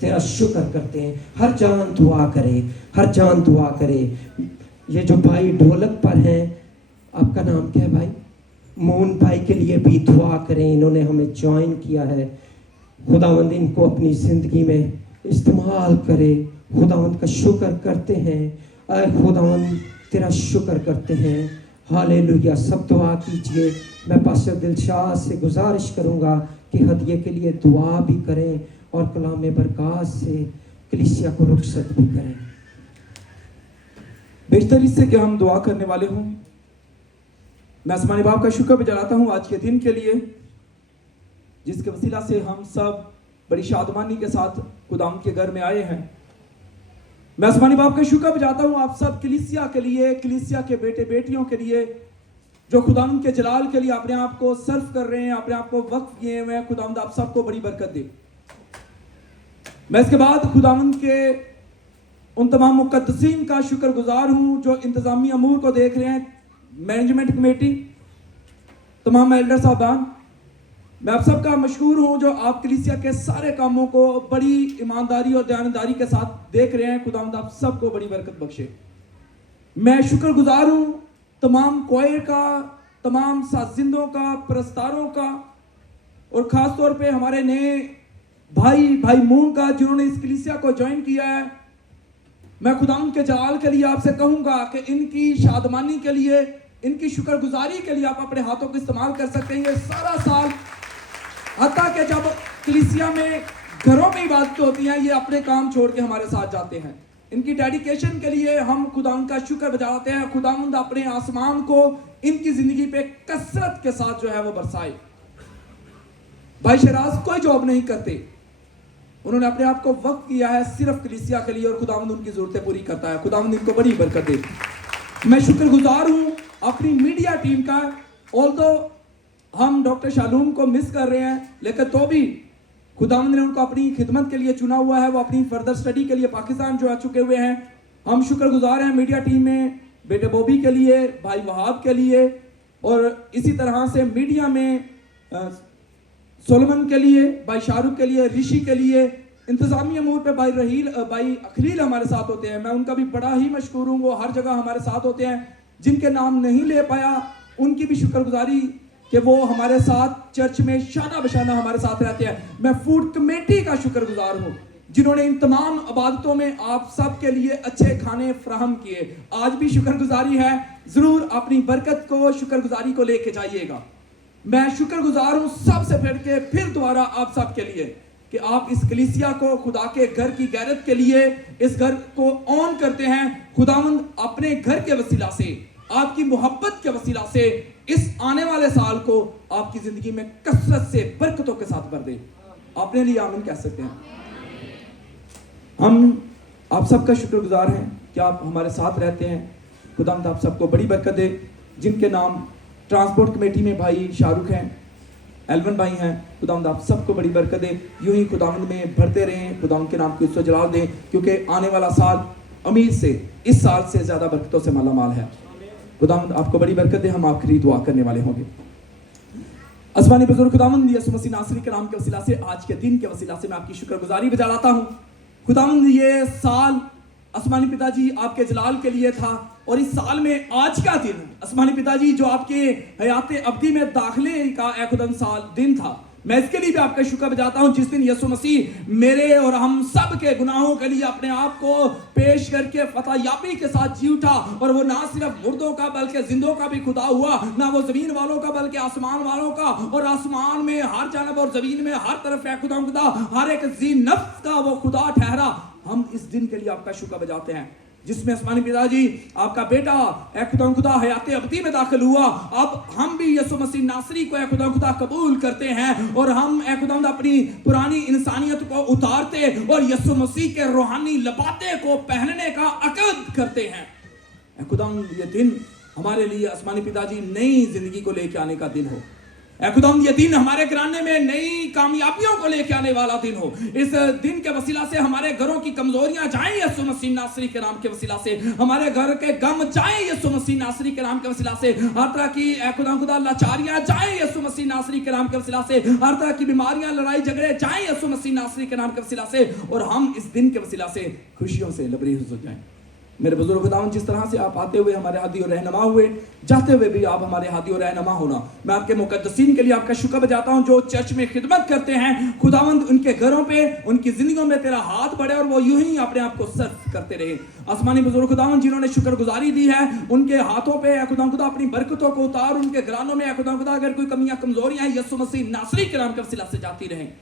तेरा शुक्र करते हैं। हर जान दुआ करे, हर जान दुआ करे। ये जो भाई ढोलक पर हैं, आपका नाम क्या है भाई? मोहन भाई के लिए भी दुआ करें, इन्होंने हमें ज्वाइन किया है। खुदावंद इनको अपनी ज़िंदगी में इस्तेमाल करे। खुदावंद का शुक्र करते हैं। ऐ खुदावंद तेरा शुक्र करते हैं। हालेलुया। सब दुआ कीजिए। मैं पास्टर दिलशाद से गुजारिश करूंगा कि हदिये के लिए दुआ भी करें और कलाम बरकत से कलीसिया को रुखसत भी करें। बेशतर इससे कि हम दुआ करने वाले हों, मैं आसमानी बाप का शुक्र भी जलाता हूँ आज के दिन के लिए, जिसके वसीला से हम सब बड़ी शादमानी के साथ खुदाम के घर में आए हैं। मैं आसमानी बाप का शुक्र भी जाता हूँ आप सब कलीसिया के लिए, कलीसिया के बेटे बेटियों के लिए, जो खुदाम के जलाल के लिए अपने आप को सर्व कर रहे हैं, अपने आप को वक्फ किए हुए हैं। खुदाम आप सबको बड़ी बरकत दे। मैं इसके बाद खुदावंद के उन तमाम मुकद्दसीन का शुक्रगुजार हूं जो इंतजामी अमूर को देख रहे हैं, मैनेजमेंट कमेटी, तमाम एल्डर साहबान। मैं आप सबका मशहूर हूं जो आप कलीसिया के सारे कामों को बड़ी ईमानदारी और दयानदारी के साथ देख रहे हैं। खुदावंद आप सबको बड़ी बरकत बख्शे। मैं शुक्रगुजार हूं तमाम क्वायर का, तमाम साजिंदों का, प्रस्तारों का, और ख़ास तौर पे हमारे नए भाई मून का जिन्होंने इस कलीसिया को ज्वाइन किया है। मैं खुदावंद के जलाल के लिए आपसे कहूँगा कि इनकी शादमानी के लिए, इनकी शुक्रगुजारी के लिए आप अपने हाथों को इस्तेमाल कर सकते हैं। ये सारा साल, हत्ता कि जब कलीसिया में घरों में इबादतें होती हैं, ये अपने काम छोड़ के हमारे साथ जाते हैं। इनकी डेडिकेशन के लिए हम खुदावंद का शुक्र बजाते हैं। खुदावंद अपने आसमान को इनकी जिंदगी पे कसरत के साथ जो है वो बरसाए। भाई शहराज कोई जॉब नहीं करते, उन्होंने अपने आप को वक्त किया है सिर्फ कलीसिया के लिए और खुदावंद उनकी जरूरतें पूरी करता है। खुदावंद इनको बड़ी बरकत दे। मैं शुक्रगुजार हूं अपनी मीडिया टीम का। ऑल्दो हम डॉक्टर शालूम को मिस कर रहे हैं, लेकिन तो भी खुदावंद ने उनको अपनी खिदमत के लिए चुना हुआ है। वो अपनी फर्दर स्टडी के लिए पाकिस्तान जो आ चुके हुए हैं। हम शुक्रगुजार हैं मीडिया टीम में बेटे बॉबी के लिए, भाई वहाब के लिए, और इसी तरह से मीडिया में सोलमन के लिए, भाई शाहरुख के लिए, ऋषि के लिए, इंतजामी अमूर पे भाई अखलील हमारे साथ होते हैं। मैं उनका भी बड़ा ही मशकूर हूँ। वो हर जगह हमारे साथ होते हैं। जिनके नाम नहीं ले पाया उनकी भी शुक्रगुजारी कि वो हमारे साथ चर्च में शाना बशाना हमारे साथ रहते हैं। मैं फूड कमेटी का शुक्रगुजार हूँ जिन्होंने इन तमाम इबादतों में आप सब के लिए अच्छे खाने फराहम किए। आज भी शुक्रगुजारी है, जरूर अपनी बरकत को, शुक्रगुजारी को लेके जाइएगा। मैं शुक्रगुजार हूँ सबसे फिर दोबारा आप सब के लिए कि आप इस कलीसिया को खुदा के घर की गैरत के लिए इस घर को ऑन करते हैं। खुदावंद अपने घर के वसीला से, आपकी मोहब्बत के वसीला से इस आने वाले साल को आपकी जिंदगी में कसरत से बरकतों के साथ भर दे। अपने लिए आमीन कह सकते हैं। हम आप सबका शुक्रगुजार हैं कि आप हमारे साथ रहते हैं। खुदावंद आप सबको बड़ी बरकत दे। जिनके नाम ट्रांसपोर्ट कमेटी में भाई शाहरुख हैं, एलवन भाई हैं, खुदावंद आप सबको बड़ी बरकत दे। यूं ही खुदावंद में भरते रहें, खुदावंद के नाम को इज्जत जलाल दें, क्योंकि आने वाला साल अमीर से, इस साल से ज्यादा बरकतों से माला माल है। खुदावंद आपको बड़ी बरकत दे। हम आखिरी दुआ करने वाले होंगे। आसमानी बुजुर्ग खुदावंद यीशु मसीह नासरी के नाम के वसीला से, आज के दिन के वसीला से मैं आपकी शुक्रगुजारी बजा लाता हूँ। खुदावंद ये साल आसमानी पिताजी आपके जलाल के लिए था, और इस साल में आज का दिन आसमानी पिताजी जो आपके हयात अब्दी में दाखिले का खुदावंद साल दिन था, मैं इसके लिए भी आपका शुक्र बजाता हूं जिस दिन यीशु मसीह मेरे और हम सब के गुनाहों के लिए अपने आप को पेश करके फतहयाबी के साथ जी उठा, और वो ना सिर्फ मुर्दों का बल्कि जिंदों का भी खुदा हुआ, ना वो जमीन वालों का बल्कि आसमान वालों का। और आसमान में हर जानब और जमीन में हर तरफ है खुदा हर एक जी नफ्स का वो खुदा ठहरा। हम इस दिन के लिए आपका शुक्र बजाते हैं जिसमें आसमानी पिताजी आपका बेटा खुदा हयात अब्दी में दाखिल हुआ। अब हम भी यीशु मसीह नासरी को खुदा कबूल करते हैं, और हम खुदा अपनी पुरानी इंसानियत को उतारते और यीशु मसीह के रूहानी लबाते को पहनने का अकद करते हैं। खुदा ये दिन हमारे लिए आसमानी पिताजी नई जिंदगी को लेके आने का दिन हो। खुदावंद ये दिन हमारे घराने में नई कामयाबियों को लेके आने वाला दिन हो। इस दिन के वसीला से हमारे घरों की कमजोरियां जाएं यीशु मसीह नासरी के नाम के वसीला से, हमारे घर के गम जाएं यीशु मसीह नासरी के नाम के वसीला से, हर तरह की खुदा लाचारियां जाएं यीशु मसीह नासरी के नाम के वसीला से, हर तरह की बीमारियां लड़ाई झगड़े जाएं यीशु मसीह नासरी के नाम के वसीला से, और हम इस दिन के वसीला से खुशियों से लबरेज हो जाएं। मेरे बुजुर्ग खुदावंद जिस तरह से आप आते हुए हमारे हादी और रहनुमा हुए, जाते हुए भी आप हमारे हादी और रहनुमा होना। मैं आपके मुकद्दसीन के लिए आपका शुक्र बजाता हूं जो चर्च में खिदमत करते हैं। खुदावंद उनके घरों पे, उनकी जिंदगियों में तेरा हाथ बढ़े और वो यूं ही अपने आप को सर्व करते रहे। आसमानी बुजुर्ग खुदावंद जिन्होंने शुक्रगुजारी दी है, उनके हाथों पे खुदा अपनी बरकतों को उतार। उनके घरानों में खुदा अगर कोई कमियां कमजोरियां हैं यीशु मसीह नासरी के नाम के वसीला से जाती रहें।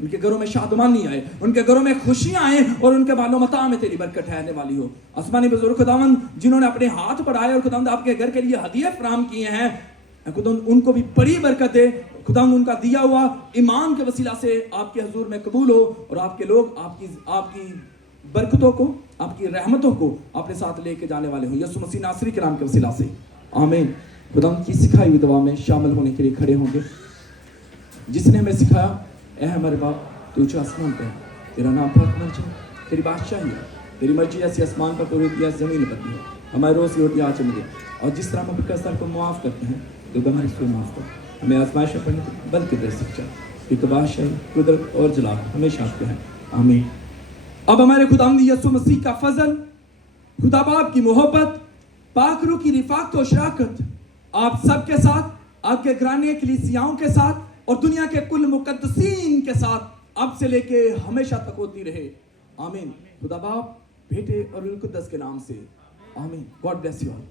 उनके घरों में शादमानी आए, उनके घरों में खुशियां आए, और उनके बालों मता में तेरी बरकत ठहरने वाली हो। आसमानी बुजुर्ग खुदावंद जिन्होंने अपने हाथ बढ़ाए और खुदावंद आपके घर के लिए हदिये फराहम किए हैं, खुदावंद उनको भी बड़ी बरकत दे। खुदावंद उनका दिया हुआ ईमान के वसीला से आपके हुजूर में कबूल हो, और आपके लोग आपकी बरकतों को, आपकी रहमतों को अपने साथ लेके जाने वाले हो यीशु मसीह नासरी के नाम के वसीला से, आमीन। खुदावंद की सिखाई हुई दुआ में शामिल होने के लिए खड़े होंगे। जिसने हमें सिखाया, ऐ हमारे बाप तू जो आसमान पे है, तेरा नाम पाक होना चाहिए, तेरी बादशाही है, तेरी मर्जी ऐसी आसमान पर पूरी होती है, जमीन पर भी है। हमारे रोज़ की रोटी आज मिले, और जिस तरह हम अपने कर्जदार को माफ़ करते हैं तो हमारे इसको माफ़ कर, हमें आजमाइश में पड़ने तो बल्कि दे सच्चा, क्योंकि बादशाही कुदरत और जलाल हमेशा आपके हैं, आमीन। अब हमारे खुदावंद यीशु मसीह का फजल, खुदा बाप की मोहब्बत, पाक रूह की रिफाकत और शराकत आप सबके साथ, आपके घराने कलीसियाओं के साथ और दुनिया के कुल मुकद्दसीन के साथ अब से लेके हमेशा तक होती रहे, आमीन। खुदा बाप, बेटे और रूह कुद्दस के नाम से, आमीन। God bless you all.